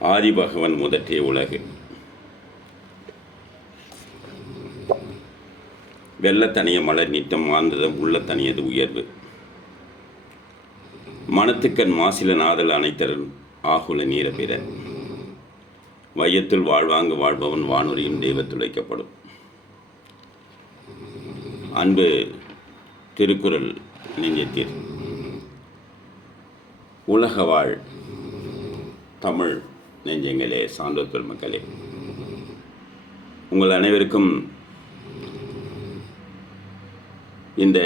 ஆதிபகவன் முதற்றிய உலகு. வெள்ளத்தனிய மலர் நீட்டம் வாழ்ந்ததும் உள்ளத்தனியது உயர்வு. மனத்துக்கண் மாசில நாதல் அனைத்தரன் ஆகுல நீர பிற. வையத்துள் வாழ்வாங்கு வாழ்பவன் வானொலியும் தெய்வத்துழைக்கப்படும். அன்பு திருக்குறள் நெஞ்சத்தில் உலக வாழ் தமிழ் நெஞ்சங்களே, சான்றோர் பெருமக்களே, உங்கள் அனைவருக்கும் இந்த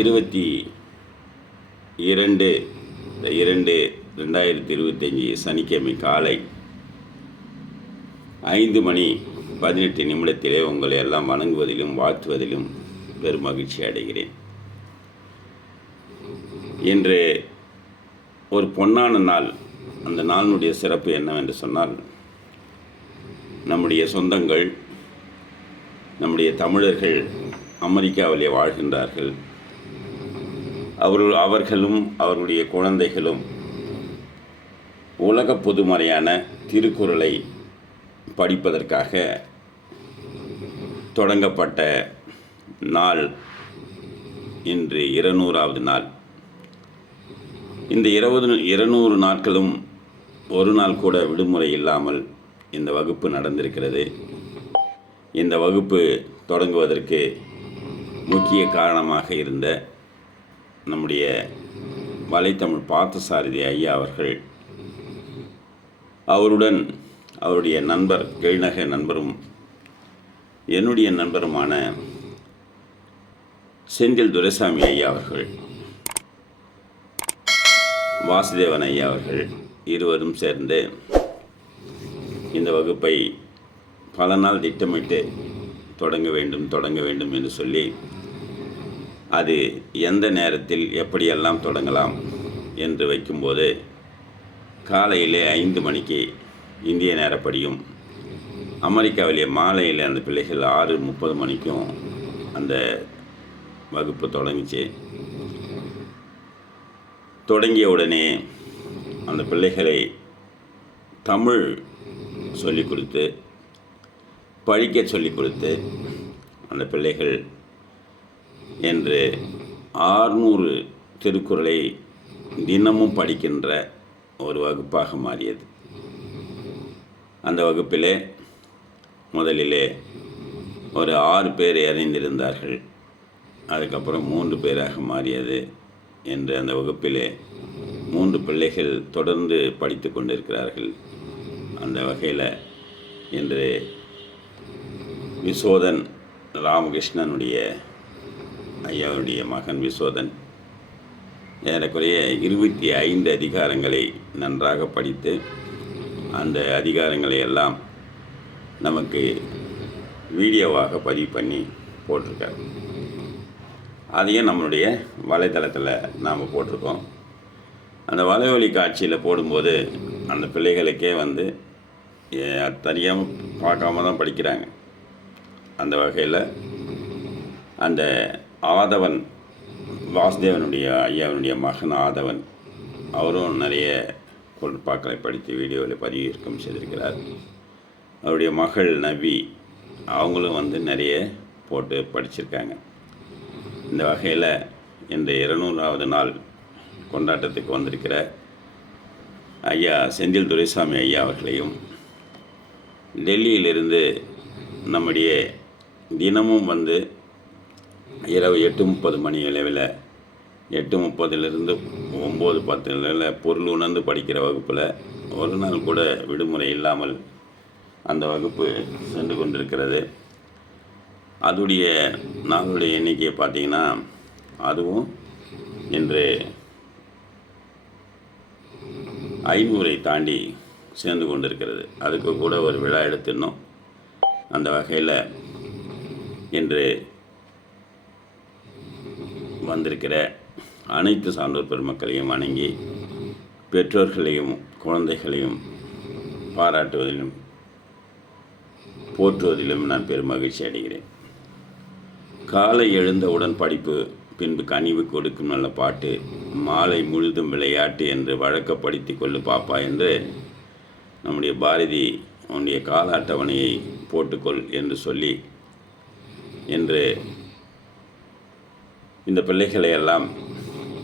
22/2/2025 சனிக்கிழமை காலை 5:18 உங்களை எல்லாம் வணங்குவதிலும் வாழ்த்துவதிலும் பெரும் மகிழ்ச்சி அடைகிறேன். இன்று ஒரு பொன்னான நாள். அந்த நாளினுடைய சிறப்பு என்னவென்று சொன்னால், நம்முடைய சொந்தங்கள், நம்முடைய தமிழர்கள் அமெரிக்காவிலே வாழ்கின்றார்கள். அவர்களும் அவர்களுடைய குழந்தைகளும் உலக பொதுமறையான திருக்குறளை படிப்பதற்காக தொடங்கப்பட்ட நாள் இன்று 200வது நாள். இந்த 200 நாட்களும் ஒரு நாள் கூட விடுமுறை இல்லாமல் இந்த வகுப்பு நடந்திருக்கிறது. இந்த வகுப்பு தொடங்குவதற்கு முக்கிய காரணமாக இருந்த நம்முடைய வலைத்தமிழ் பார்த்தசாரதி ஐயா அவர்கள், அவருடன் அவருடைய நண்பர், கீழ்நகை நண்பரும் என்னுடைய நண்பருமான செந்தில் துரைசாமி ஐயா அவர்கள், வாசுதேவன் ஐயா அவர்கள் இருவரும் சேர்ந்து இந்த வகுப்பை பல நாள் திட்டமிட்டு தொடங்க வேண்டும் என்று சொல்லி, அது எந்த நேரத்தில் எப்படியெல்லாம் தொடங்கலாம் என்று வைக்கும்போது, காலையிலே 5 மணிக்கு இந்திய நேரப்படியும், அமெரிக்காவிலே மாலையில் அந்த பிள்ளைகள் 6:30 மணிக்கும் அந்த வகுப்பு தொடங்கிச்சு. தொடங்கிய உடனே அந்த பிள்ளைகளை தமிழ் சொல்லிக் கொடுத்து, படிக்க சொல்லிக் கொடுத்து, அந்த பிள்ளைகள் என்று 600 திருக்குறளை தினமும் படிக்கின்ற ஒரு வகுப்பாக மாறியது. அந்த வகுப்பிலே முதலிலே ஒரு 6 பேர் இணைந்திருந்தார்கள். அதுக்கப்புறம் 3 பேராக மாறியது. என்று அந்த வகுப்பிலே 3 பிள்ளைகள் தொடர்ந்து படித்து கொண்டிருக்கிறார்கள். அந்த வகையில் இன்று விசோதன் ராமகிருஷ்ணனுடைய ஐயாவுடைய மகன் விசோதன் ஏறக்குறைய 25 அதிகாரங்களை நன்றாக படித்து, அந்த அதிகாரங்களை எல்லாம் நமக்கு வீடியோவாக பதிவு பண்ணி போட்டிருக்கார். அதையும் நம்மளுடைய வலைத்தளத்தில் நாம் போட்டிருக்கோம். அந்த வலைவழி காட்சியில் போடும்போது அந்த பிள்ளைகளுக்கே தனியாக பார்க்காம தான் படிக்கிறாங்க. அந்த வகையில் அந்த ஆதவன், வாசுதேவனுடைய ஐயாவனுடைய மகன் ஆதவன், அவரும் நிறைய குறட்பாக்களை படித்து வீடியோவில் பதிவிறக்கம் செய்திருக்கிறார். அவருடைய மகள் நவி, அவங்களும் நிறைய போட்டு படிச்சிருக்காங்க. இந்த வகையில் இந்த 200வது நாள் கொண்டாட்டத்துக்கு வந்திருக்கிற ஐயா செந்தில் துரைசாமி ஐயா அவர்களையும், டெல்லியிலிருந்து நம்முடைய தினமும் இரவு 8:30 மணி அளவில் 8:30லிருந்து 9:10 பொருள் உணர்ந்து படிக்கிற வகுப்பில் ஒரு நாள் கூட விடுமுறை இல்லாமல் அந்த வகுப்பு சென்று கொண்டிருக்கிறது. அதோடைய நாளுடைய எண்ணிக்கையை பார்த்திங்கன்னா, அதுவும் இன்று 500 தாண்டி சேர்ந்து கொண்டிருக்கிறது. அதுக்கு கூட ஒரு விழா எடுத்துடணும். அந்த வகையில் இன்று வந்திருக்கிற அனைத்து சான்றோர் பெருமக்களையும் வணங்கி, பெற்றோர்களையும் குழந்தைகளையும் பாராட்டுவதிலும் போற்றுவதிலும் நான் பெரும் மகிழ்ச்சி அடைகிறேன். காலை எழுந்தவுடன் படிப்பு, பின்பு கனிவு கொடுக்கும் நல்ல பாட்டு, மாலை முழுதும் விளையாட்டு என்று வழக்கப்படுத்தி கொள்ளு பாப்பா என்று நம்முடைய பாரதி உன்னுடைய கால அட்டவணையை போட்டுக்கொள் என்று சொல்லி என்று இந்த பிள்ளைகளை எல்லாம்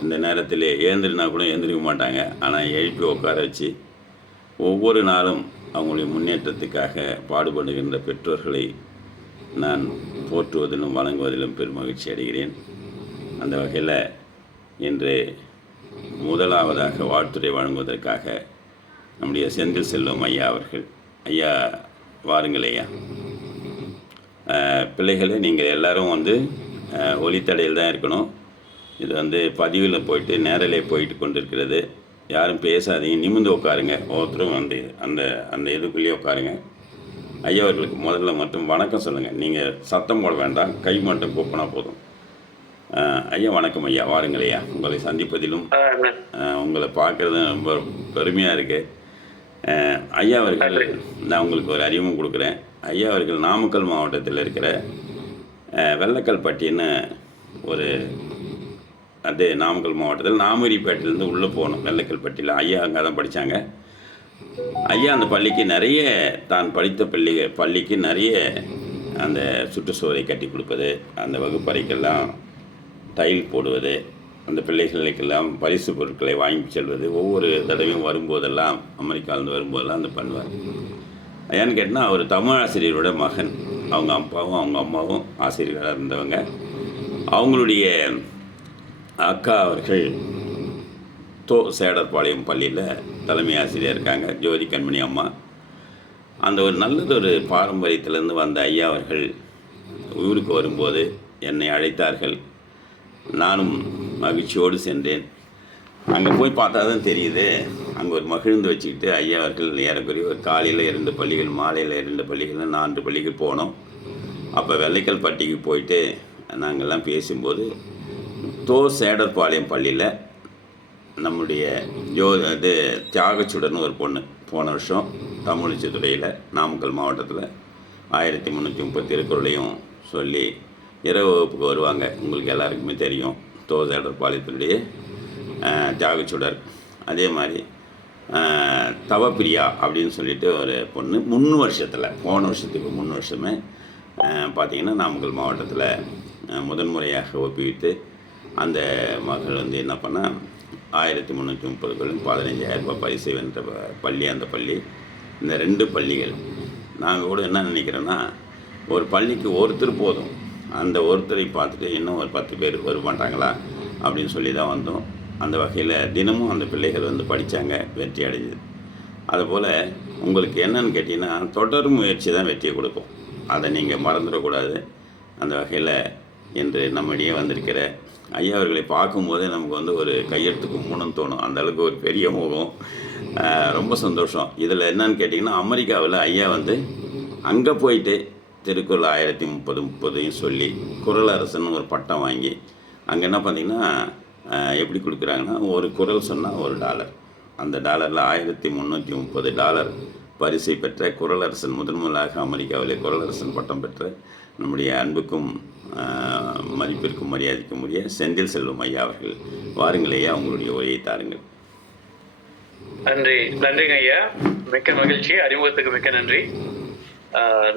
இந்த நேரத்தில் எழுந்திரினா கூட எழுந்திரிக்க மாட்டாங்க. ஆனால் எழுப்பி உட்கார வச்சு ஒவ்வொரு நாளும் அவங்களுடைய முன்னேற்றத்துக்காக பாடுபடுகின்ற பெற்றோர்களை நான் போற்றுவதிலும் வழங்குவதிலும் பெருமகிழ்ச்சி அடைகிறேன். அந்த வகையில் இன்று முதலாவதாக வாழ்த்துறை வழங்குவதற்காக நம்முடைய செந்தில் செல்வம் ஐயா அவர்கள். ஐயா வாருங்கள் ஐயா. பிள்ளைகளே, நீங்கள் எல்லோரும் ஒலித்தடையில் தான் இருக்கணும். இது பதிவில் போயிட்டு நேரலே போயிட்டு கொண்டிருக்கிறது. யாரும் பேசாதீங்க, நிமிர்ந்து உட்காருங்க. ஒவ்வொருத்தரும் அந்த அந்த இதுக்குள்ளேயே உட்காருங்க. ஐயா அவர்களுக்கு முதல்ல மட்டும் வணக்கம் சொல்லுங்கள். நீங்கள் சத்தம் போட வேண்டாம், கை மட்டும் கூப்பினா போதும். ஐயா வணக்கம் ஐயா. வாருங்கள் ஐயா. உங்களை சந்திப்பதிலும் உங்களை பார்க்குறதும் ரொம்ப பெருமையாக இருக்குது. ஐயா அவர்கள், நான் உங்களுக்கு ஒரு அறிமுகம் கொடுக்குறேன். ஐயா அவர்கள் நாமக்கல் மாவட்டத்தில் இருக்கிற வெள்ளக்கல்பட்டின்னு ஒரு நாமக்கல் மாவட்டத்தில் நாமரிப்பேட்டிலேருந்து உள்ளே போகணும். வெள்ளக்கல்பட்டியில் ஐயா அங்கே தான் படித்தாங்க. ஐயா அந்த பள்ளிக்கு நிறைய தான் படித்த பள்ளிக்கு நிறைய அந்த சுற்றுச்சுவரை கட்டி கொடுப்பது, அந்த வகுப்பறைக்கெல்லாம் டைல் போடுவது, அந்த பிள்ளைகளுக்கெல்லாம் பரிசு பொருட்களை வாங்கி செல்வது, ஒவ்வொரு தடவையும் வரும்போதெல்லாம் அமெரிக்காவிலேருந்து வரும்போதெல்லாம் பண்ணுவார். ஏன்னு கேட்டால் அவர் தமிழ் ஆசிரியரோட மகன். அவங்க அப்பாவும் அவங்க அம்மாவும் ஆசிரியர்களாக இருந்தவங்க. அவங்களுடைய அக்கா அவர்கள் சேடர்பாளையம் பள்ளியில் தலைமை ஆசிரியர் இருக்காங்க, ஜோதி கண்மணி அம்மா. அந்த ஒரு நல்லதொரு பாரம்பரியத்திலேருந்து வந்த ஐயா அவர்கள் ஊருக்கு வரும்போது என்னை அழைத்தார்கள். நானும் மகிழ்ச்சியோடு சென்றேன். அங்கே போய் பார்த்தா தான் தெரியுது, அங்கே ஒரு மகிழ்ந்து வச்சுக்கிட்டு ஐயா அவர்கள் ஏறக்குறைய ஒரு காலையில் 2 பள்ளிகள், மாலையில் 2 பள்ளிகள், 4 பள்ளிகள் போனோம். அப்போ வெள்ளைக்கல்பட்டிக்கு போயிட்டு நாங்கள்லாம் பேசும்போது சேடர்பாளையம் பள்ளியில் நம்முடைய தியாகச்சுடர்னு ஒரு பொண்ணு போன வருஷம் தமிழிசை துறையில் நாமக்கல் மாவட்டத்தில் 1330 திருக்குறளையும் சொல்லி இரவு வகுப்புக்கு வருவாங்க. உங்களுக்கு எல்லாருக்குமே தெரியும் சேடர்பாளையத்தினுடைய தியாகச்சுடர். அதே மாதிரி தவப்பிரியா அப்படின்னு சொல்லிட்டு ஒரு பொண்ணு போன வருஷத்துக்கு 3 வருஷமே பார்த்திங்கன்னா நாமக்கல் மாவட்டத்தில் முதன்முறையாக ஒப்பிவித்து அந்த மகள் என்ன பண்ணால் 1330 15,000 ரூபாய் பரிசு வென்ற பள்ளி அந்த பள்ளி. இந்த 2 பள்ளிகள் நாங்கள் கூட என்ன நினைக்கிறோன்னா, ஒரு பள்ளிக்கு ஒருத்தர் போதும், அந்த ஒருத்தரை பார்த்துட்டு இன்னும் ஒரு 10 பேர் வர மாட்டாங்களா அப்படின்னு சொல்லி தான் வந்தோம். அந்த வகையில் தினமும் அந்த பிள்ளைகள் படித்தாங்க, வெற்றி அடைஞ்சது. அதுபோல் உங்களுக்கு என்னன்னு கேட்டிங்கன்னா, தொடர் முயற்சி தான் வெற்றியை கொடுக்கும். அதை நீங்கள் மறந்துடக்கூடாது. அந்த வகையில் இன்று நம்மிடையே வந்திருக்கிற ஐயா அவர்களை பார்க்கும்போதே நமக்கு ஒரு கையெழுத்துக்கு மூணும் தோணும். அந்தளவுக்கு ஒரு பெரிய முகம், ரொம்ப சந்தோஷம். இதில் என்னன்னு கேட்டிங்கன்னா, அமெரிக்காவில் ஐயா அங்கே போயிட்டு திருக்குறள் 1330 சொல்லி குறளரசன் ஒரு பட்டம் வாங்கி அங்கே என்ன பார்த்திங்கன்னா எப்படி கொடுக்குறாங்கன்னா, ஒரு குறள் சொன்னால் $1. அந்த டாலரில் $1330 பரிசை பெற்ற குறளரசன், முதன்முதலாக அமெரிக்காவிலே குறளரசன் பட்டம் பெற்ற நம்முடைய அன்புக்கும் மதிப்பிற்கும் மரியாதைக்கும் உரிய செந்தில் செல்வம் ஐயா அவர்கள். வாருங்கள் ஐயா, உங்களுடைய உரையை தாருங்கள். நன்றிங்க ஐயா. மிக்க மகிழ்ச்சி. அறிமுகத்துக்கு மிக்க நன்றி.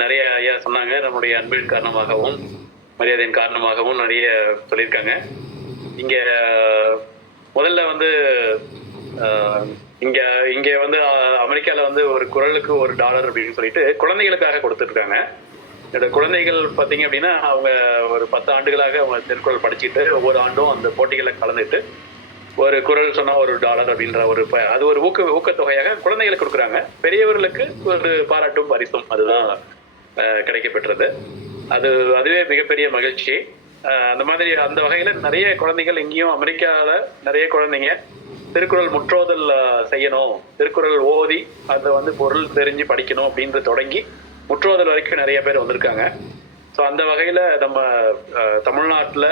நிறைய ஐயா சொன்னாங்க. நம்முடைய அன்பின் காரணமாகவும் மரியாதையின் காரணமாகவும் நிறைய சொல்லியிருக்காங்க. இங்கே முதல்ல இங்கே இங்கே அமெரிக்காவில் ஒரு குறளுக்கு $1 அப்படின்னு சொல்லிட்டு குழந்தைகளுக்காக கொடுத்துட்ருக்காங்க. இந்த குழந்தைகள் பார்த்தீங்க அப்படின்னா, அவங்க ஒரு 10 ஆண்டுகளாக அவங்க திருக்குறள் படிச்சுட்டு ஒவ்வொரு ஆண்டும் அந்த போட்டிகளில் கலந்துட்டு ஒரு குறள் சொன்னால் $1 அப்படின்ற அது ஒரு ஊக்கத்தொகையாக குழந்தைகளுக்கு கொடுக்குறாங்க. பெரியவர்களுக்கு ஒரு பாராட்டும் பரிசும் அதுதான் கிடைக்கப்பெற்றது. அதுவே மிகப்பெரிய மகிழ்ச்சி. அந்த மாதிரி அந்த வகையில் நிறைய குழந்தைகள் இங்கேயும் அமெரிக்காவில் நிறைய குழந்தைங்க திருக்குறள் முற்றோதல் செய்யணும், திருக்குறள் ஓதி அதை பொருள் தெரிஞ்சு படிக்கணும் அப்படின்ற தொடங்கி முற்றோதல் வரைக்கும் நிறைய பேர் வந்திருக்காங்க. ஸோ அந்த வகையில் நம்ம தமிழ்நாட்டில்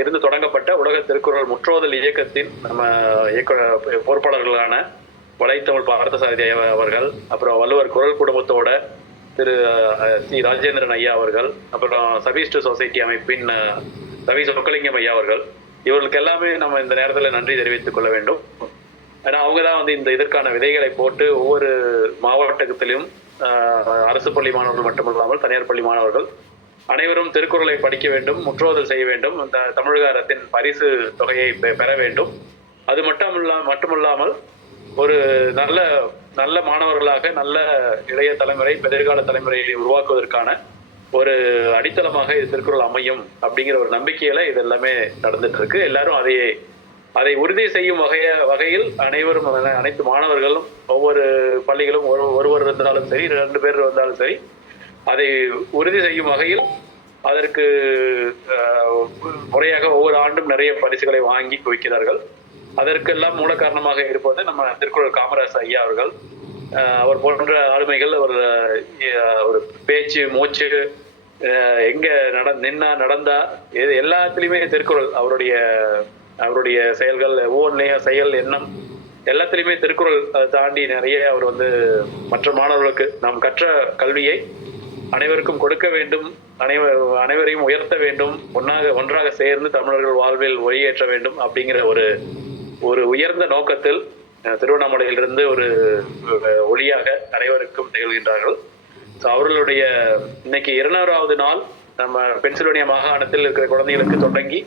இருந்து தொடங்கப்பட்ட உலக திருக்குறள் முற்றோதல் இயக்கத்தின் நம்ம பொறுப்பாளர்களான வலைத்தமிழ் பார்த்தசாரதி அவர்கள், அப்புறம் வள்ளுவர் குரல் குடும்பத்தோட திரு சி ராஜேந்திரன் ஐயா அவர்கள், அப்புறம் சபீஸ்ட் சொசைட்டி அமைப்பின் ரவி சொக்கலிங்கம் ஐயா அவர்கள், இவர்களுக்கு எல்லாமே நம்ம இந்த நேரத்தில் நன்றி தெரிவித்துக் கொள்ள வேண்டும். ஏன்னா அவங்க தான் வந்து இதற்கான விதைகளை போட்டு ஒவ்வொரு மாவட்டத்திலும் அரசு பள்ளி மாணவர்கள் மட்டுமல்லாமல் தனியார் பள்ளி மாணவர்கள் அனைவரும் திருக்குறளை படிக்க வேண்டும், முற்றோதல் செய்ய வேண்டும், தமிழக அரசின் பரிசு தொகையை பெற வேண்டும். அது மட்டுமல்லாமல் ஒரு நல்ல நல்ல மாணவர்களாக நல்ல இளைய தலைமுறை, எதிர்கால தலைமுறையை உருவாக்குவதற்கான ஒரு அடித்தளமாக இது திருக்குறள் அமையும் அப்படிங்கிற ஒரு நம்பிக்கையில இது எல்லாமே நடந்துட்டு இருக்கு. எல்லாரும் அதை உறுதி செய்யும் வகையில் அனைவரும், அனைத்து மாணவர்களும், ஒவ்வொரு பள்ளிகளும் ஒருவர் இருந்தாலும் சரி, 2 பேர் இருந்தாலும் சரி, அதை உறுதி செய்யும் வகையில் அதற்கு முறையாக ஒவ்வொரு ஆண்டும் நிறைய பரிசுகளை வாங்கி குவிக்கிறார்கள். அதற்கெல்லாம் மூல காரணமாக இருப்பது நம்ம திருக்குறள் காமராஜ் ஐயா அவர்கள். அவர் போன்ற ஆளுமைகள், ஒரு பேச்சு மூச்சு எங்க நடந்தா எல்லாத்துலயுமே திருக்குறள் அவருடைய செயல்கள், ஒவ்வொன்றையும் செயல், எண்ணம் எல்லாத்திலையுமே திருக்குறள் தாண்டி நிறைய அவர் வந்து மற்ற மாணவர்களுக்கு நாம் கற்ற கல்வியை அனைவருக்கும் கொடுக்க வேண்டும், அனைவரையும் உயர்த்த வேண்டும், ஒன்றாக சேர்ந்து தமிழர்கள் வாழ்வில் ஒளியேற்ற வேண்டும் அப்படிங்கிற ஒரு உயர்ந்த நோக்கத்தில் திருவண்ணாமலையிலிருந்து ஒரு ஒளியாக அனைவருக்கும் திகழ்கின்றார்கள். அவர்களுடைய இன்னைக்கு 200வது நாள் நம்ம பென்சில்வேனியா மாகாணத்தில் இருக்கிற குழந்தைகளுக்கு தொடங்கி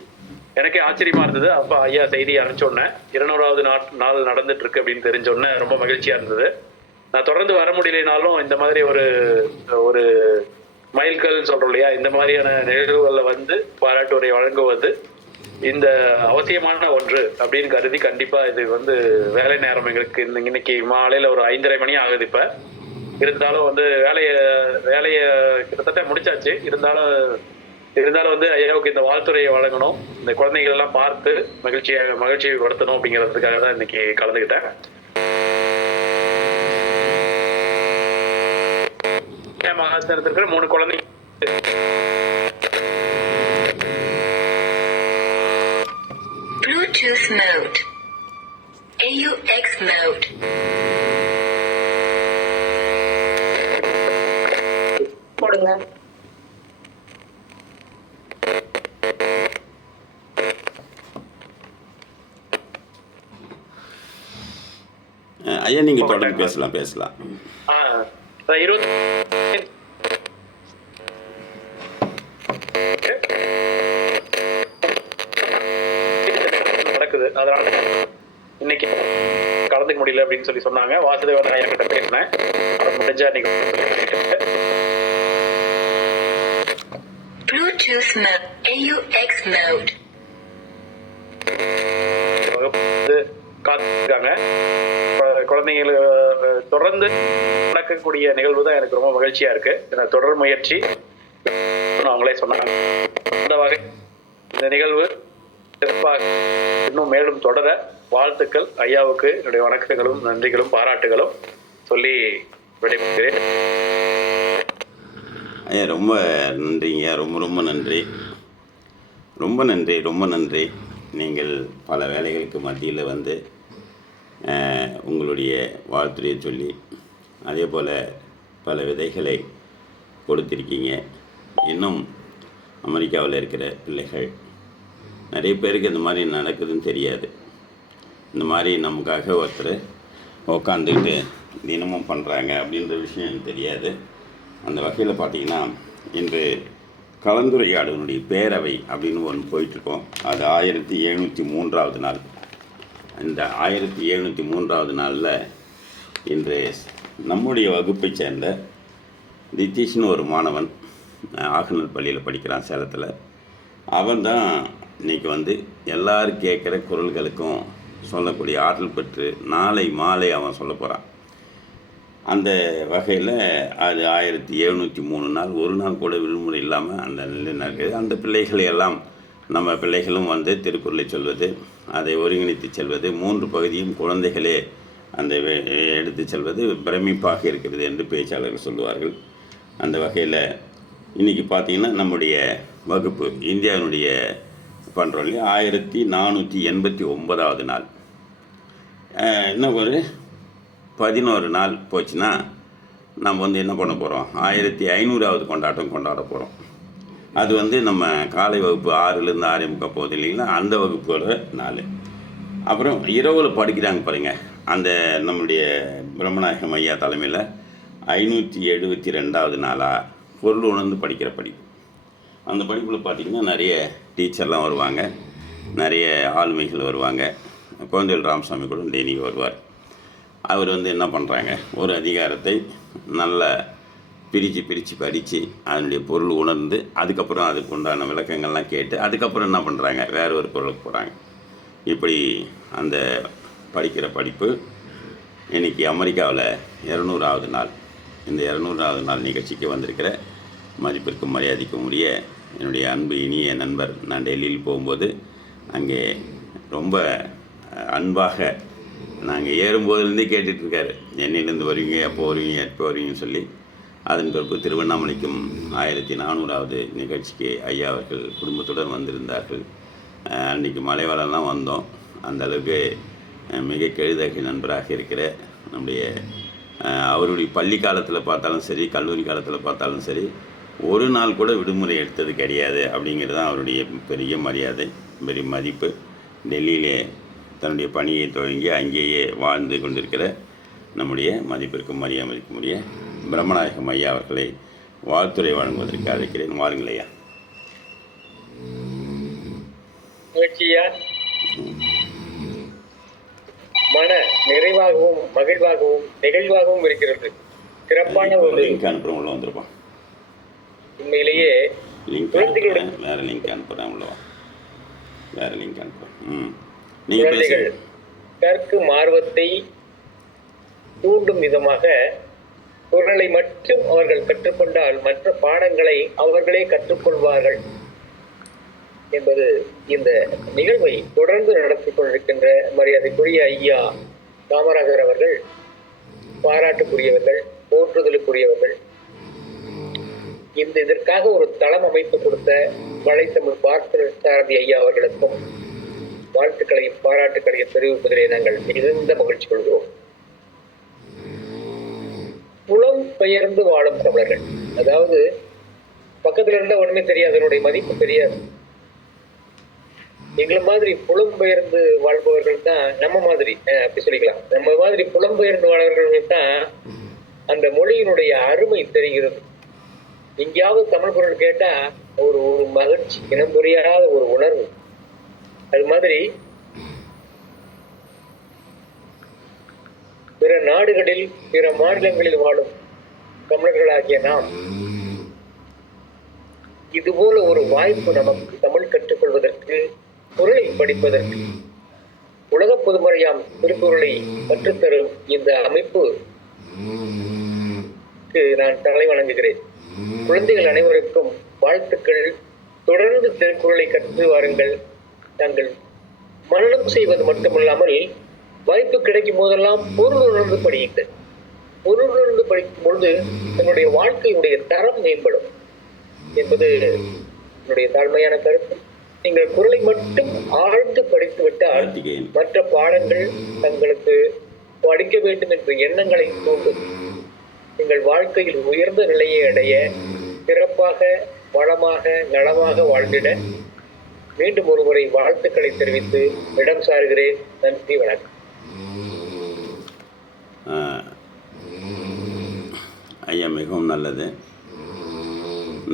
எனக்கே ஆச்சரியமா இருந்தது. அப்ப ஐயா செய்தி அனுப்பிச்சோன்னே 200வது நாள் நடந்துட்டு இருக்கு அப்படின்னு தெரிஞ்சோன்னே ரொம்ப மகிழ்ச்சியா இருந்தது. நான் தொடர்ந்து வர முடியலைனாலும் இந்த மாதிரி ஒரு மைல்கல் சொல்றோம் இல்லையா, இந்த மாதிரியான நிகழ்வுகளில் வந்து பாராட்டு உரை வழங்குவது இந்த அவசியமான ஒன்று அப்படின்னு கருதி கண்டிப்பா இது வந்து வேலை நேரம் எங்களுக்கு இன்னைக்கு மாலையில ஒரு 5:30 மணி ஆகுது. இப்ப இருந்தாலும் வந்து வேலையை கிட்டத்தட்ட முடிச்சாச்சு. இருந்தாலும் வந்து ஐயாவுக்கு இந்த வாழ்த்துறையை வழங்கணும், இந்த குழந்தைகள் எல்லாம் பார்த்து மகிழ்ச்சியை கொடுத்தணும் அப்படிங்கிறதுக்காக தான் இன்னைக்கு கலந்துக்கிட்டேன். மகாசனத்தில் இருக்கிற 3 குழந்தைங்க Bluetooth mode, AUX mode. போடுங்க. ஐயா நீங்க தொடர்ந்து பேசலாம். 20 நடக்குது. அதனால இன்னைக்கு கலந்துக்க முடியல அப்படின்னு சொல்லி சொன்னாங்க. வாசுதேவன் ஐயா கிட்ட பேசினேன். முடிஞ்சா நீங்க Bluetooth mode, AUX mode. காத்துருக்காங்க. குழந்தைங்களுக்கு தொடர்ந்து நடக்கக்கூடிய நிகழ்வு தான் எனக்கு ரொம்ப மகிழ்ச்சியா இருக்கு. தொடர் முயற்சி அவங்களே சொன்னாங்க. அந்த வகை இந்த நிகழ்வு சிறப்பாக இன்னும் மேலும் தொடர வாழ்த்துக்கள். ஐயாவுக்கு என்னுடைய வணக்கங்களும் நன்றிகளும் பாராட்டுகளும் சொல்லி விடைபெறுகிறேன். ஐயா ரொம்ப நன்றிங்க. ரொம்ப நன்றி. ரொம்ப நன்றி. நீங்கள் பல வேலைகளுக்கு மத்தியில் வந்து உங்களுடைய வாழ்த்துறையை சொல்லி அதே போல் பல விதைகளை கொடுத்துருக்கீங்க. இன்னும் அமெரிக்காவில் இருக்கிற பிள்ளைகள் நிறைய பேருக்கு இந்த மாதிரி நடக்குதுன்னு தெரியாது. இந்த மாதிரி நமக்காக ஒருத்தர் உக்காந்துக்கிட்டு தினமும் பண்ணுறாங்க அப்படின்ற விஷயம் எனக்கு தெரியாது. அந்த வகையில் பார்த்திங்கன்னா இன்று கலந்துரையாடலுடைய பேரவை அப்படின்னு ஒன்று போயிட்டுருக்கோம். அது 1703வது நாள். இந்த 1703வது நாளில் இன்று நம்முடைய வகுப்பை சேர்ந்த நிதிஷ்னு ஒரு மாணவன் ஆகநல் பள்ளியில் படிக்கிறான், சேலத்தில். அவன் தான் இன்றைக்கி வந்து எல்லோரும் கேட்குற குரல்களுக்கும் சொல்லக்கூடிய ஆற்றல் பெற்று நாளை மாலை அவன் சொல்ல போகிறான். அந்த வகையில் அது 1703 நாள், ஒரு நாள் கூட விடுமுறை இல்லாமல் அந்த நிலை நடக்குது. அந்த பிள்ளைகளை எல்லாம் நம்ம பிள்ளைகளும் வந்து திருக்குறளை சொல்வது, அதை ஒருங்கிணைத்து செல்வது, 3 பகுதியும் குழந்தைகளே அந்த எடுத்து செல்வது பிரமிப்பாக இருக்கிறது என்று பேச்சாளர்கள் சொல்லுவார்கள். அந்த வகையில் இன்றைக்கி பார்த்திங்கன்னா நம்முடைய வகுப்பு இந்தியாவினுடைய பண்ணுறோம் இல்லையா, 1489வது நாள். இன்னும் ஒரு 11 நாள் போச்சுன்னா நம்ம வந்து என்ன பண்ண போகிறோம், 1500வது கொண்டாட போகிறோம். அது வந்து நம்ம காலை வகுப்பு 6லேருந்து 6:45 போகுது இல்லைங்களா, அந்த வகுப்போட நாள். அப்புறம் இரவில் படிக்கிறாங்க பாருங்க, அந்த நம்முடைய பிரம்மநாயகம் ஐயா தலைமையில் 572வது நாளாக பொருள் உணர்ந்து படிக்கிற படிப்பு. அந்த படிப்பில் பார்த்திங்கன்னா நிறைய டீச்சர்லாம் வருவாங்க, நிறைய ஆளுமைகள் வருவாங்க. குழந்தைகள் ராமசாமி கூட டெய்லி வருவார். அவர் என்ன பண்ணுறாங்க, ஒரு அதிகாரத்தை நல்லா பிரித்து படித்து அதனுடைய பொருள் உணர்ந்து அதுக்கப்புறம் அதுக்கு உண்டான விளக்கங்கள்லாம் கேட்டு அதுக்கப்புறம் என்ன பண்ணுறாங்க, வேறு ஒரு பொருளுக்கு போகிறாங்க. இப்படி அந்த படிக்கிற படிப்பு இன்றைக்கி அமெரிக்காவில் 200வது நாள். இந்த 200வது நாள் நிகழ்ச்சிக்கு வந்திருக்கிற மதிப்பிற்கும் மரியாதைக்கும் உரிய என்னுடைய அன்பு இனிய நண்பர், நான் டெல்லியில் போகும்போது அங்கே ரொம்ப அன்பாக நாங்கள் ஏறும்போதுலேருந்தே கேட்டுட்ருக்காரு, என்னிலேருந்து வருவீங்க, எப்போ வருவீங்கன்னு சொல்லி. அதன் பிறகு திருவண்ணாமலைக்கும் 1400வது நிகழ்ச்சிக்கு ஐயா அவர்கள் குடும்பத்துடன் வந்திருந்தார்கள். அன்றைக்கி மலைவாழலாம் வந்தோம். அந்த அளவுக்கு மிக கெழுதகை நண்பராக இருக்கிற நம்முடைய அவருடைய பள்ளி காலத்தில் பார்த்தாலும் சரி, கல்லூரி காலத்தில் பார்த்தாலும் சரி, ஒரு நாள் கூட விடுமுறை எடுத்தது கிடையாது. அப்படிங்கிறது தான் அவருடைய பெரிய மரியாதை, பெரிய மதிப்பு. டெல்லியிலே தன்னுடைய பணியை தொடங்கி அங்கேயே வாழ்ந்து கொண்டிருக்கிற நம்முடைய மதிப்பிற்கும் மரியாதைக்கும் உரிய பிரம்மநாயகம் ஐயா அவர்களை வாழ்த்துறை வழங்குவதற்கு அழைக்கிறேன். வாருங்களையா. மன நிறைவாகவும் மகிழ்வாகவும் நெகிழ்வாகவும் இருக்கிறது. சிறப்பான ஒரு லிங்க் அனுப்புகிறேன், உள்ள வந்துருப்பான். உண்மையிலேயே லிங்க் அனுப்புகிறேன், வேறு லிங்க் அனுப்புகிறேன், உள்ளவா வேறு லிங்க் அனுப்புகிறேன். நீங்கள் குழந்தைகள் கற்கும் ஆர்வத்தை தூண்டும் விதமாக குரலை மட்டும் அவர்கள் கற்றுக்கொண்டால் மற்ற பாடங்களை அவர்களே கற்றுக்கொள்வார்கள் என்பது இந்த நிகழ்வை தொடர்ந்து நடத்தி கொண்டிருக்கின்ற மரியாதைக்குரிய ஐயா காமராஜர் அவர்கள் பாராட்டுக்குரியவர்கள், போற்றுதலுக்குரியவர்கள். இதற்காக ஒரு தளம் அமைத்து கொடுத்த வலைத்தமிழ் பார்த்தசாரதி ஐயா அவர்களுக்கும் வாழ்த்துக்களையும் பாராட்டுக்களையும் தெரிவிப்பதிலே நாங்கள் மிகுந்த மகிழ்ச்சி கொள்கிறோம். புலம் பெயர்ந்து வாழும் தமிழர்கள், அதாவது பக்கத்துல இருந்தா ஒண்ணுமே தெரியாது, அதனுடைய மதிப்பு தெரியாது. எங்களை மாதிரி புலம்பெயர்ந்து வாழ்பவர்கள் தான் நம்ம மாதிரி, அப்படி சொல்லிக்கலாம், நம்ம மாதிரி புலம்பெயர்ந்து வாழ்பவர்கள் தான் அந்த மொழியினுடைய அருமை தெரிகிறது. எங்கேயாவது தமிழ் குரல் கேட்டா ஒரு ஒரு மகிழ்ச்சி, இனம் புரியாத ஒரு உணர்வு. அது மாதிரி பிற நாடுகளில் பிற மாநிலங்களில் வாழும் தமிழர்களாகிய நாம் இதுபோல ஒரு வாய்ப்பு நமக்கு தமிழ் கற்றுக்கொள்வதற்கு, குரலை படிப்பதற்கு, உலக பொதுமறையாம் திருக்குறளை கற்றுத்தரும் இந்த அமைப்பு நான் தலை வணங்குகிறேன். குழந்தைகள் அனைவருக்கும் வாழ்த்துக்கள். தொடர்ந்து திருக்குறளை கற்று வாருங்கள். தாங்கள் மரணம் செய்வது மட்டுமல்லாமல் வாய்ப்பு கிடைக்கும் போதெல்லாம் பொருள் உணர்ந்து படியுங்கள். பொருள் உணர்ந்து படிக்கும் பொழுது தன்னுடைய வாழ்க்கையுடைய தரம் மேம்படும் என்பது என்னுடைய தாழ்மையான கருத்து. நீங்கள் குரலை மட்டும் ஆழ்ந்து படித்து விட்டால் மற்ற பாடங்கள் தங்களுக்கு படிக்க வேண்டும் என்ற எண்ணங்களை தூண்டும். நீங்கள் வாழ்க்கையில் உயர்ந்த நிலையை அடைய, சிறப்பாக, வளமாக, நலமாக வாழ்ந்திட மீண்டும் ஒருமுறை வாழ்த்துக்களை தெரிவித்து இடம் சாருகிறேன். நன்றி, வணக்கம். ஐயா, மிகவும்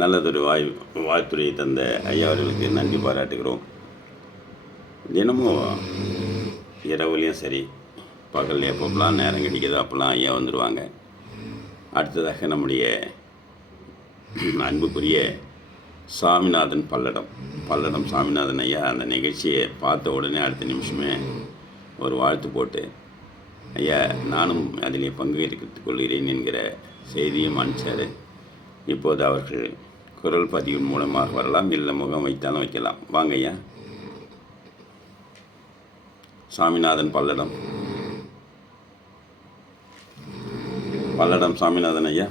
நல்லதொரு வாழ்த்துறையை தந்த ஐயா அவர்களுக்கு நன்றி பாராட்டுகிறோம். தினமும் இரவுலையும் சரி, பகல் எப்போலாம் நேரம் கிடைக்குதோ அப்போலாம் ஐயா வந்துடுவாங்க. அடுத்ததாக நம்முடைய அன்புக்குரிய சாமிநாதன் பல்லடம் சாமிநாதன் ஐயா அந்த நிகழ்ச்சியை பார்த்த உடனே அடுத்த நிமிஷமே ஒரு வாழ்த்து போட்டு, ஐயா நானும் அதிலே பங்கேற்றுக் கொள்கிறேன் என்கிற செய்தியும் அனுப்பிச்சார். இப்போது அவர்கள் குரல் பதிவு மூலமாக வரலாம், இல்லை முகம் வைத்தாலும் வைக்கலாம். வாங்க ஐயா. சாமிநாதன் பல்லடம் சாமிநாதன் ஐயா.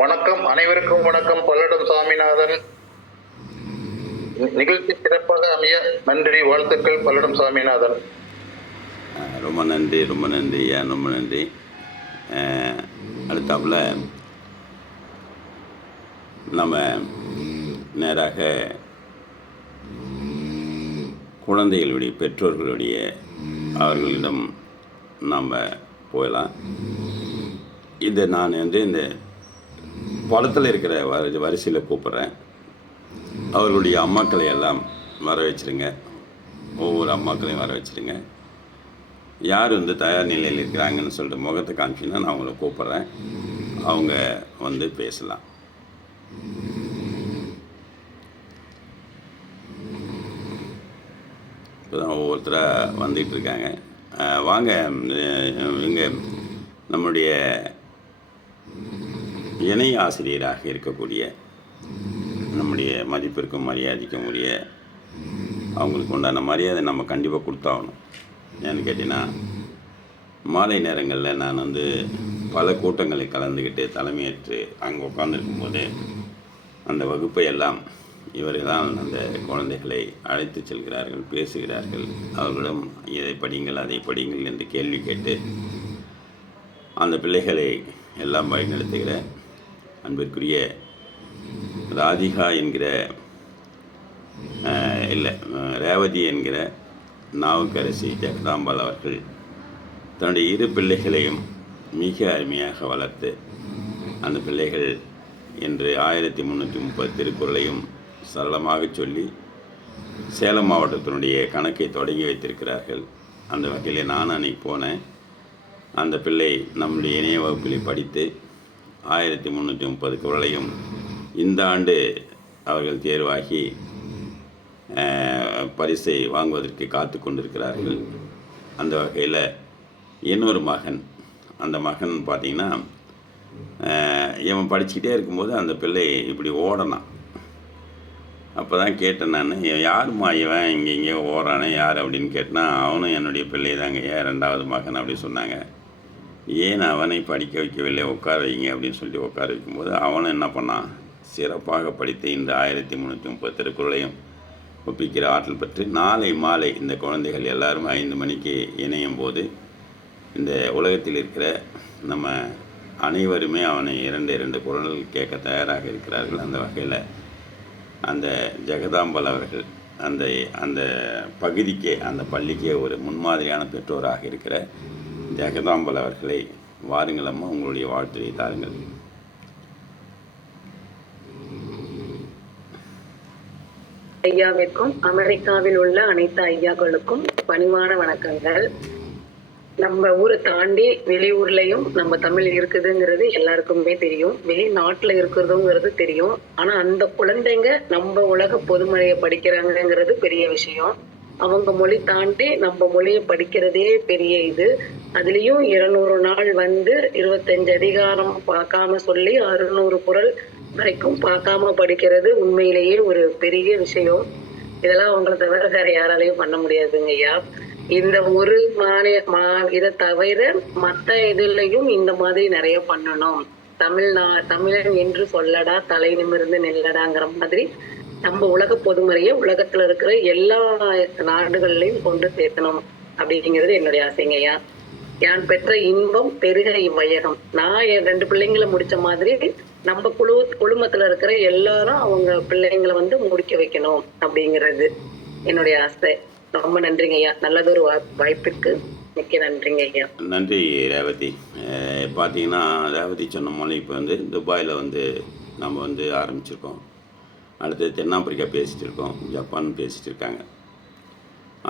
வணக்கம், அனைவருக்கும் வணக்கம். பல்லடம் சாமிநாதன். நிகழ்ச்சி சிறப்பாக அமைய நன்றி, வாழ்த்துக்கள். பல்லடம் சாமிநாதன். ரொம்ப நன்றி ஐயா, ரொம்ப நன்றி. அடுத்தாப்புல நம்ம நேராக குழந்தைகளுடைய பெற்றோர்களுடைய அவர்களிடம் நாம் போகலாம். இதை நான் இந்த படத்தில் இருக்கிற வரிசையில் கூப்பிட்றேன். அவர்களுடைய அம்மாக்களை எல்லாம் வர வச்சுருங்க. ஒவ்வொரு அம்மாக்களையும் வர வச்சுருங்க. யார் தயார் நிலையில் இருக்கிறாங்கன்னு சொல்லிட்டு முகத்தை காமிச்சிங்கன்னா நான் அவங்கள கூப்பிட்றேன். அவங்க பேசலாம். இப்போ தான் ஒவ்வொருத்தராக வந்துகிட்ருக்காங்க. வாங்க. இங்கே நம்முடைய இணை ஆசிரியராக இருக்கக்கூடிய நம்முடைய மதிப்பிற்கும் மரியாதைக்கும் உரிய அவங்களுக்கு உண்டான மரியாதை நம்ம கண்டிப்பாக கொடுத்தாகணும். ஏன்னு கேட்டிங்கன்னா, மாலை நேரங்களில் நான் பல கூட்டங்களை கலந்துக்கிட்டு தலைமையேற்று அங்கே உட்காந்துருக்கும்போது அந்த வகுப்பை எல்லாம் இவர்கள் தான் அந்த குழந்தைகளை அழைத்து செல்கிறார்கள், பேசுகிறார்கள். அவர்களிடம் இதை படிங்கள் அதை படிங்கள் என்று கேள்வி கேட்டு அந்த பிள்ளைகளை எல்லாம் வழிநடத்துகிற அன்பிற்குரிய ராதிகா என்கிற ரேவதி என்கிற நாவுக்கரசி ஜெகதாம்பாள் அவர்கள் தன்னுடைய 2 பிள்ளைகளையும் மிக அருமையாக வளர்த்து அந்த பிள்ளைகள் இன்று 1330 திருக்குறளையும் சரளமாக சொல்லி சேலம் மாவட்டத்தினுடைய கணக்கை தொடங்கி வைத்திருக்கிறார்கள். அந்த வகையில் நான் அன்னைக்கு போனேன். அந்த பிள்ளை நம்முடைய இணைய வகுப்பில் படித்து 1330 குறளையும் இந்த ஆண்டு அவர்கள் தேர்வாகி பரிசை வாங்குவதற்கு காத்து கொண்டிருக்கிறார்கள். அந்த வகையில் இன்னொரு மகன், அந்த மகன் பார்த்திங்கன்னா இவன் படிச்சுக்கிட்டே இருக்கும்போது அந்த பிள்ளை இப்படி ஓடனான். அப்போ தான் கேட்டேன் நான், யாரும்மா இவன் இங்கேயோ ஓடுறானே யார் அப்படின்னு கேட்டேன்னா, அவனும் என்னுடைய பிள்ளை தாங்க, 2வது மகன் அப்படி சொன்னாங்க. ஏன் அவனை படிக்க வைக்கவில்லை, உட்கார வைங்க அப்படின்னு சொல்லிட்டு உட்கார வைக்கும்போது அவனும் என்ன பண்ணான், சிறப்பாக படித்து இந்த 1330 திருக்குறளையும் ஒப்பிக்கிற ஆற்றல் பெற்று நாளை மாலை இந்த குழந்தைகள் எல்லாரும் 5 மணிக்கு இணையும் போது இந்த உலகத்தில் இருக்கிற நம்ம அனைவருமே அவனை 2 குறள்கள் கேட்க தயாராக இருக்கிறார்கள். அந்த வகையில் அந்த ஜெகதாம்பாள் அவர்கள் அந்த அந்த பகுதிக்கே அந்த பள்ளிக்கே ஒரு முன்மாதிரியான பெற்றோராக இருக்கிற ஜெகதாம்பாள் அவர்களை வாருங்கள் அம்மா, உங்களுடைய வாழ்த்துரை தாருங்கள். ஐயாவிற்கும் அமெரிக்காவில் உள்ள அனைத்து ஐயாக்களுக்கும் பணிவான வணக்கங்கள். நம்ம ஊரை தாண்டி வெளியூர்லயும் நம்ம தமிழ் இருக்குதுங்கிறது எல்லாருக்குமே தெரியும், வெளிநாட்டுல இருக்கிறதுங்கிறது தெரியும். ஆனா அந்த குழந்தைங்க நம்ம உலக பொதுமொழியை படிக்கிறாங்கிறது பெரிய விஷயம். அவங்க மொழி தாண்டி நம்ம மொழியை படிக்கிறதே பெரிய இது. அதுலயும் 200 நாள் 25 அதிகாரம் பார்க்காம சொல்லி 600 குறள் வரைக்கும் பார்க்காம படிக்கிறது உண்மையிலேயே ஒரு பெரிய விஷயம். இதெல்லாம் உங்களை தவிர வேற யாராலையும் பண்ண முடியாதுங்க ஐயா. இந்த ஒரு இதை தவிர மற்ற இதுலயும் இந்த மாதிரி நிறைய பண்ணணும். தமிழன் என்று சொல்லடா தலை நிமிர்ந்து நெல்லடாங்கிற மாதிரி நம்ம உலக பொதுமுறையை உலகத்துல இருக்கிற எல்லா நாடுகள்லையும் கொண்டு சேர்க்கணும் அப்படிங்கிறது என்னுடைய ஆசைங்கய்யா. யான் பெற்ற இன்பம் பெருக இவ்வையகம். நான் என் 2 பிள்ளைங்களை முடிச்ச மாதிரி நம்ம குழுமத்துல இருக்கிற எல்லாரும் அவங்க பிள்ளைங்களை முடிக்க வைக்கணும் அப்படிங்கிறது என்னுடைய ஆசை. ரொம்ப நன்றிங்க ஐயா. நல்லதொரு வாய்ப்பிற்கு மிக்க நன்றிங்க ஐயா. நன்றி ரேவதி. பார்த்தீங்கன்னா ரேவதி சொன்ன மொழி இப்போ துபாயில் நம்ம ஆரம்பிச்சிருக்கோம். அடுத்து தென்னாப்பிரிக்கா பேசிகிட்டு இருக்கோம், ஜப்பான் பேசிகிட்டு இருக்காங்க.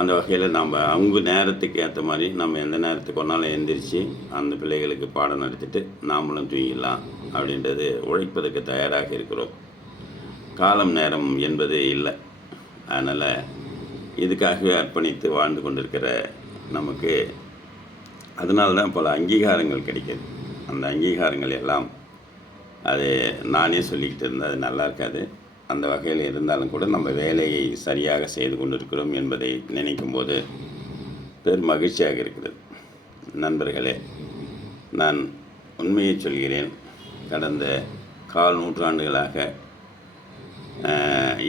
அந்த வகையில் நம்ம அவங்க நேரத்துக்கு ஏற்ற மாதிரி நம்ம எந்த நேரத்துக்கு ஒன்றாலும் எழுந்திரிச்சு அந்த பிள்ளைகளுக்கு பாடம் நடத்திட்டு நாமளும் தூங்கிடலாம் அப்படின்றது உழைப்பதற்கு தயாராக இருக்கிறோம். காலம் நேரம் என்பது இல்லை. அதனால் இதுக்காகவே அர்ப்பணித்து வாழ்ந்து கொண்டிருக்கிற நமக்கு அதனால தான் பல அங்கீகாரங்கள் கிடைக்கிது. அந்த அங்கீகாரங்கள் எல்லாம் அது நானே சொல்லிக்கிட்டு இருந்தால் அது நல்லா இருக்காது. அந்த வகையில் இருந்தாலும் கூட நம்ம வேலையை சரியாக செய்து கொண்டிருக்கிறோம் என்பதை நினைக்கும் போது பெரும் மகிழ்ச்சியாக இருக்கிறது. நண்பர்களே, நான் உண்மையை சொல்கிறேன். கடந்த 1/4 நூற்றாண்டுகளாக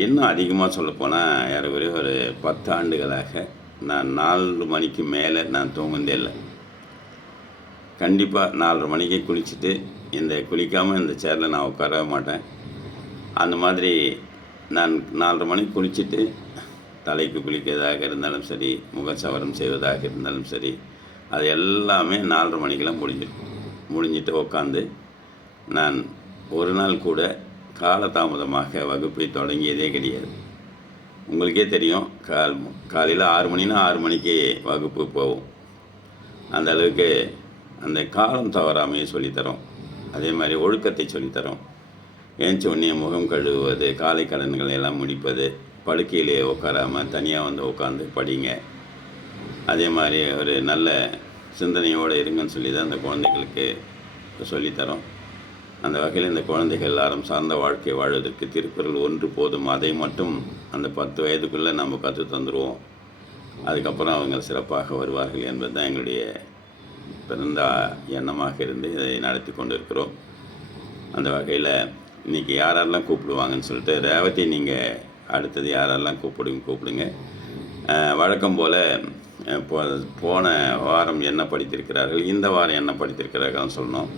இன்னும் அதிகமாக சொல்லப்போனால் ஏறக்குறைய ஒரு 10 ஆண்டுகளாக நான் 4 மணிக்கு மேலே நான் தூங்குந்தே இல்லை. கண்டிப்பாக 4:30 மணிக்கு குளிச்சுட்டு குளிக்காமல் இந்த சேரில் நான் உட்காரவே மாட்டேன். அந்த மாதிரி நான் 4:30 மணிக்கு குளிச்சுட்டு தலைக்கு குளிக்கிறதாக இருந்தாலும் சரி, முகச்சவரம் செய்வதாக இருந்தாலும் சரி, அது எல்லாமே 4:30 மணிக்கெல்லாம் முடிஞ்சிட்டு உட்காந்து நான் ஒரு நாள் கூட காலதாமதமாக வகுப்பை தொடங்கியதே கிடையாது. உங்களுக்கே தெரியும், காலையில் 6 மணினா 6 மணிக்கு வகுப்பு போவோம். அந்த அளவுக்கு அந்த காலம் தவறாமையை சொல்லித்தரோம். அதே மாதிரி ஒழுக்கத்தை சொல்லித்தரோம். ஏஞ்சி உடனே முகம் கழுவுவது, காலை கடன்களை எல்லாம் முடிப்பது, படுக்கையிலே உட்காராமல் தனியாக வந்து உட்காந்து படிங்க. அதே மாதிரி ஒரு நல்ல சிந்தனையோடு இருங்கன்னு சொல்லி தான் அந்த குழந்தைகளுக்கு சொல்லித்தரோம். அந்த வகையில் இந்த குழந்தைகள் எல்லாரும் சார்ந்த வாழ்க்கை வாழ்வதற்கு திருக்குறள் 1 போதும். அதை மட்டும் அந்த 10 வயதுக்குள்ளே நம்ம கற்று தந்துடுவோம். அதுக்கப்புறம் அவங்க சிறப்பாக வருவார்கள் என்பது தான் எங்களுடைய பிறந்த எண்ணமாக இருந்து இதை நடத்தி கொண்டு இருக்கிறோம். அந்த வகையில் இன்றைக்கி யாரெல்லாம் கூப்பிடுவாங்கன்னு சொல்லிட்டு, ரேவதி நீங்கள் அடுத்தது யாரெல்லாம் கூப்பிடுங்க. வழக்கம் போல் போன வாரம் என்ன படித்திருக்கிறார்கள், இந்த வாரம் என்ன படித்திருக்கிறார்கள்னு சொல்லணும்.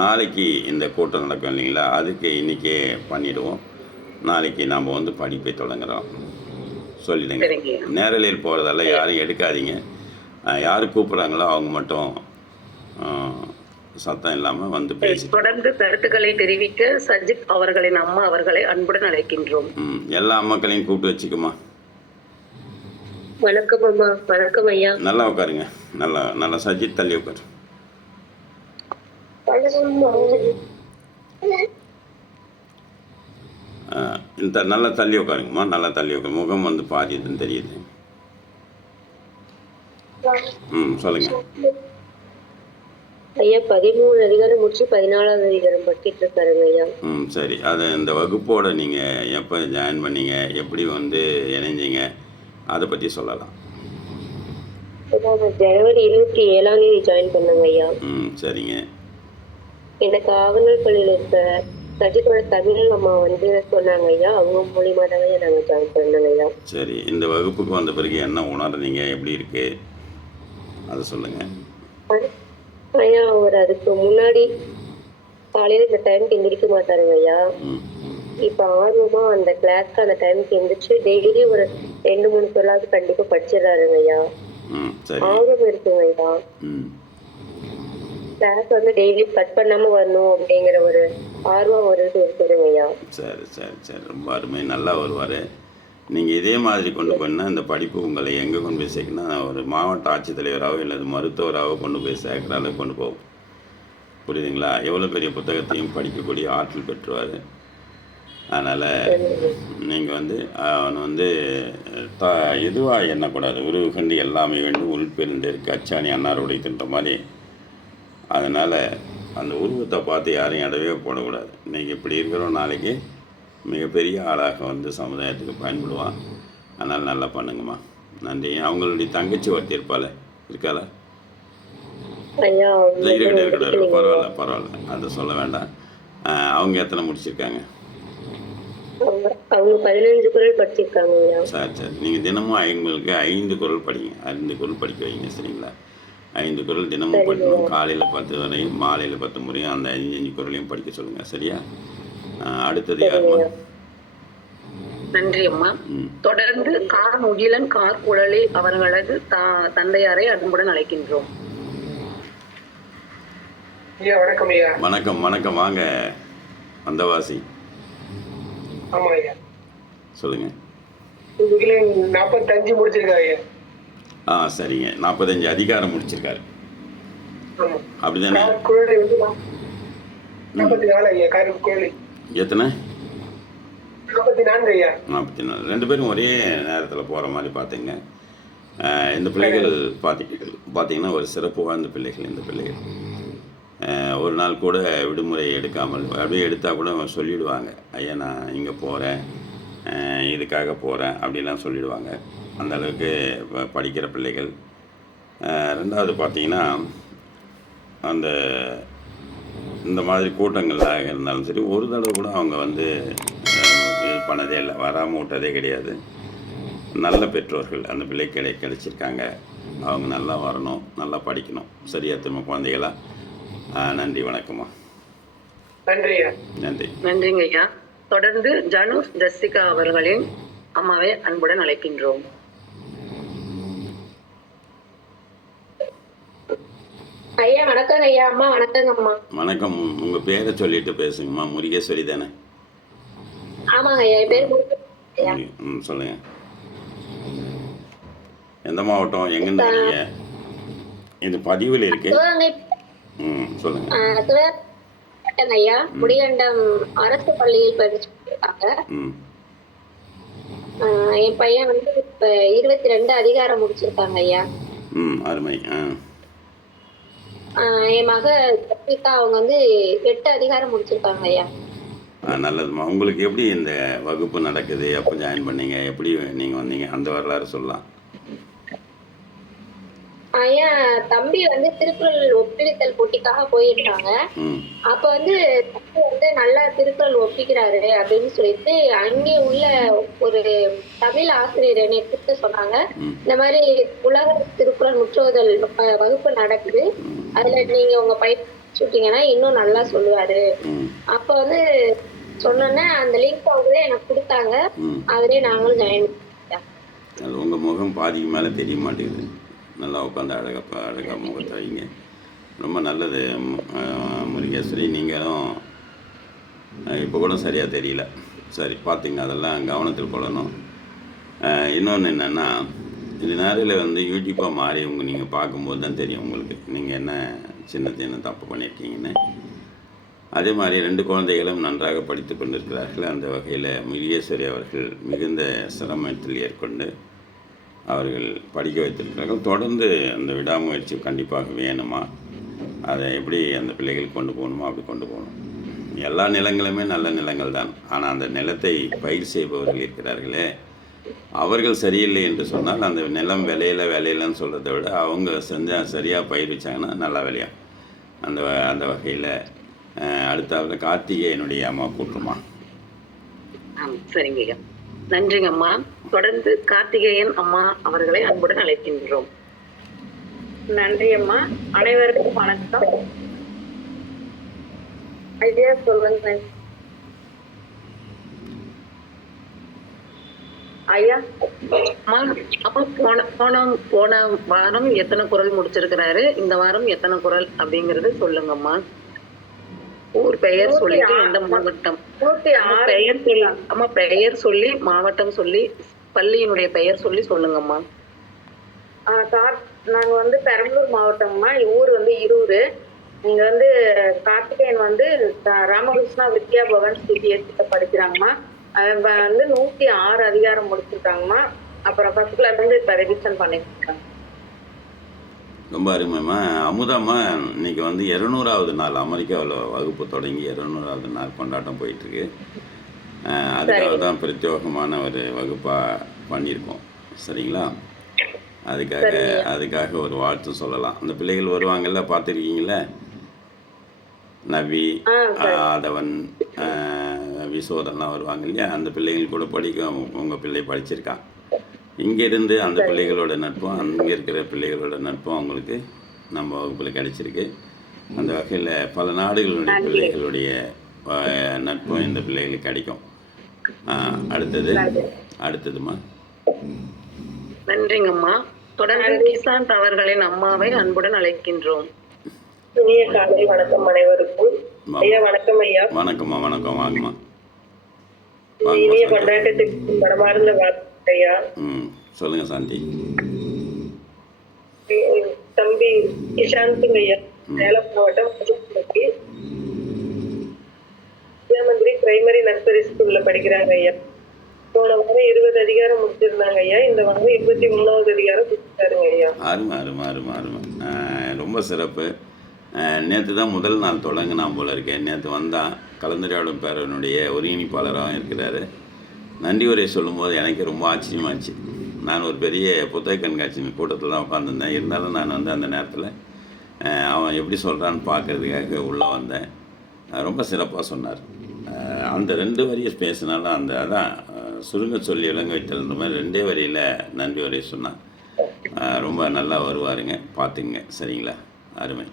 நாளைக்கு இந்த கூட்டம் நடக்கும் இல்லைங்களா, அதுக்கு இன்றைக்கே பண்ணிவிடுவோம். நாளைக்கு நாம் வந்து படிப்பை தொடங்குகிறோம் சொல்லிடுங்க. நேரலையில் போகிறதால யாரும் எடுக்காதீங்க. யார் கூப்பிட்றாங்களோ அவங்க மட்டும் சத்தம் இல்லாமல் வந்து பேசி தொடர்ந்து கருத்துக்களை தெரிவிக்க சஜித் அவர்களின் அம்மா அவர்களை அன்புடன் அழைக்கின்றோம். எல்லா அம்மாக்களையும் கூப்பிட்டு வச்சுக்குமா. வணக்கம் அம்மா. வணக்கம் ஐயா. நல்லா உட்காருங்க. நல்லா சஜித் தள்ளி உட்காரு. இந்த நல்லா தள்ளி உட்காருங்கம்மா. நல்லா தள்ளி உட்காரு. முகம் வந்து பாதிதுன்னு தெரியுது. சொல்லுங்க ஐயா. 13 அதிகாரம் முடிச்சு 14வது அதிகாரம் படிச்சுட்டு இருக்காருங்க ஐயா. சரி. அது இந்த வகுப்போட நீங்கள் எப்போ ஜாயின் பண்ணீங்க, எப்படி வந்து இணைஞ்சீங்க, அதை பற்றி சொல்லலாம். ஜனவரி 27ஆம் தேதி ஜாயின் பண்ணாங்க ஐயா. சரிங்க. எனக்கு ஆவணல் பள்ளியில் இருக்க சஜித்தோட தமிழ் அம்மா வந்து சொன்னாங்க ஐயா. அவங்க மூலியமா தான் நாங்கள் ஜாயின் பண்ணாங்க ஐயா. சரி. இந்த வகுப்புக்கு வந்த பிறகு என்ன உணர்றீங்க, எப்படி இருக்கு அதை சொல்லுங்க ஐயா. அவர் அதுக்கு முன்னாடி காலையில் இந்த டைமுக்கு எந்திரிக்க மாட்டாருங்க ஐயா. இப்போ ஆர்வமா அந்த கிளாஸ்க்கு அந்த டைமுக்கு எந்திரிச்சு டெய்லி ஒரு 2-3 சொல்லாவது கண்டிப்பா படிச்சிடறாருங்க ஐயா. ஆர்வம் இருக்குங்க ஐயா. கிளாஸ் வந்து டெய்லி கட் பண்ணாம வரணும் அப்படிங்கிற ஒரு ஆர்வம் வருது இருக்குதுங்க ஐயா. சரி. ரொம்ப அருமை. நல்லா வருவார். நீங்கள் இதே மாதிரி கொண்டு போனால் இந்த படிப்பு உங்களை எங்கே கொண்டு போய் சேர்க்கணும், ஒரு மாவட்ட ஆட்சித்தலைவராகவோ இல்லை மருத்துவராகவோ கொண்டு போய் சேர்க்குற அளவுக்கு கொண்டு போகும். புரியுதுங்களா? எவ்வளோ பெரிய புத்தகத்தையும் படிக்கக்கூடிய ஆற்றல் பெற்றுவார். அதனால் நீங்கள் வந்து அவன் வந்து எதுவாக எண்ணக்கூடாது. உருவு கண்டு எல்லாமே வேண்டும், உள்பெருந்திருக்கு அச்சாணி அன்னார் உடைத்துன்ற மாதிரி. அதனால் அந்த உருவத்தை பார்த்து யாரையும் இடவே போடக்கூடாது. இன்றைக்கி இப்படி இருக்கிறோம், நாளைக்கு மிகப்பெரிய ஆளாக வந்து சமுதாயத்துக்கு பயன்படுவான். அதனால் நல்லா பண்ணுங்கம்மா. நன்றி. அவங்களுடைய தங்கச்சி ஒருத்தி இருக்காளா? இருக்கட்டும். பரவாயில்ல. அதை சொல்ல வேண்டாம். அவங்க எத்தனை முடிச்சிருக்காங்க? அவங்க 15 குறள் படிச்சிருக்காங்க. சரி. நீங்கள் தினமும் அவங்களுக்கு 5 குறள் படிங்க. 5 குறள் படிக்க வைங்க. சரிங்களா? 5 குறள் தினமும் படிக்கணும். காலையில் 10 வரையும், மாலையில் 10 முறையும் அந்த 5 குறளையும் படிக்க சொல்லுங்கள். சரியா? அடுத்தது யாருமா? நன்றி அம்மா. தொடர்ந்து கார் முகிலன் கார் குழலி அவர்களது தந்தையாரை அன்புடன் அழைக்கின்றோம். வணக்கம் ஐயா. வணக்கம். வாங்க வந்தவாசி. ஆமா ஐயா. சொல்லுங்க. 45 முடிச்சிருக்காரு. சரிங்க. 45 அதிகாரம் முடிச்சிருக்காரு. அப்படிதானே? எத்தனை? 44. 2 பேரும் ஒரே நேரத்தில் போகிற மாதிரி பார்த்தீங்க. இந்த பிள்ளைகள் பார்த்தீங்கன்னா ஒரு சிறப்பு வாழ்ந்த பிள்ளைகள். இந்த பிள்ளைகள் ஒரு நாள் கூட விடுமுறை எடுக்காமல், அப்படியே எடுத்தால் கூட சொல்லிவிடுவாங்க, ஐயா நான் இங்கே போகிறேன், இதுக்காக போகிறேன் அப்படிலாம் சொல்லிவிடுவாங்க. அந்த அளவுக்கு படிக்கிற பிள்ளைகள். ரெண்டாவது பார்த்தீங்கன்னா இந்த மாதிரி கூட்டங்களாக இருந்தாலும் சரி, ஒரு தடவை கூட அவங்க வந்து இது பண்ணதே இல்லை, வராமல் விட்டதே கிடையாது. நல்ல பெற்றோர்கள் அந்த பிள்ளை கிடைச்சிருக்காங்க. அவங்க நல்லா வரணும், நல்லா படிக்கணும். சரியா திரும்ப குழந்தைகளா? நன்றி. வணக்கம்மா. நன்றி. நன்றிங்க ஐயா. தொடர்ந்து ஜனுஸ் ஜெசிகா அவர்களின் அம்மாவை அன்புடன் அழைக்கின்றோம். ஐயா வணக்கங்க ஐயா. அம்மா வணக்கங்க அம்மா. வணக்கம். உங்கள் பேரை சொல்லிட்டு பேசுங்கம்மா. முருகேஸ்வரி தானே? ஆமாங்க ஐயா, என் பேர் ஐயா. சொல்லுங்கள். எந்த மாவட்டம், எங்கேருந்து வரீங்க? இது பதிவில் இருக்கு. சொல்லுங்கள். ஐயா முடிகண்டம் அரசு பள்ளியில் படிச்சுருக்காங்க. என் பையன் வந்து இப்ப 22 அதிகாரம் முடிச்சிருக்காங்க ஐயா. அருமை. என் மக ஜெசிகா அவங்க வந்து 8 அதிகாரம் முடிச்சிருக்காங்க ஐயா. நல்லதும்மா. உங்களுக்கு எப்படி இந்த வகுப்பு நடக்குது, எப்போ ஜாயின் பண்ணீங்க, எப்படி நீங்கள் வந்தீங்க, அந்த வரலாறு சொல்லலாம். ஐயா தம்பி வந்து திருக்குறள் ஒப்பிடுத்தல் போட்டிக்காக போயிருக்காங்க. அப்ப வந்து தம்பி வந்து நல்லா திருக்குறள் ஒப்பிக்கிறாரு அப்படின்னு சொல்லிட்டு அங்கே உள்ள ஒரு தமிழ் ஆசிரியர் என்னை கூப்பிட்டு சொன்னாங்க, இந்த மாதிரி உலக திருக்குறள் முற்றோதல் வகுப்பு நடக்குது, அதுல நீங்க உங்க பயிற்சி விட்டீங்கன்னா இன்னும் நல்லா சொல்லுவாரு. அப்ப வந்து சொன்னோன்னே அந்த லிங்க் அவங்களே எனக்கு கொடுத்தாங்க. அதுலயே நாங்களும் ஜாயின் பண்ணிட்டோம். உங்க முகம் பாதிக்கு மேலே தெரிய மாட்டேங்குது. நல்லா உட்காந்து அழகாக முகத்தை வைங்க. ரொம்ப நல்லது முருகேஸ்வரி. நீங்களும் இப்போ கூட சரியாக தெரியல. சரி, பார்த்தீங்க, அதெல்லாம் கவனத்தில் கொள்ளணும். இன்னொன்று என்னென்னா, இது நேரில் வந்து யூடியூப்பாக மாறி நீங்கள் பார்க்கும்போது தான் தெரியும் உங்களுக்கு நீங்கள் என்ன சின்ன தப்பு பண்ணியிருக்கீங்கன்னு. அதே மாதிரி 2 குழந்தைகளும் நன்றாக படித்து கொண்டிருக்கிறார்கள். அந்த வகையில் முருகேஸ்வரி அவர்கள் மிகுந்த சிரமத்தில் ஏற்கொண்டு அவர்கள் படிக்க வைத்திருக்கிறார்கள். தொடர்ந்து அந்த விடாமுயற்சி கண்டிப்பாக வேணுமா, அதை எப்படி அந்த பிள்ளைகள் கொண்டு போகணுமோ அப்படி கொண்டு போகணும். எல்லா நிலங்களுமே நல்ல நிலங்கள் தான். ஆனால் அந்த நிலத்தை பயிர் செய்பவர்கள் இருக்கிறார்களே, அவர்கள் சரியில்லை என்று சொன்னால் அந்த நிலம் விளையலன்னு சொல்கிறத விட அவங்க செஞ்சால் சரியாக பயிர் வச்சாங்கன்னா நல்லா விளையும். அந்த வகையில் அடுத்தாவது கார்த்திகேயனுடைய அம்மா கூட்டுமா. சரிங்க ஐயா, நன்றிங்க அம்மா. தொடர்ந்து கார்த்திகேயன் அம்மா அவர்களை அன்புடன் அழைக்கின்றோம். நன்றி அம்மா. அனைவருக்கும் வணக்கம். ஐயா சொல்லுங்க ஐயா. போன வாரம் எத்தனை குறள் முடிச்சிருக்கிறாரு, இந்த வாரம் எத்தனை குறள் அப்படிங்கறது சொல்லுங்கம்மா. ஊர் பெயர் சொல்லிட்டு எந்த மாவட்டம், பெயர் சொல்லி அம்மா, பெயர் சொல்லி மாவட்டம் சொல்லி பள்ளியினுடைய பெயர் சொல்லி சொல்லுங்கம்மா. நாங்க வந்து பெரம்பலூர் மாவட்டம்மா. ஊர் வந்து இருூர். நீங்க வந்து கார்த்திகேயன் வந்து ராமகிருஷ்ணா வித்யா பவன் சிபிஎஸ்சில படிக்கிறாங்கம்மா. வந்து 106 அதிகாரம் முடிச்சிருக்காங்கம்மா. அப்புறம் ஃபர்ஸ்ட் கிளாஸ் வந்து இப்ப ரெவிஷன் பண்ணிட்டு இருக்காங்க. ரொம்ப அருமைம்மா. அமுதாம்மா, இன்றைக்கி வந்து 200வது நாள் அமெரிக்காவில் வகுப்பு தொடங்கி 200வது நாள் கொண்டாட்டம் போயிட்டுருக்கு. அதுக்காக தான் பிரத்யேகமான ஒரு வகுப்பாக பண்ணியிருக்கோம். சரிங்களா? அதுக்காக ஒரு வாழ்த்து சொல்லலாம். அந்த பிள்ளைகள் வருவாங்கல்ல, பார்த்துருக்கீங்களே, நவி, ஆதவன், விசோதெல்லாம் வருவாங்க இல்லையா, அந்த பிள்ளைகள் கூட படிக்க உங்கள் பிள்ளை படிச்சிருக்கான். இங்கேருந்து அந்த பிள்ளைகளோட நட்பும் அங்கே இருக்கிற பிள்ளைகளோட நட்பும் அவங்களுக்கு நம்ம வகுப்பில் கிடைச்சிருக்கு. அந்த வகையில் பல நாடுகளுடைய பிள்ளைகளுடைய நட்பும் இந்த பிள்ளைகளுக்கு கிடைக்கும். அடுத்ததுமா. நன்றிங்கம்மா. தொடர்ந்து கிசாந்த் அவர்களின் அம்மாவை அன்புடன் அழைக்கின்றோம். இனிய காலை வணக்கம் அனைவருக்கும். ஐயா வணக்கம். ஐயா வணக்கம்மா. வணக்கம். வாங்கம்மா. இனிய கொண்டாட்டத்துக்கு மனமார்ந்த வாழ்த்து ஐயா. சொல்லுங்க சாந்தி. தம்பி கிஷாந்த் ஐயா, சேலம் மாவட்டம் மந்திரி பிரைமரி நர்சரி ஸ்கூல்ல படிக்கிறாங்க ஐயா. போன வாரம் 20 அதிகாரம் முடிச்சிருந்தாங்க ஐயா. இந்த வாரம் 23வது அதிகாரம் முடிச்சிருக்காருங்க ஐயா. அருமை. ரொம்ப சிறப்பு. நேற்று தான் முதல் நாள் தொடங்கினா போல இருக்கேன். நேற்று வந்தான். கலந்துரையாடும் பேரவனுடைய ஒருங்கிணைப்பாளராகவும் இருக்கிறாரு. நன்றி உரை சொல்லும்போது எனக்கு ரொம்ப ஆச்சரியமாச்சு. நான் ஒரு பெரிய புத்தக கண்காட்சி கூட்டத்தில் தான் உட்காந்துருந்தேன். இருந்தாலும் நான் வந்து அந்த நேரத்தில் அவன் எப்படி சொல்கிறான்னு பார்க்குறதுக்காக உள்ளே வந்தேன். ரொம்ப சிறப்பாக சொன்னார். அந்த 2 வரியை பேசினாலும் அதான் சுருங்க சொல்லி விளங்க வைத்தல்ன்ற மாதிரி 2 வரியில் நன்றி உரை சொன்னான். ரொம்ப நல்லா வருவாருங்க, பார்த்துங்க. சரிங்களா? அருமை.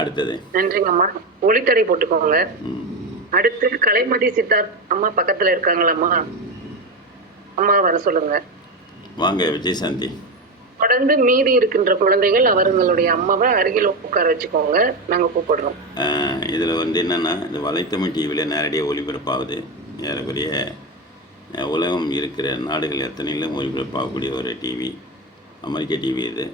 அடுத்தது. நன்றிங்கம்மா. ஒளித்தடை போட்டுக்கோங்க. அடுத்து கலைமதி சித்தார்த் அம்மா பக்கத்துல இருக்காங்களாம்மா? அம்மா வர சொல்லுங்க. வாங்க விஜயசாந்தி. தொடர்ந்து மீதி இருக்கின்ற குழந்தைகள் அவர்களுடைய அம்மாவை அருகில் உட்கார வச்சுக்கோங்க, நாங்க கூப்பிடுறோம். இதில் வந்து என்னென்னா, இந்த வலைத்தமிழ் டிவியில் நேரடியாக ஒளிபரப்பாகுது. ஏறக்குறைய உலகம் இருக்கிற நாடுகள் எத்தனையிலும் ஒளிபரப்பாகக்கூடிய ஒரு டிவி, அமெரிக்க டிவி இது.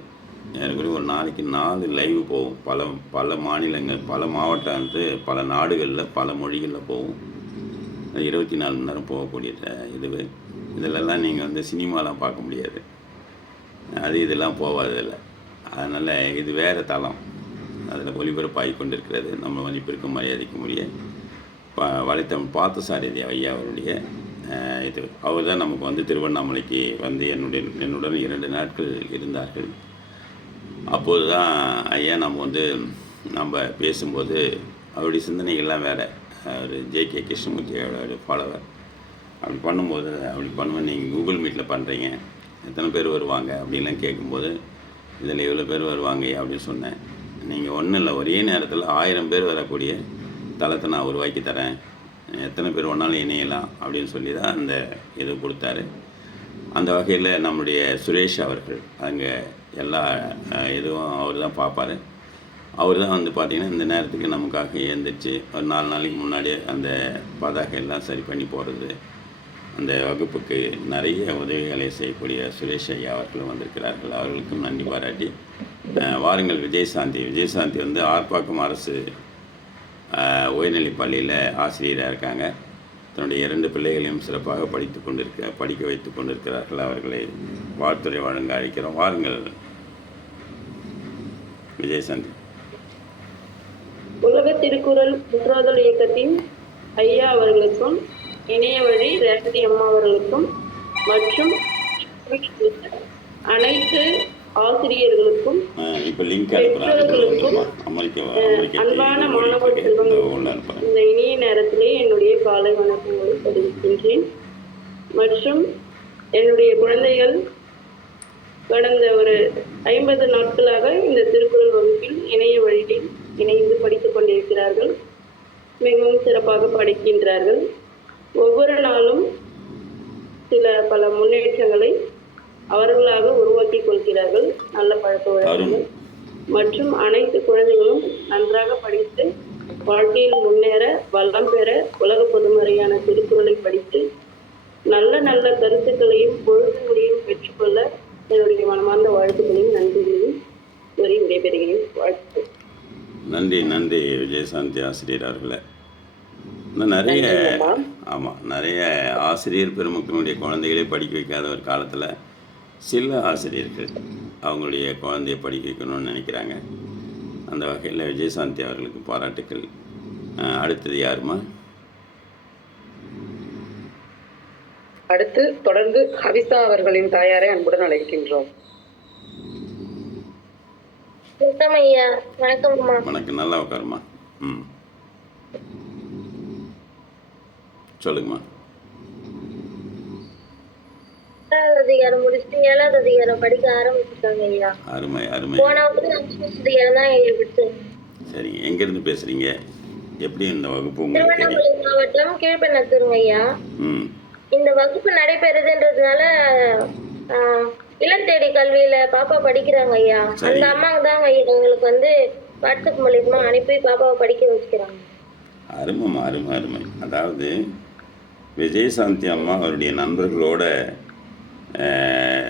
ஏறக்குறைய ஒரு நாளைக்கு 4 லைவ் போகும். பல மாநிலங்கள், பல மாவட்டம் வந்து பல நாடுகளில் பல மொழிகளில் போகும். 24 மணி நேரம் போகக்கூடிய இது. இதிலெல்லாம் நீங்கள் வந்து சினிமாலாம் பார்க்க முடியாது, இதெல்லாம் போகாதில்லை. அதனால் இது வேறு தளம், அதில் ஒளிபரப்பாகி கொண்டிருக்கிறது. நம்ம மதிப்பிற்கும் மரியாதைக்கும் உரிய வலைத்தமிழ் பார்த்தசாரதி ஐயா அவருடைய இது. அவர் தான் நமக்கு வந்து திருவண்ணாமலைக்கு வந்து என்னுடன் 2 நாட்கள் இருந்தார்கள். அப்போது தான் ஐயா நம்ம பேசும்போது அவருடைய சிந்தனைகள்லாம் வேறு. அவர் ஜே.கே. கிருஷ்ணமூர்த்தியோட ஃபாலோவர். அப்படி பண்ணும்போது நீங்கள் கூகுள் மீட்டில் பண்ணுறீங்க, எத்தனை பேர் வருவாங்க அப்படின்லாம் கேட்கும்போது, இதில் எவ்வளோ பேர் வருவாங்க அப்படின்னு சொன்னேன். நீங்கள் ஒன்றும் இல்லை, ஒரே நேரத்தில் 1000 பேர் வரக்கூடிய தளத்தை நான் உருவாக்கி தரேன், எத்தனை பேர் ஒன்றாலும் இணையலாம் அப்படின்னு சொல்லி தான் அந்த இது கொடுத்தாரு. அந்த வகையில் நம்முடைய சுரேஷ் அவர்கள் அங்கே எல்லா இதுவும் அவர் தான் பார்ப்பார். அவர் தான் வந்து பார்த்திங்கன்னா இந்த நேரத்துக்கு நமக்காக எழுந்திரிச்சு ஒரு 4 நாளைக்கு முன்னாடியே அந்த பதாகை எல்லாம் சரி பண்ணி போகிறது, அந்த வகுப்புக்கு நிறைய உதவிகளை செய்யக்கூடிய சுரேஷ் ஐயா அவர்களும் வந்திருக்கிறார்கள். அவர்களுக்கும் நன்றி பாராட்டி வாருங்கள். விஜயசாந்தி வந்து ஆர்ப்பாக்கம் அரசு உயர்நிலைப் பள்ளியில் ஆசிரியராக இருக்காங்க. தன்னுடைய 2 பிள்ளைகளையும் சிறப்பாக படிக்க வைத்து கொண்டிருக்கிறார்கள். அவர்களை வாழ்த்துறை வழங்க அழைக்கிறோம். வாருங்கள் விஜயசாந்தி. உலக திருக்குறள் முற்றோதல் இயக்கத்தின் ஐயா அவர்களுக்கும், இணைய வழி ரேவதி அம்மா அவர்களுக்கும் மற்றும் அனைத்து ஆசிரியர்களுக்கும் இப்போ லிங்க் அன்பான மாணவ செல்வங்கள் இந்த இனிய நேரத்திலே என்னுடைய காலை வணக்கங்களை தெரிவிக்கின்றேன். மற்றும் என்னுடைய குழந்தைகள் கடந்த ஒரு 50 நாட்களாக இந்த திருக்குறள் வகுப்பில் இணைய வழியில் இணைந்து படித்துக் கொண்டிருக்கிறார்கள். மிகவும் சிறப்பாக படிக்கின்றார்கள். ஒவ்வொரு நாளும் பல முன்னேற்றங்களை அவர்களாக உருவாக்கி கொள்கிறார்கள். நல்ல பழக்க வழக்கங்கள் மற்றும் அனைத்து குழந்தைகளும் நன்றாக படித்து வாழ்க்கையில் முன்னேற, வளம் பெற, உலக பொதுமறையான திருக்குறளை படித்து நல்ல நல்ல கருத்துக்களையும் பொழுதுகளையும் பெற்றுக்கொள்ள என்னுடைய மனமார்ந்த வாழ்த்துக்களையும் நன்றிகளையும் கூறி விடைபெறுகிறேன். வாழ்த்து. நன்றி விஜயசாந்தி ஆசிரியர் அவர்களே. இன்னும் நிறைய ஆசிரியர் பெருமக்களுடைய குழந்தைகளே படிக்க வைக்காத ஒரு காலத்தில் சில ஆசிரியர்கள் அவங்களுடைய குழந்தைய படிக்க வைக்கணும்னு நினைக்கிறாங்க. அந்த வகையில் விஜயசாந்தி அவர்களுக்கு பாராட்டுக்கள். அடுத்தது யாருமா? அடுத்து தொடர்ந்து ஹவிசா அவர்களின் தாயாரை அன்புடன் அழைக்கின்றோம். வணக்கம், நல்லா உட்காருமா. சொல்லுங்கம்மா. 6வது அதிகாரம் முடிச்சுட்டு 7வது அதிகாரம் படிக்க ஆரம்பிச்சிட்டாங்க ஐயா. அருமை. போன அதிகாரம் தான் படிச்சேன். சரி, எங்கேருந்து பேசுறீங்க? எப்படி இந்த வகுப்பு திருவண்ணாமலை மாவட்டம் கீழ்பெண்ணத்தூர் ஐயா. இந்த வகுப்பு நடைபெறுதுன்றதுனால இளம் தேடி கல்வியில பாப்பா படிக்கிறாங்க ஐயா. அந்த அம்மாங்க தான் ஐயா எங்களுக்கு வந்து வாட்ஸ்அப் மூலியமா அனுப்பி பாப்பாவை படிக்க வச்சுக்கிறாங்க. அருமை. அதாவது விஜயசாந்தி அம்மா அவருடைய நண்பர்களோட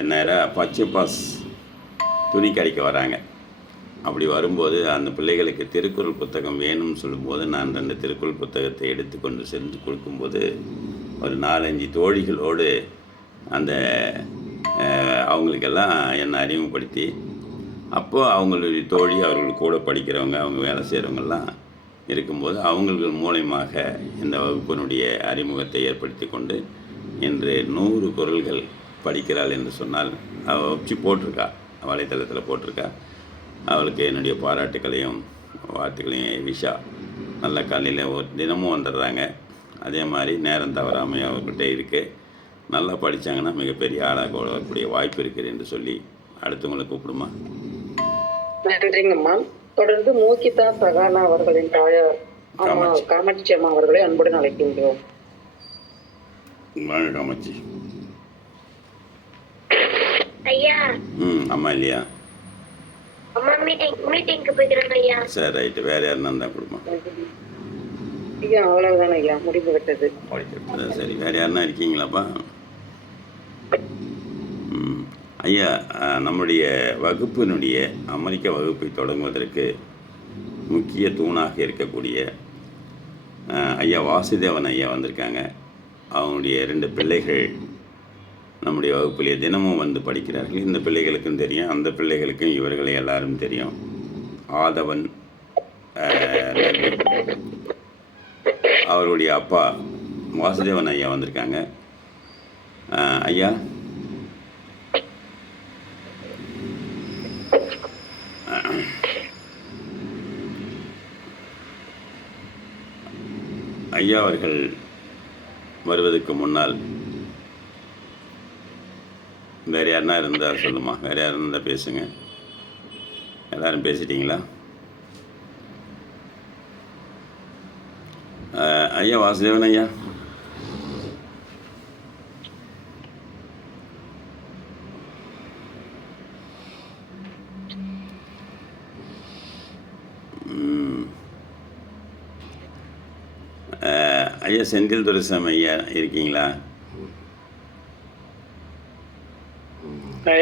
நேராக பச்சை பாஸ் துணி கடைக்கு வராங்க. அப்படி வரும்போது அந்த பிள்ளைகளுக்கு திருக்குறள் புத்தகம் வேணும்னு சொல்லும்போது நான் அந்த திருக்குறள் புத்தகத்தை எடுத்துக்கொண்டு சென்று கொடுக்கும்போது ஒரு 4-5 தோழிகளோடு அந்த அவங்களுக்கெல்லாம் என்னை அறிமுகப்படுத்தி, அப்போது அவங்களுடைய தோழி அவர்கள் கூட படிக்கிறவங்க, அவங்க வேலை செய்கிறவங்கெல்லாம் இருக்கும்போது அவங்களுக்கு மூலயமாக இந்த வகுப்பினுடைய அறிமுகத்தை ஏற்படுத்தி கொண்டு இன்று 100 குறள்கள் படிக்கிறாள் என்று சொன்னால் அவள் வச்சு போட்டிருக்கா, வலைத்தளத்தில் போட்டிருக்கா. அவளுக்கு என்னுடைய பாராட்டுக்களையும் வாழ்த்துக்களையும். விஷா நல்ல காலையில் தினமும் வந்துடுறாங்க. அதே மாதிரி நேரம் தவறாமல் அவர்கிட்ட இருக்குது. நல்லா படித்தாங்கன்னா மிகப்பெரிய ஆளாக வரக்கூடிய வாய்ப்பு இருக்குது என்று சொல்லி அடுத்தவங்களை கூப்பிடுமா. நன்றிங்கம்மா. தொடர்ந்து மோகிதா சகானா அவர்களின் தாயார் காமாட்சி. காமாட்சி அம்மா அவர்களை அன்புடன் அழைக்கின்றோம். வாங்க காமாட்சி. ஐயா அம்மா இல்லையா? அம்மா மீட்டிங்க்கு போய்க்கிறாங்க ஐயா. சரி ரைட்டு. வேறு யாருன்னா இருந்தால் கொடுமா. ஐயா அவ்வளவுதானே ஐயா, முடிந்து விட்டது. சரி, வேறு யாருன்னா இருக்கீங்களாப்பா? ஐயா, நம்முடைய வகுப்பினுடைய அமெரிக்க வகுப்பை தொடங்குவதற்கு முக்கிய தூணாக இருக்கக்கூடிய ஐயா வாசுதேவன் ஐயா வந்திருக்காங்க. அவங்களுடைய 2 பிள்ளைகள் நம்முடைய வகுப்பிலே தினமும் வந்து படிக்கிறார்கள். இந்த பிள்ளைகளுக்கும் தெரியும், அந்த பிள்ளைகளுக்கும் இவர்களை எல்லாரும் தெரியும். ஆதவன், அவருடைய அப்பா வாசுதேவன் ஐயா வந்திருக்காங்க. ஐயா ஐயா அவர்கள் வருவதற்கு முன்னால் வேறு யாருன்னா இருந்தால் சொல்லுமா. வேறு யாரும் இருந்தால் பேசுங்க. எல்லோரும் பேசிட்டீங்களா? ஐயா வாசுதேவன் ஐயா. ஐயா செந்தில் துரைசாமி ஐயா இருக்கீங்களா?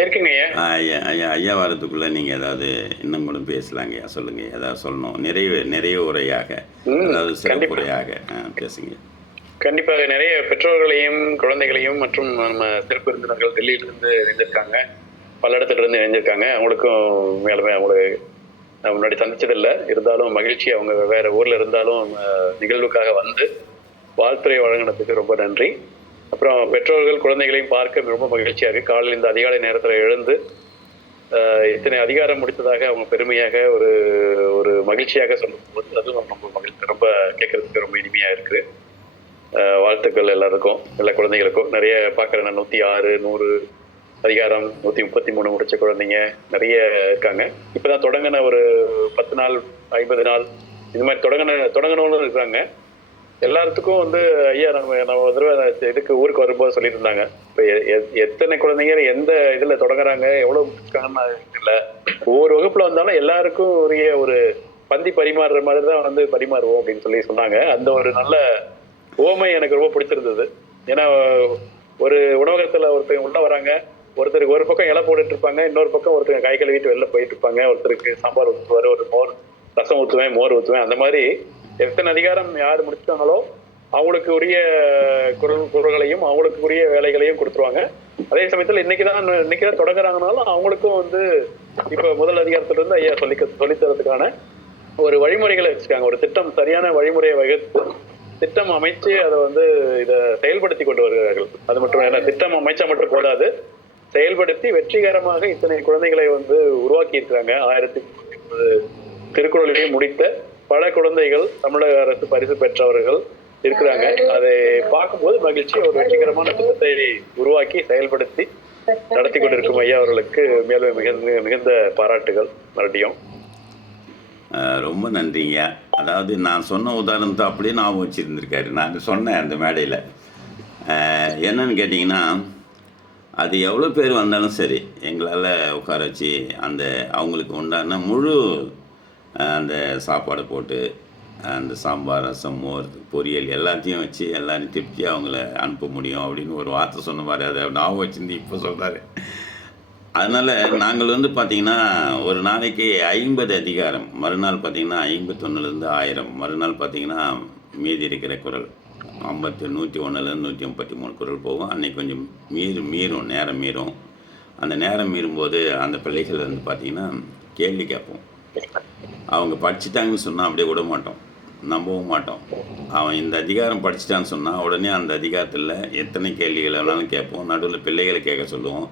இருக்குங்க ஐயா. ஐயா ஐயா ஐயா வாரத்துக்குள்ளே நீங்கள் ஏதாவது இன்னும் கூட பேசலாங்க ஐயா. சொல்லுங்கள், ஏதாவது சொல்லணும். நிறைய உரையாக, அதாவது சிறப்புரையாக பேசுங்க. கண்டிப்பாக நிறைய பெற்றோர்களையும் குழந்தைகளையும் மற்றும் நம்ம சிறப்பு விருந்தினர்கள் டெல்லியிலிருந்து இணைஞ்சிருக்காங்க, பல இடத்துல இருந்து இணைஞ்சிருக்காங்க. அவங்களுக்கும் மேலுமே அவங்களுக்கு நான் முன்னாடி சந்திச்சதில்லை, இருந்தாலும் மகிழ்ச்சி. அவங்க வேற ஊர்ல இருந்தாலும் நிகழ்வுக்காக வந்து வாழ்த்துறை வழங்கினதுக்கு ரொம்ப நன்றி. அப்புறம் பெற்றோர்கள் குழந்தைகளையும் பார்க்க ரொம்ப மகிழ்ச்சியாக இருக்கு. காலையில் இந்த அதிகாலை நேரத்தில் எழுந்து இத்தனை அதிகாரம் முடித்ததாக அவங்க பெருமையாக ஒரு ஒரு மகிழ்ச்சியாக சொல்லும்போது அதுவும் ரொம்ப மகிழ்ச்சி, ரொம்ப கேட்கறதுக்கு ரொம்ப இனிமையா இருக்கு. வாழ்த்துக்கள் எல்லாருக்கும், எல்லா குழந்தைகளுக்கும். நிறைய பார்க்குறேன், 106, 100 அதிகாரம், 133 முடிச்ச குழந்தைங்க நிறைய இருக்காங்க. இப்போதான் தொடங்கின ஒரு 10 நாள் 50 நாள் இது மாதிரி தொடங்கணும்னு இருக்காங்க. எல்லாத்துக்கும் வந்து ஐயா நம்ம ஒரு தடவை இதுக்கு ஊருக்கு வரும்போது சொல்லிட்டு இருந்தாங்க, இப்போ எத்தனை குழந்தைங்க எந்த இதில் தொடங்குறாங்க, எவ்வளோ முடிச்சிருக்காங்கன்னு இல்லை. ஒவ்வொரு வகுப்புல வந்தாலும் எல்லாருக்கும் ஒரு பந்தி பரிமாறுற மாதிரி தான் வந்து பரிமாறுவோம் அப்படின்னு சொல்லி சொன்னாங்க. அந்த ஒரு நல்ல ஓமை எனக்கு ரொம்ப பிடிச்சிருந்தது. ஏன்னா ஒரு உணவகத்தில் ஒருத்தங்க உள்ள வராங்க, ஒருத்தருக்கு ஒரு பக்கம் இலை போட்டுட்டு இருப்பாங்க, இன்னொரு பக்கம் ஒருத்தங்க கை கழுவிட்டு வெளில போயிட்டு இருப்பாங்க, ஒருத்தருக்கு சாம்பார் ஊற்றுவார், ஒரு ரசம் ஊற்றுவேன், மோர் ஊற்றுவேன். அந்த மாதிரி எத்தனை அதிகாரம் யார் முடிச்சாங்களோ அவங்களுக்கு உரிய குரல்களையும் அவங்களுக்கு உரிய வேலைகளையும் கொடுத்துருவாங்க. அதே சமயத்தில் இன்னைக்குதான் தொடங்குறாங்கனாலும் அவங்களுக்கும் வந்து இப்போ முதல் அதிகாரத்துல இருந்து ஐயா சொல்லித்தரதுக்கான ஒரு வழிமுறைகளை வச்சிருக்காங்க. ஒரு திட்டம், சரியான வழிமுறையை வகுத்து திட்டம் அமைச்சு அதை வந்து இதை செயல்படுத்தி கொண்டு வருகிறார்கள். அது மட்டும் ஏன்னா திட்டம் அமைச்சா மட்டும் போதாது, செயல்படுத்தி வெற்றிகரமாக இத்தனை குழந்தைகளை வந்து உருவாக்கி இருக்கிறாங்க. 1030 திருக்குறளையும் முடித்த பல குழந்தைகள் தமிழக அரசு பரிசு பெற்றவர்கள் இருக்கிறாங்க. அதை பார்க்கும்போது மகிழ்ச்சி. ஒரு வெற்றிகரமான திட்டத்தை உருவாக்கி செயல்படுத்தி நடத்தி கொண்டிருக்கும் ஐயா அவர்களுக்கு மேலும் மிகுந்த பாராட்டுகள். மறுபடியும் ரொம்ப நன்றிங்க. அதாவது நான் சொன்ன உதாரணத்தை அப்படியே ஞாபகம் வச்சுருந்துருக்காரு. நான் சொன்னேன் அந்த மேடையில். என்னன்னு கேட்டிங்கன்னா, அது எவ்வளோ பேர் வந்தாலும் சரி எங்களால் உட்கார வச்சு அந்த அவங்களுக்கு உண்டான முழு அந்த சாப்பாடு போட்டு அந்த சாம்பார், ரசம், மோர், பொரியல் எல்லாத்தையும் வச்சு எல்லாரையும் திருப்தியாக அவங்கள அனுப்ப முடியும் அப்படின்னு ஒரு வார்த்தை சொன்ன மாதிரி அதை ஞாபகம் வச்சுருந்து இப்போ சொல்கிறாரு. அதனால் நாங்கள் வந்து பார்த்திங்கன்னா ஒரு நாளைக்கு 50 அதிகாரம், மறுநாள் பார்த்திங்கன்னா 51லேருந்து 1000, மறுநாள் பார்த்திங்கன்னா மீதி இருக்கிற குரல் 101லேருந்து 133 குரல் போகும். அன்றைக்கி கொஞ்சம் மீறும் நேரம் மீறும். அந்த நேரம் மீறும்போது அந்த பிள்ளைகள் வந்து பார்த்திங்கன்னா கேள்வி கேட்போம். அவங்க படிச்சுட்டாங்கன்னு சொன்னால் அப்படியே விட மாட்டோம், நம்பவும் மாட்டோம். அவன் இந்த அதிகாரம் படிச்சுட்டான்னு சொன்னால் உடனே அந்த அதிகாரத்தில் எத்தனை கேள்விகள் வேணாலும் கேட்போம். நடுவில் பிள்ளைகளை கேட்க சொல்லுவோம்.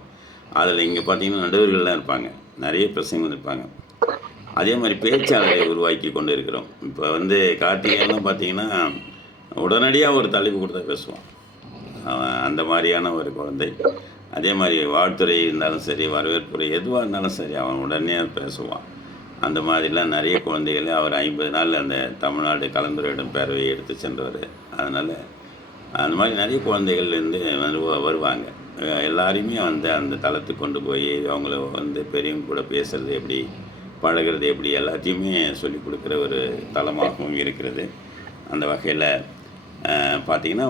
அதில் இங்கே பார்த்திங்கன்னா நடுவர்கள்லாம் இருப்பாங்க, நிறைய பிரச்சனைகள் இருப்பாங்க. அதே மாதிரி பேச்சாளரை உருவாக்கி கொண்டு இருக்கிறோம். இப்போ வந்து கார்த்திகேயெல்லாம் பார்த்திங்கன்னா உடனடியாக ஒரு தலைப்பு கொடுத்தா பேசுவான். அவன் அந்த மாதிரியான ஒரு குழந்தை. அதே மாதிரி வாழ்த்துறை இருந்தாலும் சரி, வரவேற்புரை எதுவாக இருந்தாலும் சரி அவன் உடனே பேசுவான். அந்த மாதிரிலாம் நிறைய குழந்தைகளை அவர் 50 நாள் அந்த தமிழ்நாடு கலந்துரையிடும் பேரவையை எடுத்து சென்றவர். அதனால் அந்த மாதிரி நிறைய குழந்தைகள் வருவாங்க. எல்லாரையுமே அந்த தளத்துக்கு கொண்டு போய் அவங்கள பெரியவங்க கூட பேசுகிறது எப்படி, பழகிறது எப்படி, எல்லாத்தையுமே சொல்லிக் கொடுக்குற ஒரு தளமாகவும் இருக்கிறது. அந்த வகையில் பார்த்திங்கன்னா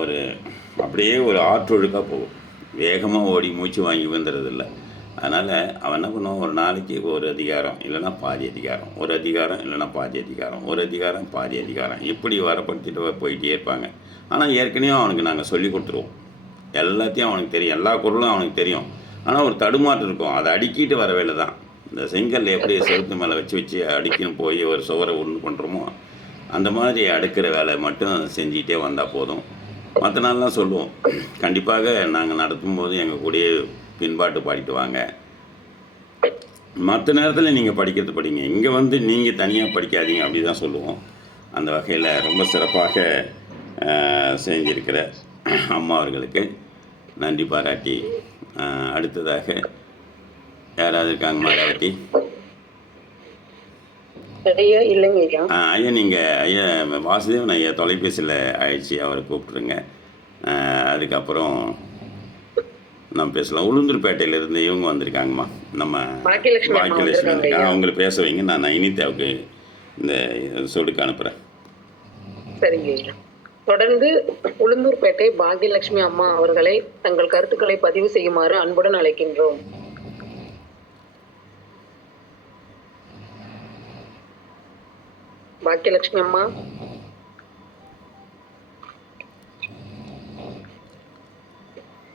ஒரு அப்படியே ஒரு ஆற்றொழுக்காக போகும். வேகமாக ஓடி மூச்சு வாங்கி வந்துடுறதில்ல. அதனால் அவன் என்ன பண்ணுவான், ஒரு நாளைக்கு ஒரு அதிகாரம் இல்லைன்னா பாதி அதிகாரம், ஒரு அதிகாரம் இல்லைன்னா பாதி அதிகாரம், ஒரு அதிகாரம் பாதி அதிகாரம், இப்படி வரப்படுத்திட்டு போயிட்டே இருப்பாங்க. ஆனால் ஏற்கனவே அவனுக்கு நாங்கள் சொல்லி கொடுத்துருவோம். எல்லாத்தையும் அவனுக்கு தெரியும், எல்லா குரலும் அவனுக்கு தெரியும். ஆனால் ஒரு தடுமாற்றம் இருக்கும். அதை அடுக்கிட்டு வர வேலை தான். இந்த செங்கல் எப்படி செவுத்து மேலே வச்சு அடிக்கணும் போய் ஒரு சுவரை ஒன்று பண்ணுறோமோ அந்த மாதிரி அடுக்கிற வேலை மட்டும் செஞ்சிகிட்டே வந்தால் போதும். மற்ற நாள்லாம் சொல்லுவோம், கண்டிப்பாக நாங்கள் நடத்தும்போது எங்கள் கூடயே பின்பாட்டு பாடிட்டு வாங்க. மற்ற நேரத்தில் நீங்கள் படிக்கிறது படிங்க, இங்கே நீங்கள் தனியாக படிக்காதீங்க, அப்படி தான் சொல்லுவோம். அந்த வகையில் ரொம்ப சிறப்பாக செஞ்சிருக்கிற அம்மா அவர்களுக்கு நன்றி பாராட்டி, அடுத்ததாக யாராவது இருக்காங்க மாராவட்டி? ஐயா இல்லைங்க ஐயா. ஐயா நீங்கள் ஐயா வாசுதேவன் ஐயா தொலைபேசியில் ஆயிடுச்சு, அவரை கூப்பிட்ருங்க. அதுக்கப்புறம் நம்ம பேசலாம். உளுந்தூர்பேட்டையிலேருந்து இவங்க வந்திருக்காங்கம்மா, நம்ம பாக்கியலட்சுமி வந்திருக்காங்க. அவங்களை பேச வைங்க. நான் நைனிதாவுக்கு இந்த சொடுக்கு அனுப்புகிறேன். சரிங்க ஐயா. தொடர்ந்து உளுந்தூர்பேட்டை பாக்கியலட்சுமி அம்மா அவர்களை தங்கள் கருத்துக்களை பதிவு செய்யுமாறு அன்புடன் அழைக்கின்றோம். பாக்கியலட்சுமி அம்மா.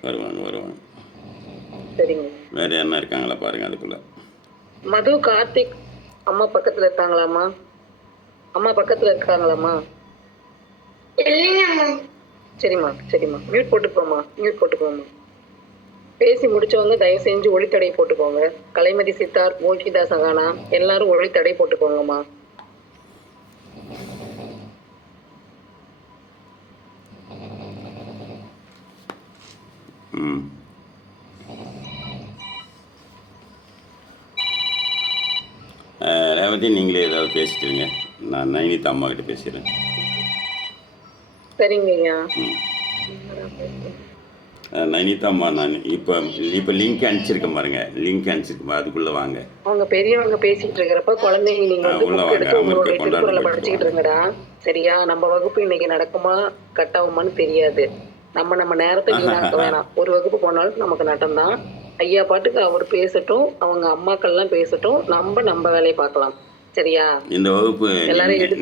வருவாங்க. சரிங்க. வேற என்ன இருக்காங்களா பாருங்க. அதுக்குள்ள மது கார்த்திக் அம்மா பக்கத்துல இருக்காங்களாம்மா? அம்மா பக்கத்துல இருக்காங்களாம்மா? சரிம்மா. மியூட் போட்டுக்கோமா. பேசி முடிச்சவங்க தயவு செஞ்சு ஒளித்தடை போட்டுக்கோங்க. கலைமதி சித்தார்த், மோகிதா சகானா எல்லாரும் ஒளித்தடை போட்டுக்கோங்கம்மா. ரேவதி நீங்களே ஏதாவது பேசிட்டுருங்க, நான் நைனிதா அம்மா கிட்ட பேசிடுறேன். சரிங்க ஐயா. நைனிதா அம்மா, நான் இப்போ லிங்க் அனுப்பிச்சிருக்கேன் பாருங்க, அதுக்குள்ளே வாங்க. அவங்க பெரியவங்க பேசிட்டு இருக்கிறப்ப குழந்தைங்க நீங்க உங்களுடைய திருக்குறளை படிச்சுக்கிட்டு இருங்கடா. சரியா? நம்ம வகுப்பு இன்னைக்கு நடக்குமா கட்டாகுமான்னு தெரியாது. நம்ம நேரத்துக்கு வீணாக்க வேணாம். ஒரு வகுப்பு போனாலும் நமக்கு நட்டம் தான். ஐயா பாட்டுக்கு அவர் பேசட்டும், அவங்க அம்மாக்கள்லாம் பேசட்டும், நம்ம வேலையை பார்க்கலாம். சரியா? இந்த வகுப்பு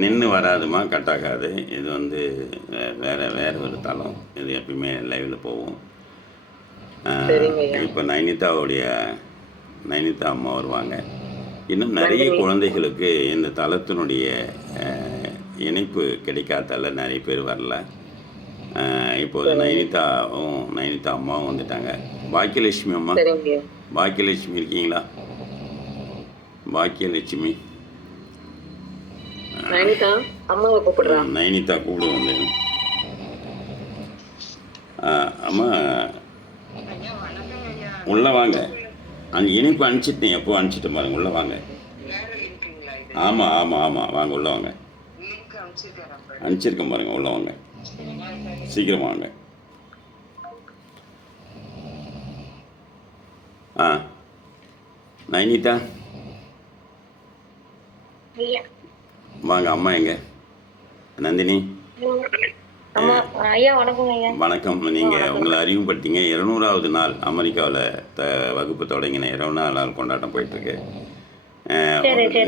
நின்று வராதுமா, கட்டாகாது. இது வேற ஒரு தளம். இது எப்பயுமே லைவில் போகும். இப்போ நைனிதா அம்மா வருவாங்க. இன்னும் நிறைய குழந்தைகளுக்கு இந்த தளத்தினுடைய இணைப்பு கிடைக்காதால நிறைய பேர் வரல. இப்போது நைனிதா அம்மாவும் வந்துட்டாங்க. பாக்கியலட்சுமி அம்மா, பாக்கியலட்சுமி இருக்கீங்களா? பாக்கியலட்சுமி நைனிதா கூப்பிடு வந்து. அம்மா உள்ளே வாங்க. அங்கே இனிப்பு அனுப்பிச்சிட்டேன், எப்போ அனுப்பிச்சிட்டேன் பாருங்க. உள்ளே வாங்க. ஆமாம் வாங்க, உள்ளே வாங்க. அனுப்பிச்சிருக்கேன் பாருங்க, உள்ளே வாங்க, சீக்கிரம் வாங்க. நைனிதா வாங்க. அம்மா எங்க? நந்தினி வணக்கம். நீங்கள் உங்களை அறிமுகப்படுத்திங்க. 200வது நாள் அமெரிக்காவில் வகுப்பு தொடங்கின 200 நாள் கொண்டாட்டம் போயிட்டுருக்கு.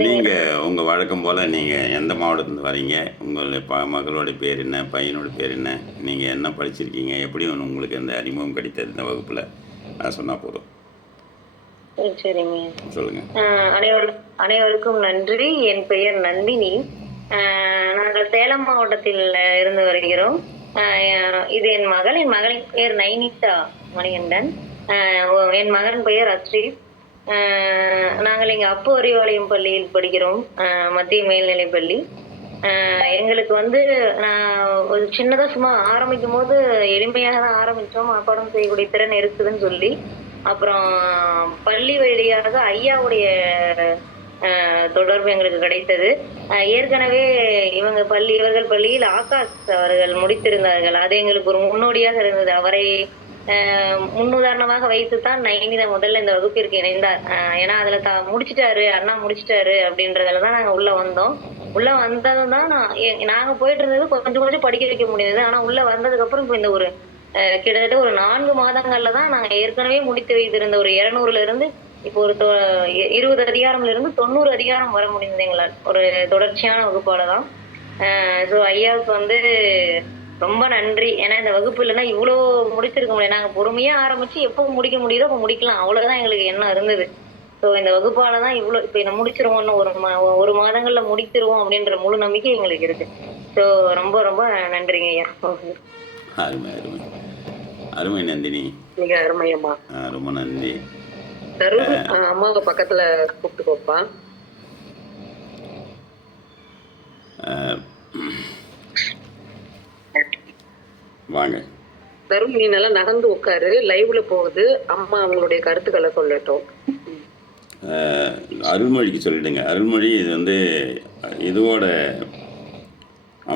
நீங்கள் உங்கள் வழக்கம் போல் நீங்கள் எந்த மாவட்டத்துலேருந்து வரீங்க, உங்களுடைய மகளோட பேர் என்ன, பையனோட பேர் என்ன, நீங்கள் என்ன படிச்சிருக்கீங்க, எப்படி உங்களுக்கு அந்த அறிமுகம் கிடைத்தது இந்த வகுப்பில், அதை சொன்னால் போதும். சரிங்க, சொல்லுங்கள். அனைவருக்கும் நன்றி. என் பெயர் நந்தினி. நாங்கள் சேலம் மாவட்டத்தில் இருந்து வருகிறோம். இது என் மகளின் பெயர் நைனிதா மணிகண்டன். என் மகன் பெயர் அஸ்ரீப். நாங்கள் இங்கே அப்பு அறிவாலயம் பள்ளியில் படிக்கிறோம், மத்திய மேல்நிலைப் பள்ளி. எங்களுக்கு ஒரு சின்னதாக சும்மா ஆரம்பிக்கும் போது எளிமையாக தான் ஆரம்பித்தோம். பாடம் செய்யக்கூடிய திறன் இருக்குதுன்னு சொல்லி அப்புறம் பள்ளி வழியாக ஐயாவுடைய தொடர்பு எங்களுக்கு கிடைத்தது. ஏற்கனவே இவர்கள் பள்ளியில் ஆகாஷ் அவர்கள் முடித்திருந்தார்கள். அது எங்களுக்கு ஒரு முன்னோடியாக இருந்தது. அவரை முன்னுதாரணமாக வைத்துத்தான் நைனிதா முதல்ல இந்த வகுப்பிற்கு இணைந்தார். ஏன்னா அதுல முடிச்சிட்டாரு, அண்ணா முடிச்சிட்டாரு அப்படின்றதுலதான் நாங்க உள்ள வந்தோம். உள்ள வந்ததும் தான் நாங்க போயிட்டு இருந்தது கொஞ்சம் கொஞ்சம் படிக்க வைக்க முடியாது. ஆனா உள்ள வந்ததுக்கு அப்புறம் இப்ப இந்த ஒரு கிட்டத்தட்ட ஒரு 4 மாதங்கள்ல தான் நாங்க ஏற்கனவே முடித்து வைத்திருந்த ஒரு 200ல இருந்து இப்போ ஒரு 20 அதிகாரம்ல இருந்து 90 அதிகாரம் வர முடிந்தது எங்களால். ஒரு தொடர்ச்சியான வகுப்பால தான். ஸோ ஐயாவுக்கு வந்து ரொம்ப நன்றி. ஏன்னா இந்த வகுப்பு இல்லைன்னா இவ்வளோ முடிச்சிருக்க முடியாது. நாங்கள் பொறுமையாக ஆரம்பிச்சு எப்போ முடிக்க முடியுதோ அப்போ முடிக்கலாம், அவ்வளோதான் எங்களுக்கு எண்ணம் இருந்தது. ஸோ இந்த வகுப்பால தான் இவ்வளோ இப்போ இதை முடிச்சிருவோம்னு ஒரு மாதங்களில் முடிச்சிருவோம் அப்படின்ற முழு நம்பிக்கை எங்களுக்கு இருக்கு. ஸோ ரொம்ப ரொம்ப நன்றிங்க ஐயா. அருமை அருமை அருமை நந்தினி, மிக அருமையம்மா. ரொம்ப நன்றி. தருண் அம்மாவை பக்கத்துல கூப்பிட்டுக்கோப்பா. வாங்க தருண், நீ நல்லா நகர்ந்து உட்காரு. லைவ்ல போகுது, அம்மா அவங்களுடைய கருத்துக்களை சொல்லட்டும். அருள்மொழிக்கு சொல்லிடுங்க. அருள்மொழி இது வந்து இதோட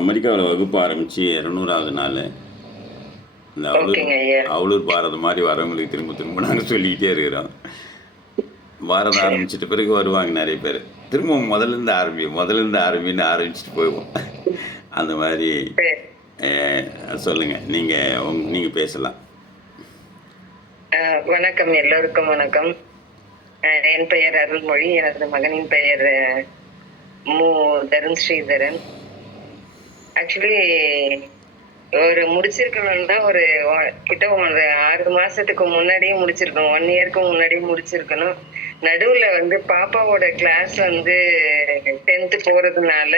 அமெரிக்காவில் வகுப்பு ஆரம்பித்து 200வது நாள். இந்த அவளூர் பாரதம் மாதிரி வரவங்களுக்கு திரும்ப திரும்ப நாங்கள் சொல்லிக்கிட்டே இருக்கிறோம். பாரதம் ஆரம்பிச்சிட்ட பிறகு வருவாங்க நிறைய பேர், திரும்ப முதலேருந்து ஆரம்பின்னு ஆரம்பிச்சுட்டு போயிடுவோம். அந்த மாதிரி சொல்லுங்கள், நீங்கள் பேசலாம். வணக்கம், எல்லோருக்கும் வணக்கம். என் பெயர் அருள்மொழி. எனது மகனின் பெயர் தருண் ஸ்ரீதரன். ஆக்சுவலி ஒரு முடிச்சிருக்கணும்னா ஒரு கிட்ட ஒரு 6 மாசத்துக்கு முன்னாடியே முடிச்சிருக்கணும், 1 இயருக்கு முன்னாடியே முடிச்சிருக்கணும். நடுவுல வந்து பாப்பாவோட கிளாஸ் வந்து 10th போறதுனால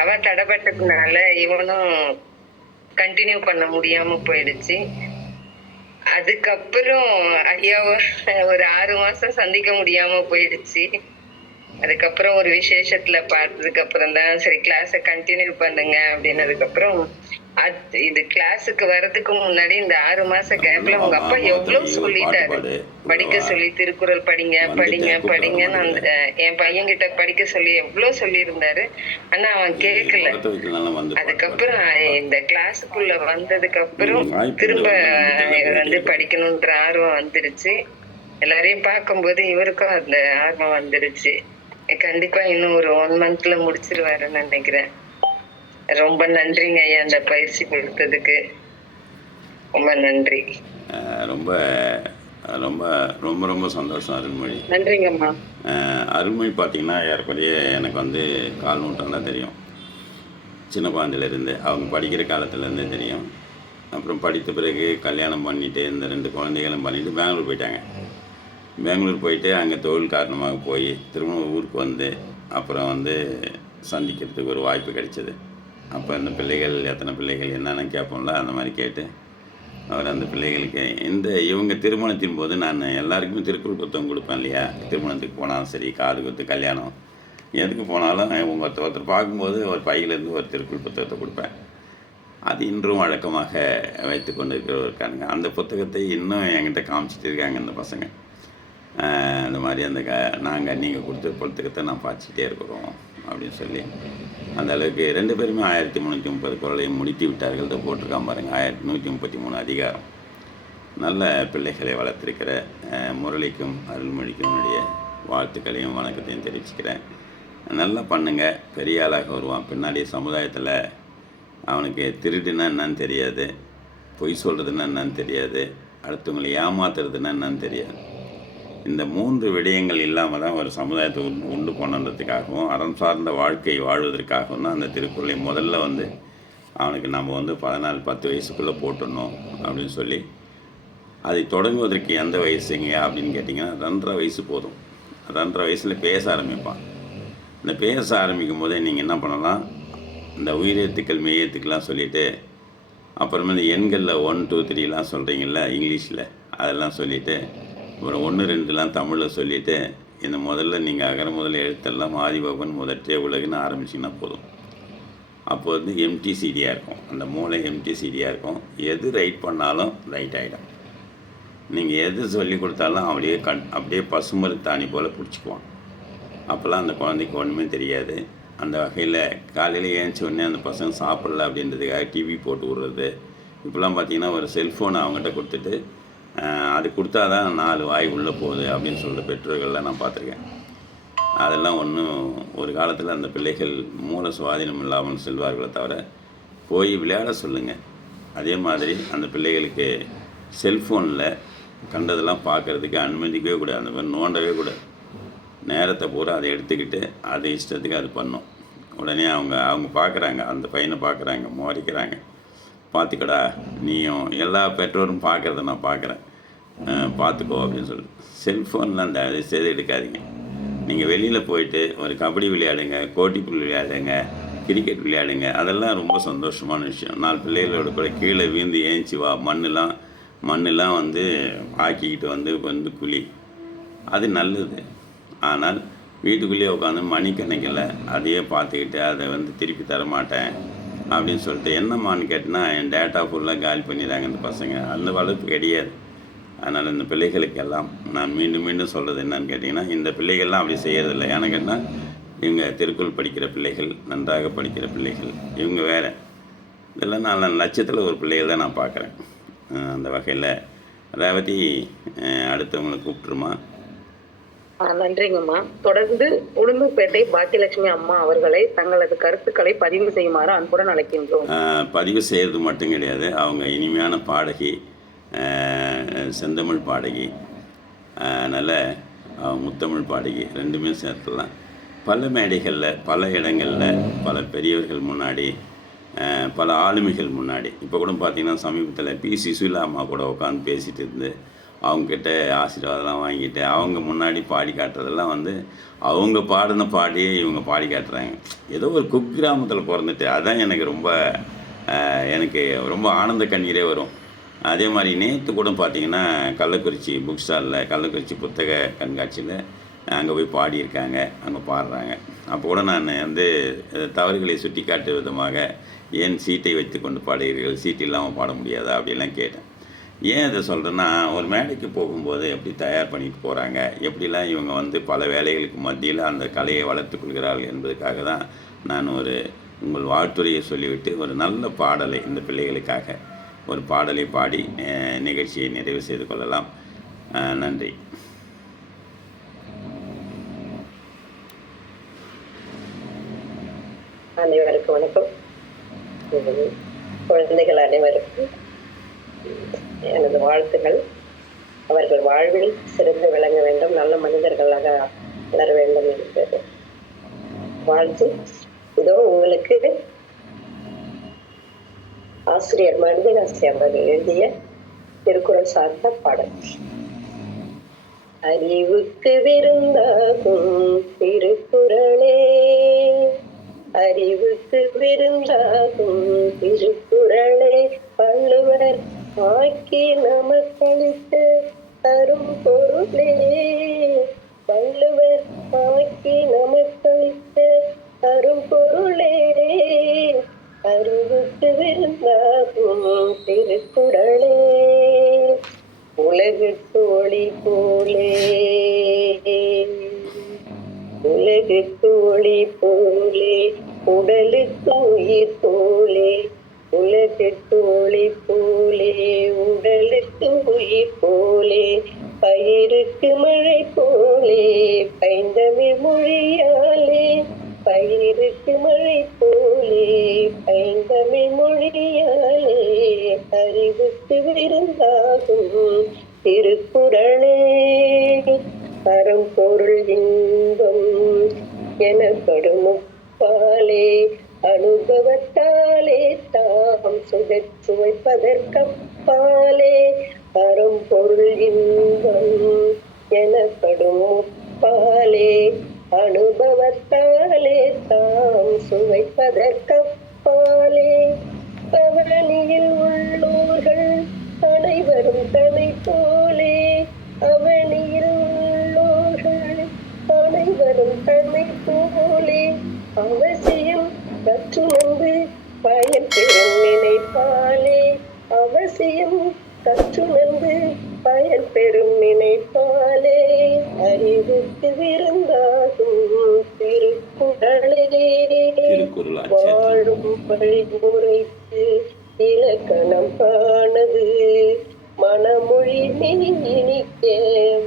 அவ தடைப்பட்டதுனால இவனும் கண்டினியூ பண்ண முடியாம போயிடுச்சு. அதுக்கப்புறம் ஐயாவை ஒரு 6 மாசம் சந்திக்க முடியாம போயிடுச்சு. அதுக்கப்புறம் ஒரு விசேஷத்துல பார்த்ததுக்கு அப்புறம் தான் சரி கிளாஸை கண்டினியூ பண்ணுங்க அப்படின்னதுக்கு அப்புறம் இது கிளாஸுக்கு வர்றதுக்கு முன்னாடி இந்த 6 மாச கேப்ல உங்க அப்பா எவ்வளவு சொல்லிட்டாரு, படிக்க சொல்லி திருக்குறள் படிங்க படிங்க படிங்கன்னு அந்த என் பையன்கிட்ட படிக்க சொல்லி எவ்வளவு சொல்லி இருந்தாரு. ஆனா அவன் கேட்கல. அதுக்கப்புறம் இந்த கிளாஸுக்குள்ள வந்ததுக்கு அப்புறம் திரும்ப வந்து படிக்கணும்ன்ற ஆர்வம் வந்துருச்சு. எல்லாரையும் பார்க்கும்போது இவருக்கும் அந்த ஆர்வம் வந்துருச்சு. கண்டிப்பா இன்னும் ஒரு 1 monthல முடிச்சிருவாருன்னு நினைக்கிறேன். ரொம்ப நன்றிங்க ஐயா, அந்த பயிற்சி கொடுத்ததுக்கு ரொம்ப நன்றி. ரொம்ப ரொம்ப ரொம்ப ரொம்ப சந்தோஷம் அருள்மொழி. நன்றிங்கம்மா. அருள்மொழி பார்த்தீங்கன்னா ஏறக்குறைய எனக்கு வந்து 4 நூற்றாண்டாக தெரியும். சின்ன குழந்தையிலேருந்து அவங்க படிக்கிற காலத்துலேருந்தே தெரியும். அப்புறம் படித்த பிறகு கல்யாணம் பண்ணிவிட்டு இந்த 2 குழந்தைகளும் பண்ணிவிட்டு பெங்களூர் போயிட்டாங்க. பெங்களூர் போயிட்டு அங்கே தொழில் காரணமாக போய் திரும்ப ஊருக்கு வந்து அப்புறம் வந்து சந்திக்கிறதுக்கு ஒரு வாய்ப்பு கிடைச்சிது. அப்போ அந்த பிள்ளைகள் எத்தனை பிள்ளைகள் என்னென்னு கேட்போம்ல, அந்த மாதிரி கேட்டு அவர் அந்த பிள்ளைகளுக்கு இவங்க திருமணத்தின் போது நான் எல்லாருக்குமே திருக்குறள் புத்தகம் கொடுப்பேன் இல்லையா. திருமணத்துக்கு போனாலும் சரி, காது குத்து, கல்யாணம், எதுக்கு போனாலும் ஒருத்தர் பார்க்கும்போது ஒரு பையிலேருந்து ஒரு திருக்குறள் புத்தகத்தை கொடுப்பேன். அது இன்றும் வழக்கமாக வைத்து கொண்டு இருக்கிறவருக்கானுங்க. அந்த புத்தகத்தை இன்னும் என்கிட்ட காமிச்சிட்டு இருக்காங்க இந்த பசங்க. அந்த மாதிரி நாங்கள் நீங்கள் கொடுத்த புத்தகத்தை நான் படிச்சுட்டே இருக்கிறோம் அப்படின்னு சொல்லி அந்த அளவுக்கு 2 பேருமே 1330 குறளையும் முடித்து விட்டார்கள். இதை போட்டிருக்காம பாருங்க, 1133 அதிகாரம். நல்ல பிள்ளைகளை வளர்த்திருக்கிற முரளிக்கும் அருள்மொழிக்கும் என்னுடைய வாழ்த்துக்களையும் வணக்கத்தையும் தெரிவிச்சுக்கிறேன். நல்லா பண்ணுங்க, பெரிய ஆளாக வருவான். பின்னாடி சமுதாயத்தில் அவனுக்கு திருடுனா என்னன்னு தெரியாது, பொய் சொல்கிறதுன்னா என்னன்னு தெரியாது, அடுத்தவங்களை ஏமாத்துறதுன்னா என்னன்னு தெரியாது. இந்த 3 விடயங்கள் இல்லாமல் தான் ஒரு சமுதாயத்தை உண்டு கொண்டுன்றதுக்காகவும் அறம் சார்ந்த வாழ்க்கை வாழ்வதற்காகவும் தான் அந்த திருக்குறளை முதல்ல வந்து அவனுக்கு நம்ம வந்து 14-10 வயசுக்குள்ளே போட்டுடணும் அப்படின்னு சொல்லி அதை தொடங்குவதற்கு எந்த வயசுங்க அப்படின்னு கேட்டிங்கன்னா 2.5 வயசு போதும். 2.5 வயசில் பேச ஆரம்பிப்பான். இந்த பேச ஆரம்பிக்கும் போதே நீங்கள் என்ன பண்ணலாம், இந்த உயிரெழுத்துக்கள் மெய்யெழுத்துக்கெலாம் சொல்லிவிட்டு அப்புறமே இந்த எண்களில் 1 2 3 சொல்கிறீங்கள இங்கிலீஷில், அதெல்லாம் சொல்லிவிட்டு அப்புறம் 1 2 தமிழில் சொல்லிவிட்டு இந்த முதல்ல நீங்கள் அகர முதல்ல எழுத்தெல்லாம் ஆதிபகவன் முதற்றே உலகுன்னு ஆரம்பிச்சிங்கன்னா போதும். அப்போ வந்து எம்டிசிடியாக இருக்கும், அந்த மூளை எம்டிசிடியாக இருக்கும். எது ரைட் பண்ணாலும் ரைட் ஆகிடும். நீங்கள் எது சொல்லி கொடுத்தாலும் அப்படியே பசுமரத்தாணி போல் பிடிச்சிக்குவான். அப்போல்லாம் அந்த குழந்தைக்கு ஒன்றுமே தெரியாது. அந்த வகையில் காலையில் ஏழுச்ச உடனே அந்த பசங்க சாப்பிடல அப்படின்றதுக்காக டிவி போட்டு விட்றது. இப்போலாம் பார்த்திங்கன்னா ஒரு செல்ஃபோனை அவங்ககிட்ட கொடுத்துட்டு அது கொடுத்தா தான் 4 வாய் உள்ளே போகுது அப்படின்னு சொல்கிற பெற்றோர்கள்லாம் நான் பார்த்துருக்கேன். அதெல்லாம் ஒன்றும் ஒரு காலத்தில் அந்த பிள்ளைகள் மூல சுவாதீனம் இல்லாமல் செல்வார்களே தவிர போய் விளையாட சொல்லுங்கள். அதே மாதிரி அந்த பிள்ளைகளுக்கு செல்ஃபோனில் கண்டதெல்லாம் பார்க்குறதுக்கு அனுமதிக்கவே கூடாது. அந்த மாதிரி நோண்டவே கூடாது. நேரத்தை பூரா அதை எடுத்துக்கிட்டு அது இஷ்டத்துக்கு அது பண்ணும். உடனே அவங்க பார்க்குறாங்க, அந்த பையனை பார்க்குறாங்க, முறைக்கிறாங்க. பார்த்துக்கடா நீயும் எல்லா பெற்றோரும் பார்க்குறத நான் பார்க்குறேன், பார்த்துக்கோ அப்படின்னு சொல்லி. செல்ஃபோனில் அந்த செய்தி எடுக்காதீங்க. நீங்கள் வெளியில் போயிட்டு ஒரு கபடி விளையாடுங்க, கோட்டிப்புல் விளையாடுங்க, கிரிக்கெட் விளையாடுங்க. அதெல்லாம் ரொம்ப சந்தோஷமான விஷயம். 4 பிள்ளைகளோட கூட கீழே வீழ்ந்து ஏஞ்சி வா, மண்ணெல்லாம் வந்து ஆக்கிக்கிட்டு வந்து குழி, அது நல்லது. ஆனால் வீட்டுக்குள்ளேயே உட்காந்து மணிக்கணக்கில் அதையே பார்த்துக்கிட்டு அதை வந்து திருப்பி தரமாட்டேன் அப்படின்னு சொல்லிட்டு என்னம்மான்னு கேட்டால் என் டேட்டா ஃபுல்லாக காலி பண்ணிடுறாங்க இந்த பசங்க. அந்த வளர்ப்பு கிடையாது. அதனால் இந்த பிள்ளைகளுக்கெல்லாம் நான் மீண்டும் சொல்கிறது என்னன்னு கேட்டிங்கன்னா, இந்த பிள்ளைகள்லாம் அப்படி செய்கிறதில்ல. எனக்கு என்ன, இவங்க திருக்குறள் படிக்கிற பிள்ளைகள், நன்றாக படிக்கிற பிள்ளைகள், இவங்க வேறு. இதெல்லாம் நான் லட்சத்தில் ஒரு பிள்ளைகள் தான் நான் பார்க்குறேன். அந்த வகையில் ரேவதி அடுத்தவங்களை கூப்பிட்டுருமா? நன்றிங்கம்மா. தொடர்ந்து உளுந்தூர்பேட்டை பாக்கியலட்சுமி அம்மா அவர்களை தங்களது கருத்துக்களை பதிவு செய்யுமாறு அன்புடன் அழைக்கின்றோம். பதிவு செய்கிறது மட்டும் கிடையாது, அவங்க இனிமையான பாடகி, செந்தமிழ் பாடகி, நல்ல முத்தமிழ் பாடகி, ரெண்டுமே சேர்த்துலாம். பல மேடைகளில், பல இடங்களில், பல பெரியவர்கள் முன்னாடி, பல ஆளுமைகள் முன்னாடி, இப்போ கூட பார்த்திங்கன்னா சமீபத்தில் பி.சி. சுஷீலா அம்மா கூட உட்காந்து பேசிகிட்டு இருந்து அவங்கக்கிட்ட ஆசீர்வாதம்லாம் வாங்கிட்டு அவங்க முன்னாடி பாடி காட்டுறதெல்லாம் வந்து அவங்க பாடின பாடியே இவங்க பாடி காட்டுறாங்க. ஏதோ ஒரு குக்கிராமத்தில் பிறந்துட்டு அதான் எனக்கு ரொம்ப ஆனந்த கண்ணீரே வரும். அதே மாதிரி நேற்று கூட பார்த்திங்கன்னா கள்ளக்குறிச்சி புக் ஸ்டாலில், கள்ளக்குறிச்சி புத்தக கண்காட்சியில் அங்கே போய் பாடியிருக்காங்க, அங்கே பாடுறாங்க. அப்போ கூட நான் வந்து தவறுகளை சுட்டி காட்டு விதமாக ஏன் சீட்டை வைத்து கொண்டு பாடுகிறீர்கள், சீட்டு இல்லாமல் பாட முடியாதா அப்படிலாம் கேட்டேன். ஏன் இதை சொல்கிறேன்னா, ஒரு மேடைக்கு போகும்போது எப்படி தயார் பண்ணிட்டு போகிறாங்க, எப்படிலாம் இவங்க வந்து பல வேலைகளுக்கு மத்தியில் அந்த கலையை வளர்த்து கொள்கிறார்கள் என்பதுக்காக தான் நான் உங்கள் வாழ்த்துறையை சொல்லிவிட்டு ஒரு நல்ல பாடலை இந்த பிள்ளைகளுக்காக ஒரு பாடலை பாடி நிகழ்ச்சியை நிறைவு செய்து கொள்ளலாம். நன்றி. அனைவருக்கும் வணக்கம். குழந்தைகள் அனைவருக்கும் எனது வாழ்த்துக்கள். அவர்கள் வாழ்வில் சிறந்து விளங்க வேண்டும், நல்ல மனிதர்களாக வளர வேண்டும் என்று வாழ்த்து. இதோ உங்களுக்கு ஆசிரியர் மனிதனாசி அவர்கள் எழுதிய திருக்குறள் சார்ந்த பாடல். அறிவுக்கு விருந்தாகும் திருக்குறளே, அறிவுக்கு விருந்தாகும் திருக்குறளே, வள்ளுவர் ஆக்கி நமக்களித்த அரும் பொருளே, வள்ளுவர் ஆக்கி நமக்களித்த அரும் பொருளே, அறிவுக்கு விருந்தாகும் திருக்குறளே, உலகுக்கு ஒளி போலே, உலகுக்கு ஒளி போலே, உடலுக்கு உயிர் போலே, உலகுக்கு ஒளி போலே, உடலுக்கு உயிர் போலே, பயிருக்கு மழை போலே, பைந்தமிழ் மொழியாலே, பயிருக்கு மழை போலே, பைந்தமிழ் மொழியாலே, அறிவுக்கு விருந்தாகும் திருக்குறளே, பரம்பொருள் இன்பம் எனப்படும் முப்பாலே, அனுபவத்தாலே தாம் சுவைப்பதற்கப்பாலே, பரம்பொருள் இன்பம் எனப்படும் முப்பாலே, அனுபவத்தாலே தாம் சுவைப்பதற்கப்பாலே, அவனியில் உள்ளோர்கள் அனைவரும் தன்னை போலே, அவனியில் உள்ளோர்கள் அனைவரும் தன்னை போலே, அவசியம் கற்றுணர்ந்து பயன் பெறும் நினைப்பாலே, அவசியம் கற்றுணர்ந்து பயன் பெறும் நினைப்பாலே, அறிவுக்கு விருந்தாகும் வழிமுறைத்து இலக்கணம் காணது மனமொழி இனிக்க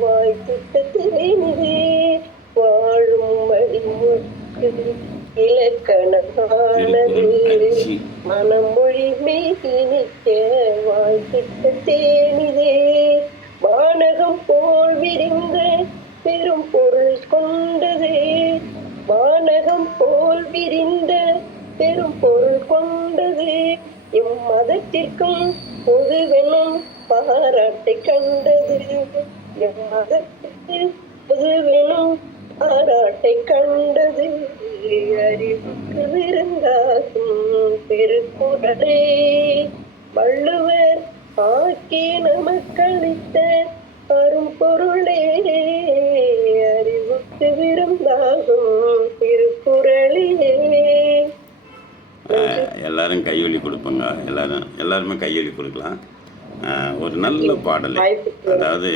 வாய்ப்புக்கு தெரிந்தது வாழும் வழிமுறைத்து இலக்கணம் காணது மனமொழி இனிக்க வாய்ப்புக்கு தேனிதே வானகம் போல் விரிந்த பெரும் பொருள் கொண்டது வானகம் போல் விரிந்த பெரும் பொருள் கொண்டது எம்மதத்திற்கும் பொதுவெனும் பாராட்டை கண்டது எம்மதத்திற்கு பொதுவெனும் பாராட்டை கண்டது அறிவுக்கு விருந்தாகும் திருக்குறளே வள்ளுவர் ஆக்கி நமக்களித்த அரும்பொருளே அறிவுக்கு விருந்தாகும் திருக்குறளே. எல்லாரும் கையொலி கொடுப்பாங்க. எல்லாருமே கையொலி கொடுக்கலாம். ஒரு நல்ல பாடலை, அதாவது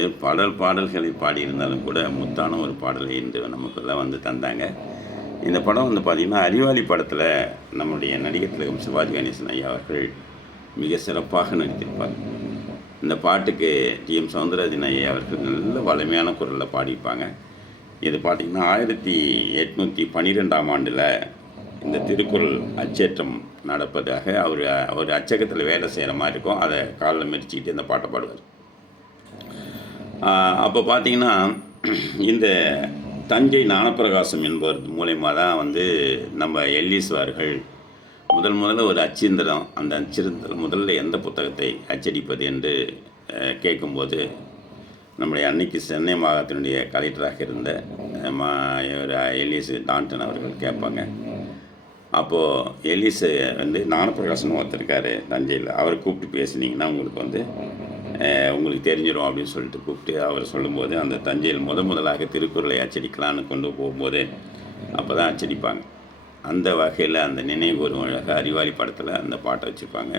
பாடல்களை பாடியிருந்தாலும் கூட முத்தான ஒரு பாடலை இன்று நமக்கெல்லாம் வந்து தந்தாங்க. இந்த படம் வந்து பார்த்திங்கன்னா அறிவாளி படத்தில் நம்முடைய நடிகர் திலகம் சிவாஜி கணேசன் ஐயா அவர்கள் மிக சிறப்பாக நடித்திருப்பார். இந்த பாட்டுக்கு டி.எம். சௌந்தரராஜன் ஐயா அவர்கள் நல்ல வலிமையான குரலில் பாடியிருப்பாங்க. இது பார்த்திங்கன்னா 1812ஆம் ஆண்டில் இந்த திருக்குறள் அச்சேற்றம் நடப்பதாக அவர் அச்சகத்தில் வேலை செய்கிற மாதிரி இருக்கும். அதை காலில் மிதிச்சுக்கிட்டு இந்த பாட்டை பாடுவார். அப்போ பார்த்திங்கன்னா இந்த தஞ்சை ஞானப்பிரகாசம் என்பவர் மூலயமா தான் வந்து நம்ம எல்லீஸ்வார்கள் முதல்ல ஒரு அச்சிந்திரம், அந்த அச்சிந்திரம் முதல்ல எந்த புத்தகத்தை அச்சடிப்பது என்று கேட்கும்போது நம்முடைய அன்னைக்கு சென்னை மாகாணத்தினுடைய கலெக்டராக இருந்த எலிஸ் டான்டன் அவர்கள் கேட்பாங்க. அப்போது எலிஸ் வந்து ஞானப்பிரகாசன் ஒருத்தருக்கார் தஞ்சையில், அவரை கூப்பிட்டு பேசுனீங்கன்னா உங்களுக்கு தெரிஞ்சிடும் அப்படின்னு சொல்லிட்டு கூப்பிட்டு அவர் சொல்லும்போது அந்த தஞ்சையில் முதலாக திருக்குறளை அச்சடிக்கலான்னு கொண்டு போகும்போது அப்போ தான் அச்சடிப்பாங்க. அந்த வகையில் அந்த நினைவு கூறும் அறிவாளி படத்தில் அந்த பாட்டை வச்சுருப்பாங்க.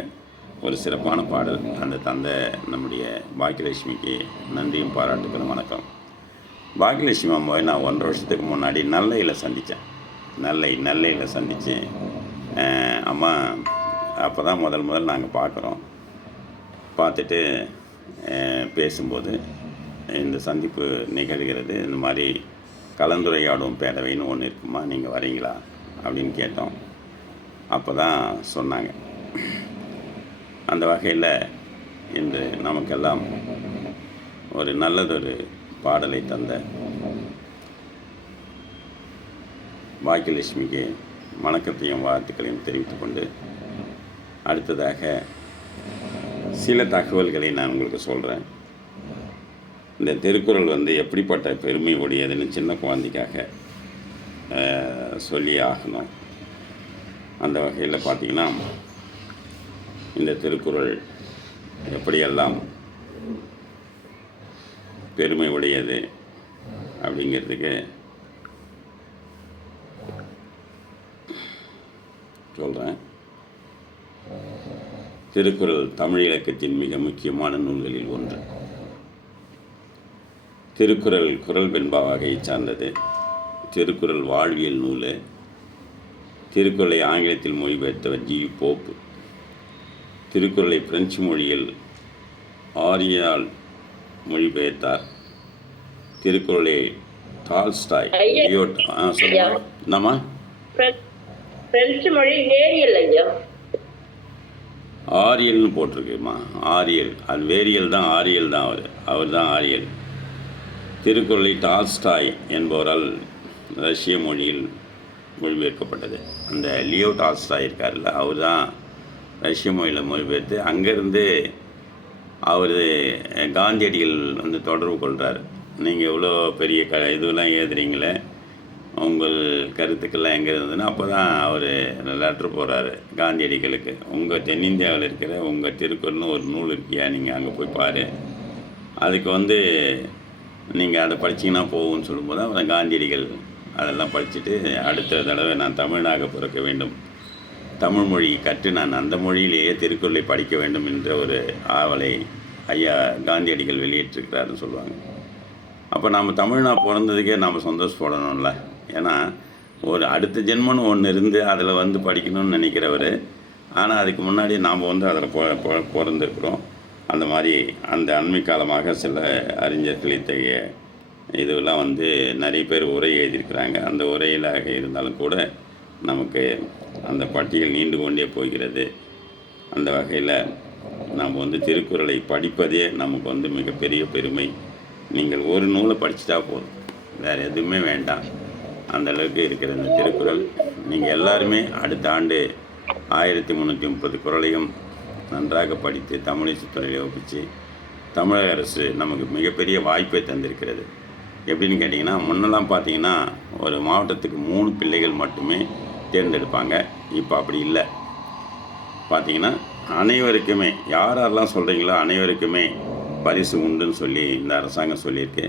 ஒரு சிறப்பான பாடல். அந்த தந்தை நம்முடைய பாக்கியலட்சுமிக்கு நன்றியும் பாராட்டுக்கிறோம். வணக்கம். பாக்கியலட்சுமி அம்மாவை நான் 1.5 வருஷத்துக்கு முன்னாடி நெல்லையில் சந்தித்தேன். நெல்லையில் சந்தித்து அம்மா அப்போ தான் முதல் நாங்கள் பார்க்குறோம். பார்த்துட்டு பேசும்போது இந்த சந்திப்பு நிகழ்கிறது, இந்த மாதிரி கலந்துரையாடும் பேரவைன்னு ஒன்று இருக்குமா, நீங்கள் வரீங்களா அப்படின்னு கேட்டோம். அப்போ தான் சொன்னாங்க. அந்த வகையில் இன்று நமக்கெல்லாம் ஒரு நல்லதொரு பாடலை தந்த பாக்கியலட்சுமிக்கு வணக்கத்தையும் வாழ்த்துக்களையும் தெரிவித்து கொண்டு அடுத்ததாக சில தகவல்களை நான் உங்களுக்கு சொல்கிறேன். இந்த திருக்குறள் வந்து எப்படிப்பட்ட பெருமை உடையதுன்னு சின்ன குழந்தைக்காக சொல்லி ஆகணும். அந்த வகையில் பார்த்திங்கன்னா இந்த திருக்குறள் எப்படியெல்லாம் பெருமை உடையது அப்படிங்கிறதுக்கு சொல்கிறேன். திருக்குறள் தமிழ் இலக்கியத்தின் மிக முக்கியமான நூல்களில் ஒன்று. திருக்குறள் குறள் வெண்பா வகையை சார்ந்தது. திருக்குறள் வாழ்வியல் நூல். திருக்குறளை ஆங்கிலத்தில் மொழிபெயர்த்தவர் ஜி. போப். திருக்குறளை பிரெஞ்சு மொழியில் ஆரியால் மொழிபெயர்த்தார். திருக்குறளை டால்ஸ்டாய் சொல்லுங்க. என்னம்மா? பிரெஞ்சு மொழி வேரியல் ஐயா. ஆரியல்னு போட்டிருக்குமா? ஆரியல். அது வேரியல் தான், ஆரியல் தான். அவர் தான் ஆரியல். திருக்குறளை டால்ஸ்டாய் என்பவரால் ரஷ்ய மொழியில் மொழிபெயர்க்கப்பட்டது. அந்த லியோ டால்ஸ்டாய் இருக்கார்ல, அவர் தான் ரஷ்ய மொழியில் மொழிபெயர்த்து அங்கேருந்து அவர் காந்தியடிகள் வந்து தொடர்பு கொள்கிறார். நீங்கள் இவ்வளோ பெரிய இதெல்லாம் எழுதுறீங்களே, உங்கள் கருத்துக்கெல்லாம் எங்கே இருந்ததுன்னா அப்போ தான் அவர் லெட்ரு போடுறாரு காந்தியடிகளுக்கு. உங்கள் தென்னிந்தியாவில் இருக்கிற உங்கள் திருக்குறள்னு ஒரு நூல் இருக்கியா, நீங்கள் அங்கே போய் பாரு, அதுக்கு வந்து நீங்கள் அதை படிச்சிங்கன்னா போகும்னு சொல்லும்போது அவர் காந்தியடிகள் அதெல்லாம் படிச்சுட்டு அடுத்த தடவை நான் தமிழனாக பிறக்க வேண்டும், தமிழ் மொழி கற்று நான் அந்த மொழியிலேயே திருக்குறளை படிக்க வேண்டும் என்ற ஒரு ஆவலை ஐயா காந்தியடிகள் வெளியிட்டிருக்கிறாருன்னு சொல்லுவாங்க. அப்போ நாம் தமிழ்நாடு பிறந்ததுக்கே நாம் சந்தோஷப்படணும்ல. ஏன்னா ஒரு அடுத்த ஜென்மன்னு ஒன்று இருந்து அதில் வந்து படிக்கணும்னு நினைக்கிறவர். ஆனால் அதுக்கு முன்னாடி நாம் வந்து அதில் பிறந்திருக்கிறோம். அந்த மாதிரி அந்த அண்மை காலமாக சில அறிஞர்கள் இத்தகைய இதுவெல்லாம் வந்து நிறைய பேர் உரை எழுதியிருக்கிறாங்க. அந்த உரையில் இருந்தாலும் கூட நமக்கு அந்த பட்டியல் நீண்டு கொண்டே போகிறது. அந்த வகையில் நாம் வந்து திருக்குறளை படிப்பதே நமக்கு வந்து மிகப்பெரிய பெருமை. நீங்கள் ஒரு நூலை படிச்சுட்டா போதும், வேறு எதுவுமே வேண்டாம். அந்த அளவுக்கு இருக்கிற இந்த திருக்குறள் நீங்கள் எல்லாருமே அடுத்த ஆண்டு 1330 குறளையும் நன்றாக படித்து தமிழிசை துறையில் ஒப்பிச்சு தமிழக அரசு நமக்கு மிகப்பெரிய வாய்ப்பை தந்திருக்கிறது. எப்படின்னு கேட்டிங்கன்னா, முன்னெல்லாம் பார்த்தீங்கன்னா ஒரு மாவட்டத்துக்கு 3 பிள்ளைகள் மட்டுமே தேர்ந்தெடுப்பாங்க. இப்போ அப்படி இல்லை. பார்த்தீங்கன்னா அனைவருக்குமே யாரெல்லாம் சொல்கிறீங்களோ அனைவருக்குமே பரிசு உண்டுன்னு சொல்லி இந்த அரசாங்கம் சொல்லியிருக்கு.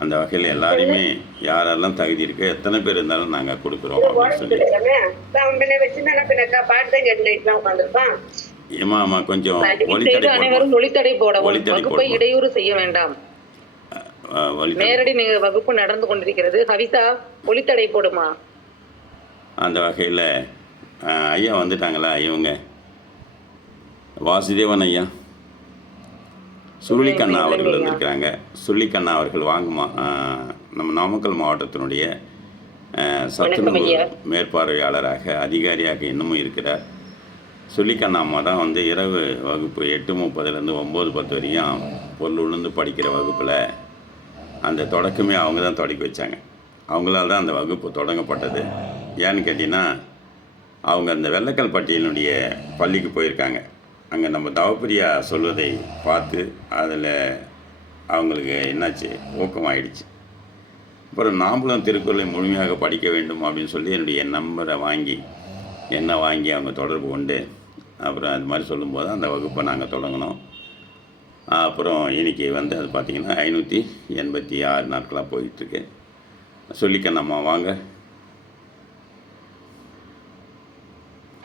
அந்த வகையில் எல்லாரையுமே யாரெல்லாம் தகுதி இருக்கு, எத்தனை பேர் இருந்தாலும் நாங்கள் கொடுக்குறோம் அப்படின்னு சொல்லி. ஏமா கொஞ்சம் ஒளித்தடை போட இடையூறு செய்ய வேண்டாம். நேரடி வகுப்பு நடந்து கொண்டிருக்கிறது. ஹவிசா, ஒளித்தடை போடுமா. அந்த வகையில் ஐயா வந்துட்டாங்களா? இவங்க வாசுதேவன் ஐயா, சுருளிக்கண்ணா அவர்கள் வந்திருக்கிறாங்க. சுருளிக்கண்ணா அவர்கள் வாங்குமா நம்ம நாமக்கல் மாவட்டத்தினுடைய சத்துணவு மேற்பார்வையாளராக அதிகாரியாக இன்னமும் இருக்கிறார். சுருளிக்கண்ணா அம்மா தான் வந்து இரவு வகுப்பு 8:30 9:10 வரையும் பொருள் உளுந்து படிக்கிற வகுப்பில் அந்த தொடக்கமே அவங்க தான் தொடக்கி வச்சாங்க. அவங்களால தான் அந்த வகுப்பு தொடங்கப்பட்டது. ஏன்னு கேட்டிங்கன்னா, அவங்க அந்த வெள்ளக்கல் பட்டியலினுடைய பள்ளிக்கு போயிருக்காங்க. அங்கே நம்ம தவப்பிரியா சொல்வதை பார்த்து அதில் அவங்களுக்கு என்னாச்சு, ஊக்கமாகிடுச்சு. அப்புறம் நாம்பளும் திருக்குறளை முழுமையாக படிக்க வேண்டும் அப்படின்னு சொல்லி என்னுடைய நம்பரை வாங்கி அவங்க தொடர்பு கொண்டு அப்புறம் அது மாதிரி சொல்லும்போது அந்த வகுப்பை நாங்கள் தொடங்கினோம். அப்புறம் இன்றைக்கி வந்து அது பார்த்திங்கன்னா 586 நாட்களாக போயிட்டுருக்கு. சொல்லிக்கண்ணம்மா வாங்க.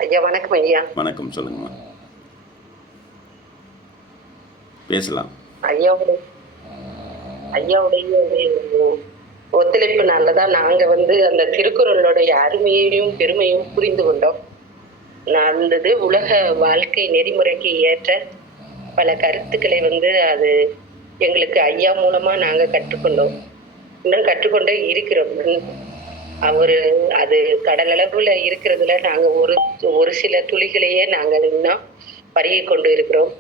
ஐயா வணக்கம். ஐயா வணக்கம், சொல்லுங்கம்மா, பேசலாம். ஐயாவுடைய ஒத்துழைப்புனால தான் நாங்கள் வந்து அந்த திருக்குறளுடைய அருமையையும் பெருமையும் புரிந்து கொண்டோம். நடந்தது உலக வாழ்க்கை நெறிமுறைக்கு ஏற்ற பல கருத்துக்களை வந்து அது எங்களுக்கு ஐயா மூலமாக நாங்கள் கற்றுக்கொண்டோம். இன்னும் கற்றுக்கொண்டே இருக்கிறோம். அவர் அது கடலளவில் இருக்கிறதுல நாங்கள் ஒரு சில துளிகளையே நாங்கள் இன்னும் பருகி கொண்டு இருக்கிறோம்.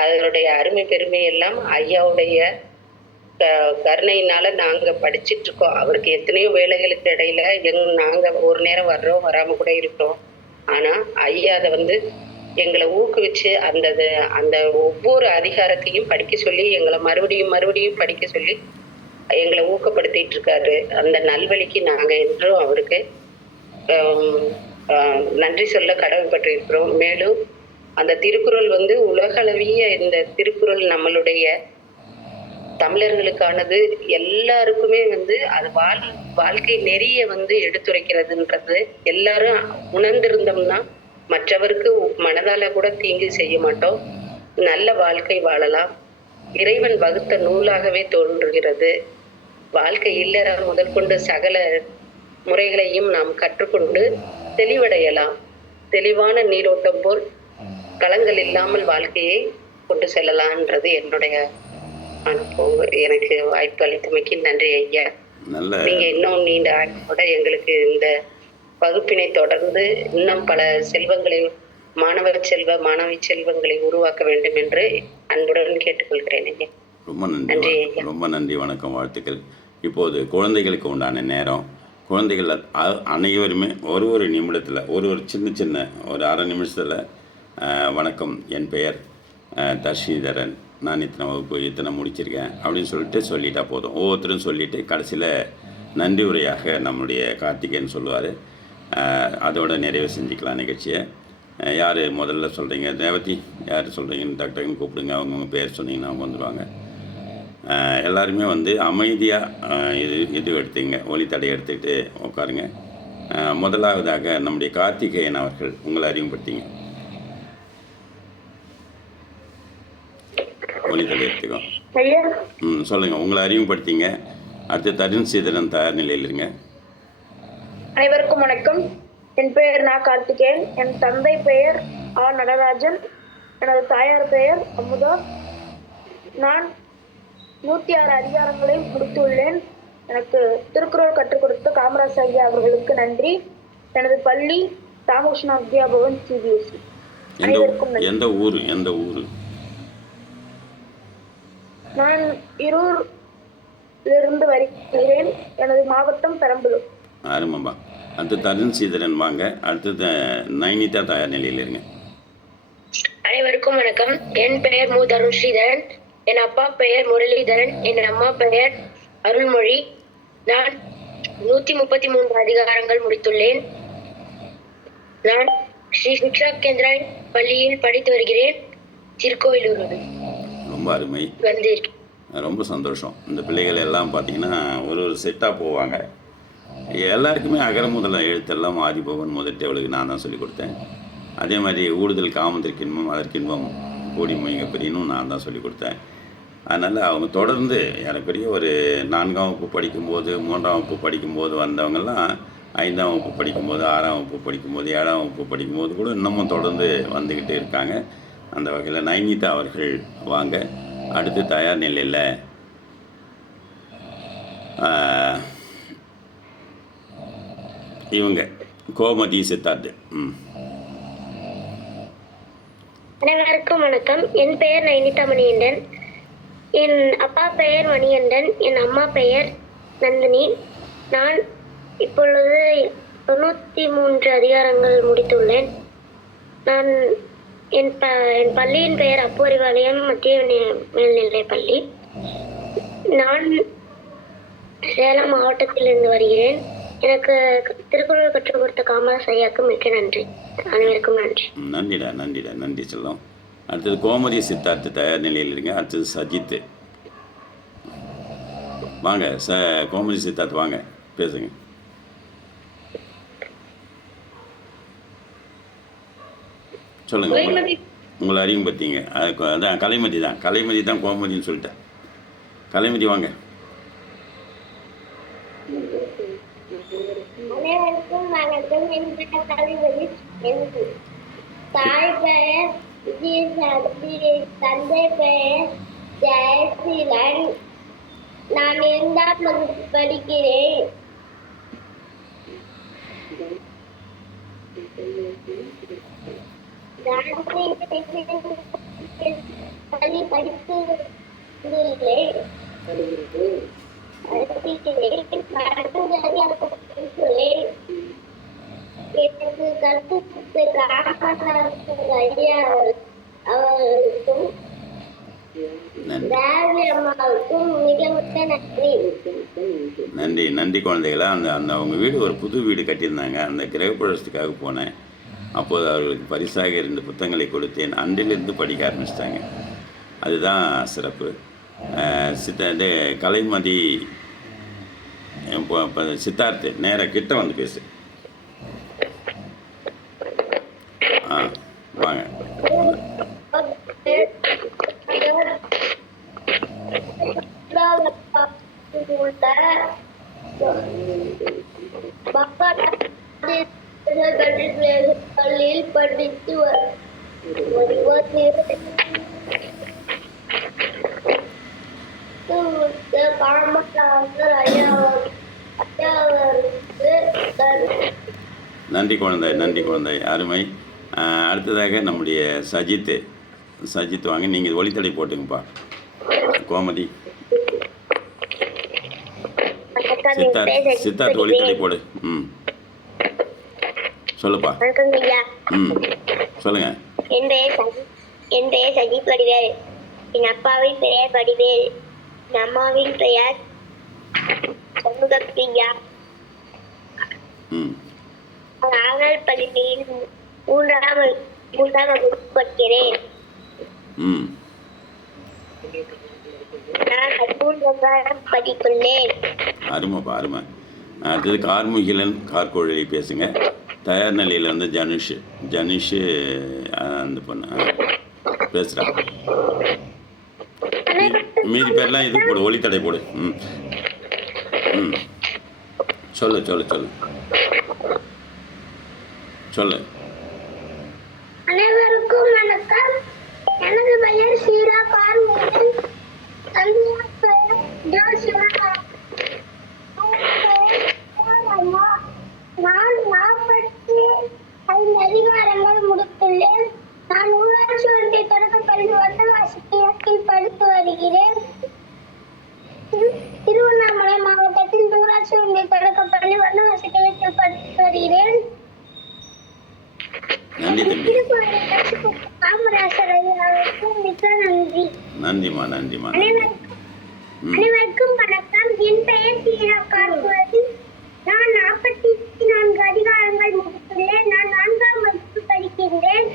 அதனுடைய அருமை பெருமை எல்லாம் ஐயாவுடைய கருணையினால நாங்க படிச்சுட்டு இருக்கோம். அவருக்கு எத்தனையோ வேலைகளுக்கு இடையில நாங்க ஒரு நேரம் வர்றோம், வராம கூட இருக்கிறோம். ஆனா ஐயா அதை வந்து எங்களை ஊக்குவிச்சு அந்த ஒவ்வொரு அதிகாரத்தையும் படிக்க சொல்லி எங்களை மறுபடியும் படிக்க சொல்லி எங்களை ஊக்கப்படுத்திட்டு இருக்காரு. அந்த நல்வழிக்கு நாங்க என்றும் அவருக்கு நன்றி சொல்ல கடமைப்பட்டிருக்கிறோம். மேலும் அந்த திருக்குறள் வந்து உலகளவிய இந்த திருக்குறள் நம்மளுடைய தமிழர்களுக்கானது. எல்லாருக்குமே வந்து அது வாழ்க்கை நெறிய வந்து எடுத்துரைக்கிறதுன்றது எல்லாரும் உணர்ந்திருந்தோம்னா மற்றவருக்கு மனதால கூட தீங்கு செய்ய மாட்டோம், நல்ல வாழ்க்கை வாழலாம். இறைவன் வகுத்த நூலாகவே தோன்றுகிறது. வாழ்க்கை இல்லற முதற்கொண்டு சகல முறைகளையும் நாம் கற்றுக்கொண்டு தெளிவடையலாம். தெளிவான நீரோட்டம் போல் களங்கள் இல்லாமல் வாழ்க்கையை கொண்டு செல்லலாம்ன்றது என்னுடைய அனுபவம். எனக்கு வாய்ப்பு அளித்தமைக்கு நன்றி ஐயா. நீங்க இன்னும் நீண்ட ஆய்வோட எங்களுக்கு இந்த வகுப்பினை தொடர்ந்து இன்னும் பல செல்வங்களை மாணவி செல்வங்களை உருவாக்க வேண்டும் என்று அன்புடன் கேட்டுக்கொள்கிறேன் ஐயா. ரொம்ப நன்றி. ரொம்ப நன்றி, வணக்கம், வாழ்த்துக்கள். இப்போது குழந்தைகளுக்கு உண்டான நேரம். குழந்தைகள் அனைவருமே ஒரு நிமிடத்தில் ஒரு சின்ன ஒரு அரை நிமிஷத்தில் வணக்கம், என் பெயர் தர்ஷிதரன், நான் இத்தனை வகுப்பு இத்தனை முடிச்சிருக்கேன் அப்படின்னு சொல்லிட்டா போதும். ஒவ்வொருத்தரும் சொல்லிவிட்டு கடைசியில் நன்றி உரையாக நம்முடைய கார்த்திகேயன் சொல்லுவார். அதோட நிறைவு செஞ்சுக்கலாம் நிகழ்ச்சியை. யார் முதல்ல சொல்கிறீங்க? ரேவதி, யார் சொல்கிறீங்கன்னு டக்குன்னு கூப்பிடுங்க. அவங்கவுங்க பேர் சொன்னீங்கன்னா அவங்க வந்துடுவாங்க. எல்லாருமே வந்து அமைதியாக இது எடுத்துங்க, ஒளித்தடை எடுத்துக்கிட்டு உட்காருங்க. முதலாவதாக நம்முடைய கார்த்திகேயன் அவர்கள் உங்களை அறிமுகப்படுத்திங்க. ஒளித்தடை எடுத்துக்கோ. சொல்லுங்கள், உங்களை அறிமுகப்படுத்திங்க. அடுத்து தருண் சீதரன் தயார் நிலையில் இருங்க. அனைவருக்கும் வணக்கம். என் பெயர் நா கார்த்திகேயன். என் தந்தை பெயர் ஆ நடராஜன். எனது தாயார் பெயர் அமுதா. நான் 106 அதிகாரங்களை முடித்துள்ளேன். எனக்கு திருக்குறள் கற்றுக் கொடுத்த காமராஜ் ஐயா அவர்களுக்கு நன்றி. எனது பள்ளி ராமகிருஷ்ணா வித்யா பவன் CBSE. அனைவருக்கும் நன்றி. எந்த ஊர்? நான் இருூரிலிருந்து வருகிறேன். எனது மாவட்டம் பெரம்பலூர். ஆரம்பம்பா. அடுத்து தருண் சீதரன் வாங்க. அடுத்தது நைனிதா தயார் நிலையில் இருங்க. அனைவருக்கும் வணக்கம். என் பெயர் மு தருண் ஸ்ரீதரன். என் அப்பா பெயர் முரளிதரன். என் அம்மா பெயர் அருள்மொழி. நான் 133 அதிகாரங்கள் முடித்துள்ளேன். நான் ஸ்ரீ சிக்ஷா கேந்திரா பள்ளியில் படித்து வருகிறேன். திருக்கோயிலூர் ரொம்ப அருமை. வந்திருக்கேன். ரொம்ப சந்தோஷம். இந்த பிள்ளைகள் எல்லாம் பார்த்தீங்கன்னா ஒரு செட்டாக போவாங்க. எல்லாருக்குமே அகர முதல எழுத்தெல்லாம் ஆதி பவன் முதட்டு அவளுக்கு நான் தான் சொல்லிக் கொடுத்தேன். அதே மாதிரி ஊடுதல் காமத்திற்கின்பம் அதற்கின்பம் கூடி மொழிங்க பெரியனும் நான் தான் சொல்லிக் கொடுத்தேன். அதனால் அவங்க தொடர்ந்து எனக்குரிய ஒரு 4ஆம் வகுப்பு படிக்கும்போது 3ஆம் வகுப்பு படிக்கும்போது வந்தவங்கெல்லாம் 5ஆம் வகுப்பு படிக்கும்போது 6ஆம் வகுப்பு படிக்கும்போது 7ஆம் வகுப்பு படிக்கும்போது கூட இன்னமும் தொடர்ந்து வந்துக்கிட்டு இருக்காங்க. அந்த வகையில் நைனிதா அவர்கள் வாங்க. அடுத்து தயார் நிலையில் இவங்க கோமதி சித்தார்த்து. அனைவருக்கும் வணக்கம். என் பெயர் நைனிதா மணிகண்டன். என் அப்பா பெயர் மணிகண்டன். என் அம்மா பெயர் நந்தினி. நான் இப்பொழுது 93 அதிகாரங்கள் முடித்துள்ளேன். நான் என் பள்ளியின் பெயர் அப்பு அறிவாலயம் மத்திய மேல்நிலை பள்ளி. நான் சேலம் மாவட்டத்திலிருந்து வருகிறேன். எனக்கு திருக்குறள் கற்றுக் கொடுத்த காமராஜ் ஐயாவுக்கு மிக்க நன்றி. அனைவருக்கும் நன்றி. நன்றி செல்லம். அடுத்தது கோமதி சித்தார்த்து தயார் நிலையில் இருங்க. அடுத்தது சஜித்து வாங்க. கோமதி சித்தார்த்து வாங்க, பேசுங்க. சொல்லுங்கள். உங்களை அறியும் பார்த்தீங்க. அதான் கலைமதி தான் கோமதின்னு சொல்லிட்டேன். கலைமதி வாங்க. அனைவருக்கும் வணக்கம். என் பெயர் கலைமதி. என் தாய் பெயர் விஜயசாந்தி. தந்தை பெயர் ஜெயசீலன். நான் 2ஆம் வகுப்பு படிக்கிறேன். படித்து நன்றி குழந்தைகளா. அந்த அவங்க வீடு ஒரு புது வீடு கட்டியிருந்தாங்க. அந்த கிரகப்பிரவேசத்துக்காக போனேன். அப்போது அவர்களுக்கு பரிசாக 2 புத்தகங்களை கொடுத்தேன். அன்றிலிருந்து படிக்க ஆரம்பிச்சிட்டாங்க. அதுதான் சிறப்பு. கலைமதி சித்தார்த்து நேராக கிட்ட வந்து பேசு. வாங்க. பள்ளியில் படித்து நன்றி குழந்தை அருமை. அடுத்ததாக நம்முடைய சஜித் வாங்க. நீங்கள் ஒளித்தடை போட்டுங்கப்பா. கோமதி சித்தார்த் ஒளித்தடை போடு. சொல்லுப்பா. சொல்லுங்க. என் பெயர் சஜித் வடிவேல். என் அப்பாவின் பெயர் வடிவேல். என் அம்மாவின் பெயர் சண்முகப்பிரியா. நாங்கள் பள்ளியில் 3ஆம் வகுப்பு படிக்கிறேன். நான் 3ஆம் படித்துள்ளேன். அருமைப்பா, அருமை. அடுத்தது கார்முகிலன் கார்கோழி பேசுங்க. தயார் நிலையில் வந்து ஜனிஷ் அந்த பொண்ணு பேசுகிறா. மீதி பேர்லாம் இது போடு, ஒளித்தடை போடு. சொல்லு. சொல்லு. அனைவருக்கும் வணக்கம். எனது பெயர் சீரா பார்முகன். தந்தையார் பெயர் ஜோசியா. நான் 45 அதிகாரங்கள் முடித்துள்ளேன். நான் உள்ளாட்சி ஒன்றிய தொடக்கப்பள்ளி வட்டவாசியத்தில் படித்து வருகிறேன். திருவண்ணாமலை மாவட்டத்தில் ஊராட்சி ஒன்றிய தொடக்கப்பள்ளி வட்டவாசியத்தில் படித்து வருகிறேன். நன்றி தம்பி. காமராசர் ஐயாவுக்கு மிக்க நன்றி. நன்றிம்மா நன்றிம்மா. அனைவருக்கும் வணக்கம். என் பெயர் சீரா பார்வதி. நான் 44 அதிகாரங்கள் முடித்துள்ளேன். நான் 4ஆம் வகுப்பு படிக்கின்றேன்.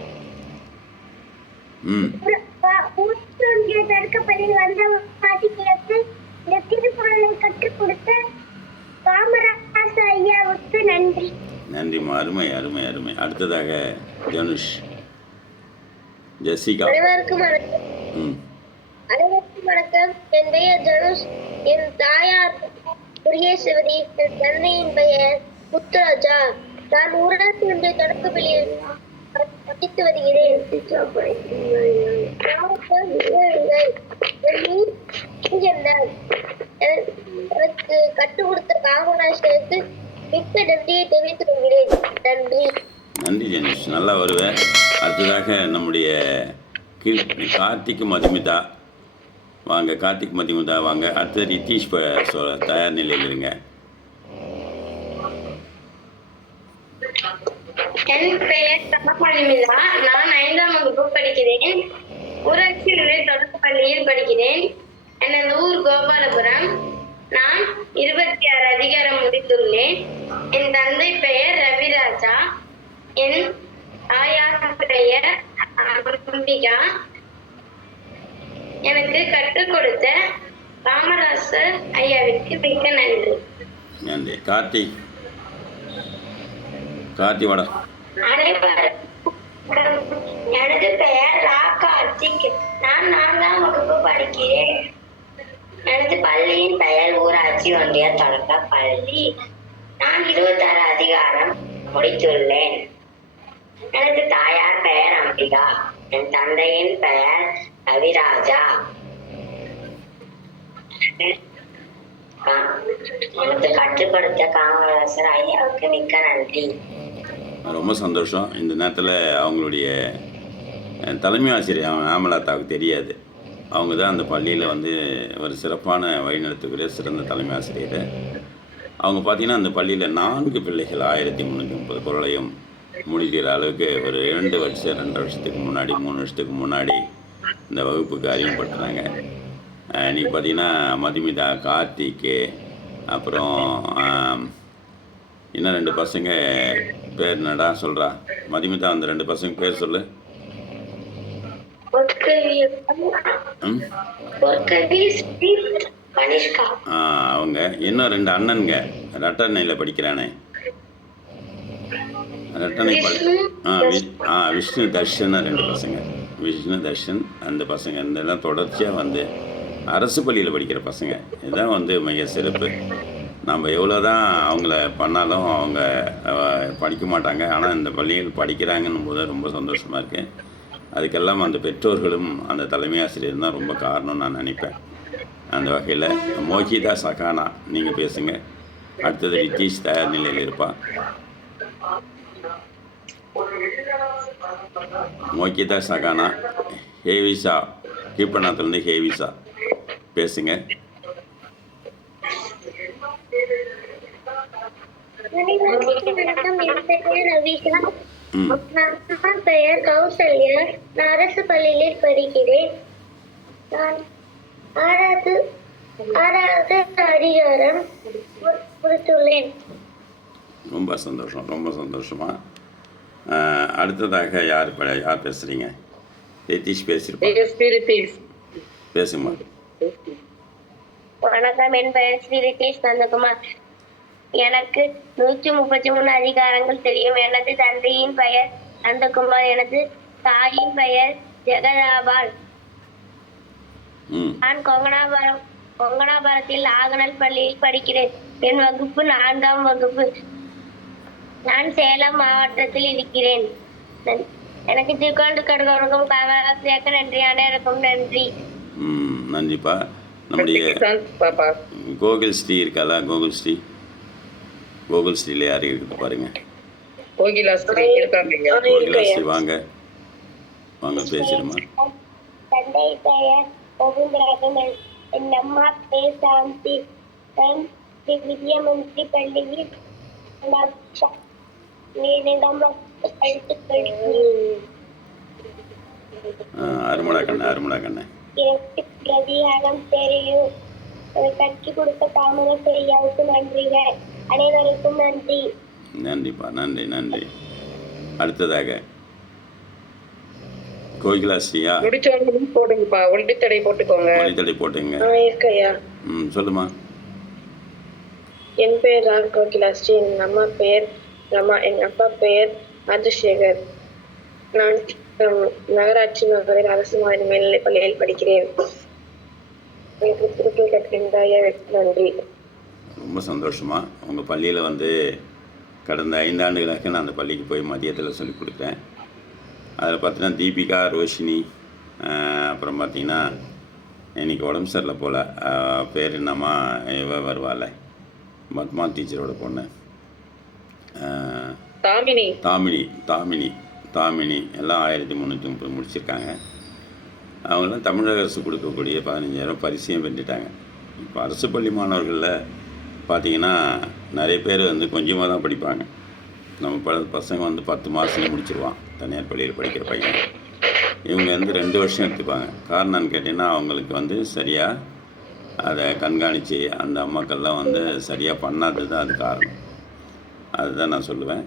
ஊராட்சி தொடக்கப்பள்ளியில் வந்த வாசிக்கிறதுக்கு இந்த திருக்குறளை கற்றுக் கொடுத்த காமராசர் ஐயாவுக்கு நன்றி. நன்றிம்மா. அருமை அருமை அருமை. அடுத்ததாக ஜனுஷ், ஜெசிகா. அனைவருக்கும் வணக்கம். அனைவருக்கும் வணக்கம். என் பெயர் தனுஷ். என் தாயார் முருகேஸ்வரி. என் தந்தையின் பெயர் முத்துராஜா. நான் ஊராட்சி ஒன்றிய தொடக்கப்பள்ளியில் படித்து வருகிறேன். எனக்கு கற்றுக் கொடுத்த காமராஜருக்கு மிக்க நன்றியை தெரிவித்துக் கொள்கிறேன். நன்றி. நன்றி ஜெனிஷ், நல்லா வருவேன். அடுத்ததாக நம்முடைய கார்த்திக் மதுமிதா வாங்க. கார்த்திக் மதுமிதா வாங்க. அடுத்தது ரித்தீஷ் தயார் நிலையில் இருங்க. என் பெயர் மதுமிதா. நான் 5ஆம் வகுப்பு படிக்கிறேன். ஊராட்சி ஒன்றிய தொடக்கப்பள்ளியில் படிக்கிறேன். எனது ஊர் கோபாலபுரம். நான் 26 அதிகாரம் முடித்துள்ளேன். என் தந்தை பெயர் ரவிராஜா. என் தாயார் பெயர் அம்பிகா. எனக்கு கற்றுக் கொடுத்த காமராசர் ஐயாவிற்கு மிக்க நன்றி. நன்றி. கார்த்திக் வாடா. எனது பெயர் ரா கார்த்திக். நான் 4ஆம் வகுப்பு படிக்கிறேன். எனது பள்ளியின் பெயர் ஊராட்சி ஒன்றிய தொடக்க பள்ளி. நான் 26 அதிகாரம் முடித்துள்ளேன். எனது தாயார் பெயர் அம்பிகா. என் தந்தையின் பெயர் ரவிராஜா. எனக்கு கற்றுக் கொடுத்த காமராசர் ஐயாவுக்கு மிக்க நன்றி. ரொம்ப சந்தோஷம். இந்த நேரத்தில் அவங்களுடைய தலைமை ஆசிரியர் ஆமலாத்தாவுக்கு தெரியாது. அவங்க தான் அந்த பள்ளியில் வந்து ஒரு சிறப்பான வழிநடத்தக்கூடிய சிறந்த தலைமை ஆசிரியர். அவங்க பார்த்திங்கன்னா அந்த பள்ளியில் 4 பிள்ளைகள் 1330 குரலையும் முடிக்கிற அளவுக்கு ஒரு 2 வருஷத்துக்கு முன்னாடி 3 வருஷத்துக்கு முன்னாடி இந்த வகுப்புக்கு அறிமுகப்படுத்துனாங்க. இன்றைக்கி பார்த்திங்கன்னா மதுமிதா, கார்த்திக்கு, அப்புறம் இன்னும் 2 பசங்க பேர் என்னடா சொல்கிறா மதுமிதா? அந்த 2 பசங்க பேர் சொல்லு. அவங்க இன்னும் 2 அண்ணனுங்க ரெட்டண்ணையில் படிக்கிறானே. ரெட்டணை விஷ்ணு தர்ஷன் 2 பசங்க. விஷ்ணு தர்ஷன் அந்த பசங்க இதெல்லாம் தொடர்ச்சியாக வந்து அரசு பள்ளியில் படிக்கிற பசங்க. இதுதான் வந்து மிக சிறப்பு. நம்ம எவ்வளோ தான் அவங்கள பண்ணாலும் அவங்க படிக்க மாட்டாங்க. ஆனால் இந்த பள்ளியில் படிக்கிறாங்கன்னும் போது ரொம்ப சந்தோஷமாக இருக்குது. அதுக்கெல்லாம் அந்த பெற்றோர்களும் அந்த தலைமை ஆசிரியர் தான் ரொம்ப காரணம்னு நான் நினைப்பேன். அந்த வகையில் மோகிதா சகானா நீங்கள் பேசுங்க. அடுத்தது ரித்தீஷ் தயார் நிலையில் இருப்பாள். மோகிதா சகானா. ஹேவிசா கீழ்பண்ணாத்துலேருந்து ஹேவிசா பேசுங்க. நான் பெயர் கௌசல்யா. நான் அரசு பள்ளியில் படிக்கிறேன். நான் 6வது அதிகாரம் முடித்துள்ளேன். ரொம்ப சந்தோஷம், ரொம்ப சந்தோஷமா. அடுத்ததாக யார் பேசுகிறீங்க? ரித்தீஷ் பேசியிருப்பேன். பேசுமா. வணக்கம். என் பெயர் ஸ்ரீ ரித்தீஷ் நந்தகுமார். எனக்கு 133 அதிகாரங்கள் தெரியும். எனது தந்தையின் பெயர் நந்தகுமார். எனது தாயின் பெயர் ஜெகதாபால். நான் கொங்கனாபுரத்தில் ஆகனல் பள்ளியில் படிக்கிறேன். என் வகுப்பு 4ஆம் வகுப்பு. நான் சேலம் மாவட்டத்தில் இருக்கிறேன். எனக்கு திருக்குறள் கடுகளுக்கும் காவலாசிரியருக்கு நன்றி, அனைவருக்கும் நன்றி. நன்றிப்பா. நம்முடைய பாப்பா கோகுல் ஸ்ரீ இருக்காளா? கோகுல் ஸ்ரீல யார் இருக்குது பாருங்க. கோகிலாஸ்திரி இருக்காங்க. கோகிலாஸ்ரீ வாங்க பேசிடுமா. தந்தை பெயர் கோவிந்தராஜன், என் அம்மா பேர் சாந்தி. நான் ஸ்ரீ வித்யாமந்திரி பள்ளியில் 2ஆம் வகுப்பு படித்துக் கொள்கிறேன். அருமடா கண்ணு. எனக்கு பிரதிகாரம் தெரியும். கற்றுக் கொடுத்த தாமரை ஐயாவுக்கு நன்றிகள். அனைவருக்கும் நன்றி. நன்றிப்பா. நன்றி. அடுத்ததாக கோகிலாஸ்ரீயா? முடிச்சவங்களும் போடுங்கப்பா. ஒளித்தடை போட்டுக்கோங்க. ஒளித்தடை போட்டுங்க. இருக்கையா? சொல்லுமா. என் பெயர் ராம் கோகிலாஸ்ரீ. என் அம்மா பெயர் ரமா. என் அப்பா பெயர் ராஜசேகர். நான் நகராட்சி மகளிர் அரசு மாநில மேல்நிலைப் பள்ளியில் படிக்கிறேன். எனக்கு திருக்குறள் கற்கின்ற ஐயாவிற்கு நன்றி. ரொம்ப சந்தோஷமா. உங்கள் பள்ளியில் வந்து கடந்த 5 ஆண்டுகளாக நான் அந்த பள்ளிக்கு போய் மதியத்தில் சொல்லிக் கொடுக்குறேன். அதில் பார்த்தீங்கன்னா தீபிகா, ரோஷினி, அப்புறம் பார்த்தீங்கன்னா இன்றைக்கி உடம்பு சரியில்லை போல், பேர் என்னம்மா இவ வருவாள், பத்மா டீச்சரோட பொண்ணு, தாமினி எல்லாம் 1330 முடிச்சிருக்காங்க. அவங்களாம் தமிழக அரசு கொடுக்கக்கூடிய 15,000 பரிசையும் வென்றுட்டாங்க. இப்போ அரசு பள்ளி மாணவர்களில் பார்த்திங்கன்னா நிறைய பேர் வந்து கொஞ்சமாக தான் படிப்பாங்க. நம்ம பசங்க வந்து 10 மாதத்துல முடிச்சிருவான் தனியார் பள்ளியில் படிக்கிற பையன். இவங்க வந்து 2 வருஷம் எடுத்துப்பாங்க. காரணம்னு கேட்டிங்கன்னா அவங்களுக்கு வந்து சரியாக அதை கண்காணித்து அந்த அம்மாக்கள்லாம் வந்து சரியாக பண்ணாதது தான் அது காரணம். அதுதான் நான் சொல்லுவேன்.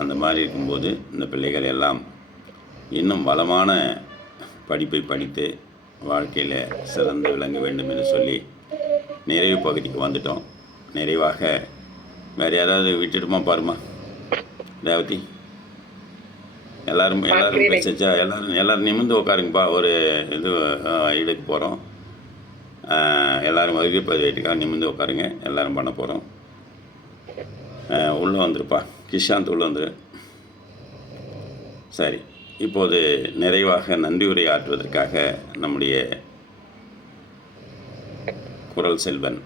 அந்த மாதிரி இருக்கும்போது இந்த பிள்ளைகள் எல்லாம் இன்னும் வளமான படிப்பை படித்து வாழ்க்கையில் சிறந்து விளங்க வேண்டும் என்று சொல்லி நிறைவு பகுதிக்கு வந்துட்டோம். நிறைவாக வேறு யாராவது விட்டுட்டுமா பாருமா ரேவதி? எல்லாரும் பேசிச்சா? எல்லாரும் நிமிர்ந்து உட்காருங்கப்பா. ஒரு இது எடுக்க போகிறோம். எல்லோரும் வகுப்பு பதிவேட்டுக்காக நிமிர்ந்து உட்காருங்க. எல்லோரும் பண்ண போகிறோம். உள்ளே வந்துருப்பா கிஷாந்த், உள்ளே வந்துரு. சரி, இப்போது நிறைவாக நன்றி உரை ஆற்றுவதற்காக நம்முடைய குரல் செல்வன்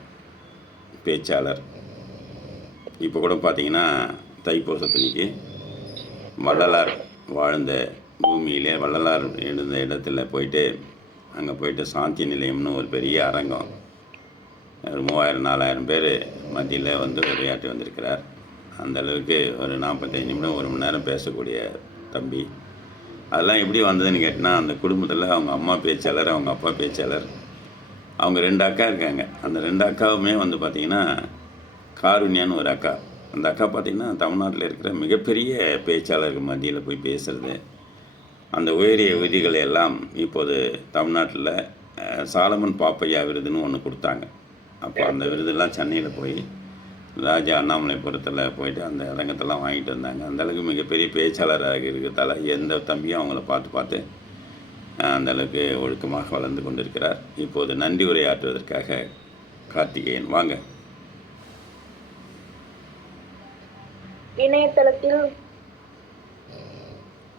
பேச்சாளர் இப்போ கூட பார்த்திங்கன்னா தைப்பூசத்தன்னைக்கு வள்ளலார் வாழ்ந்த பூமியிலே வள்ளலார் எழுந்த இடத்துல போயிட்டு அங்கே போயிட்டு சாந்தி நிலையம்னு ஒரு பெரிய அரங்கம், ஒரு 3000-4000 பேர் மத்தியில் வந்து உரையாற்றி வந்திருக்கிறார். அந்த அளவுக்கு ஒரு 45 நிமிடம் 1 மணி நேரம் பேசக்கூடிய தம்பி. அதெல்லாம் எப்படி வந்ததுன்னு கேட்டினா, அந்த குடும்பத்தில் அவங்க அம்மா பேச்சாளர், அவங்க அப்பா பேச்சாளர், அவங்க 2 அக்கா இருக்காங்க. அந்த 2 அக்காவுமே வந்து பார்த்திங்கன்னா காருண்யான்னு ஒரு அக்கா. அந்த அக்கா பார்த்திங்கன்னா தமிழ்நாட்டில் இருக்கிற மிகப்பெரிய பேச்சாளர்கள் மத்தியில் போய் பேசுகிறது. அந்த உயரிய விதிகளை எல்லாம் இப்போது தமிழ்நாட்டில் சாலமன் பாப்பையா விருதுன்னு ஒன்று கொடுத்தாங்க. அப்போ அந்த விருதெல்லாம் சென்னையில் போய் ராஜா அண்ணாமலைபுரத்தில் போயிட்டு அந்த அரங்கத்தெல்லாம் வாங்கிட்டு வந்தாங்க. அந்தளவுக்கு மிகப்பெரிய பேச்சாளராக இருக்கிறதால எந்த தம்பியும் அவங்கள பார்த்து அந்தளவுக்கு ஒழுக்கமாக வளர்ந்து கொண்டிருக்கிறார். இப்போது நன்றி உரையாற்றுவதற்காக கார்த்திகேயன் வாங்க. இணையதளத்தில்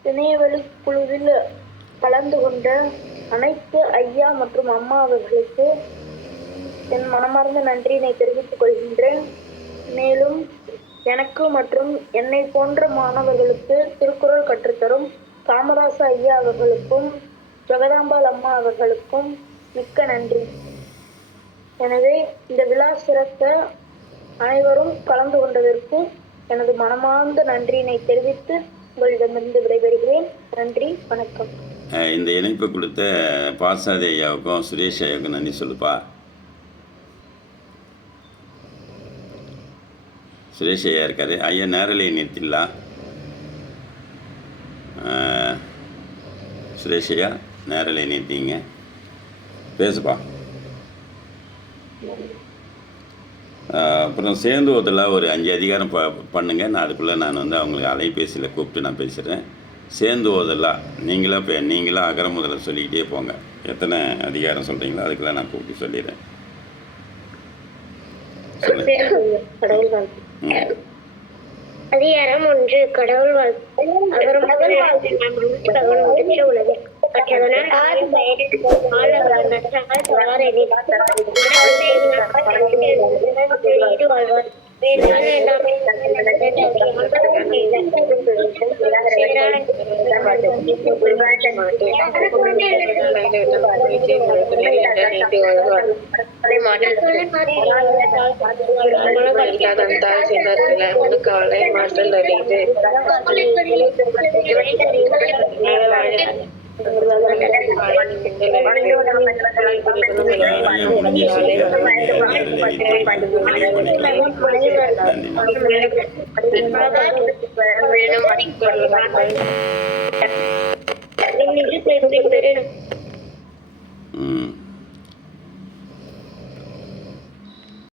இணையவழி குழுவில் கலந்து கொண்ட அனைத்து ஐயா மற்றும் அம்மா அவர்களுக்கு என் மனமார்ந்த நன்றியினை தெரிவித்துக் கொள்கின்றேன். மேலும் எனக்கு மற்றும் என்னை போன்ற மாணவர்களுக்கு திருக்குறள் கற்றுத்தரும் காமராச ஐயா அவர்களுக்கும் ஜெகதாம்பாள் அம்மா அவர்களுக்கும் மிக்க நன்றி. எனவே இந்த விழா சிறக்க அனைவரும் கலந்து கொண்டதற்கு எனது மனமார்ந்த நன்றியினை தெரிவித்து உங்களிடமிருந்து விடைபெறுகிறேன். நன்றி, வணக்கம். இந்த இணைப்பு கொடுத்த பாசாதி ஐயாவுக்கும் சுரேஷ் ஐயாவுக்கும் நன்றி சொல்லுப்பா. சுரேஷ் ஐயா இருக்கார். ஐயா நேரலையை நிறுத்திடலாம். சுரேஷ் ஐயா நேரலையை நிறுத்திங்க, பேசுப்பா. அப்புறம் சேர்ந்து ஒருத்தல ஒரு 5 அதிகாரம் பண்ணுங்க. நான் அதுக்குள்ளே நான் வந்து அவங்களுக்கு அலைபேசியில் கூப்பிட்டு நான் பேசுகிறேன். சேர்ந்து ஓதலாம். நீங்களாம் அகர முதல்ல சொல்லிக்கிட்டே போங்க. எத்தனை அதிகாரம் சொல்கிறீங்களோ அதுக்கெல்லாம் நான் கூப்பிட்டு சொல்லிடுறேன். அதிகாரம் 1 கடவுள் வாழ்த்து. அவர் முதல் கடவுள் முடிச்ச உலகு மற்றதனால் வாழ்வார். ம்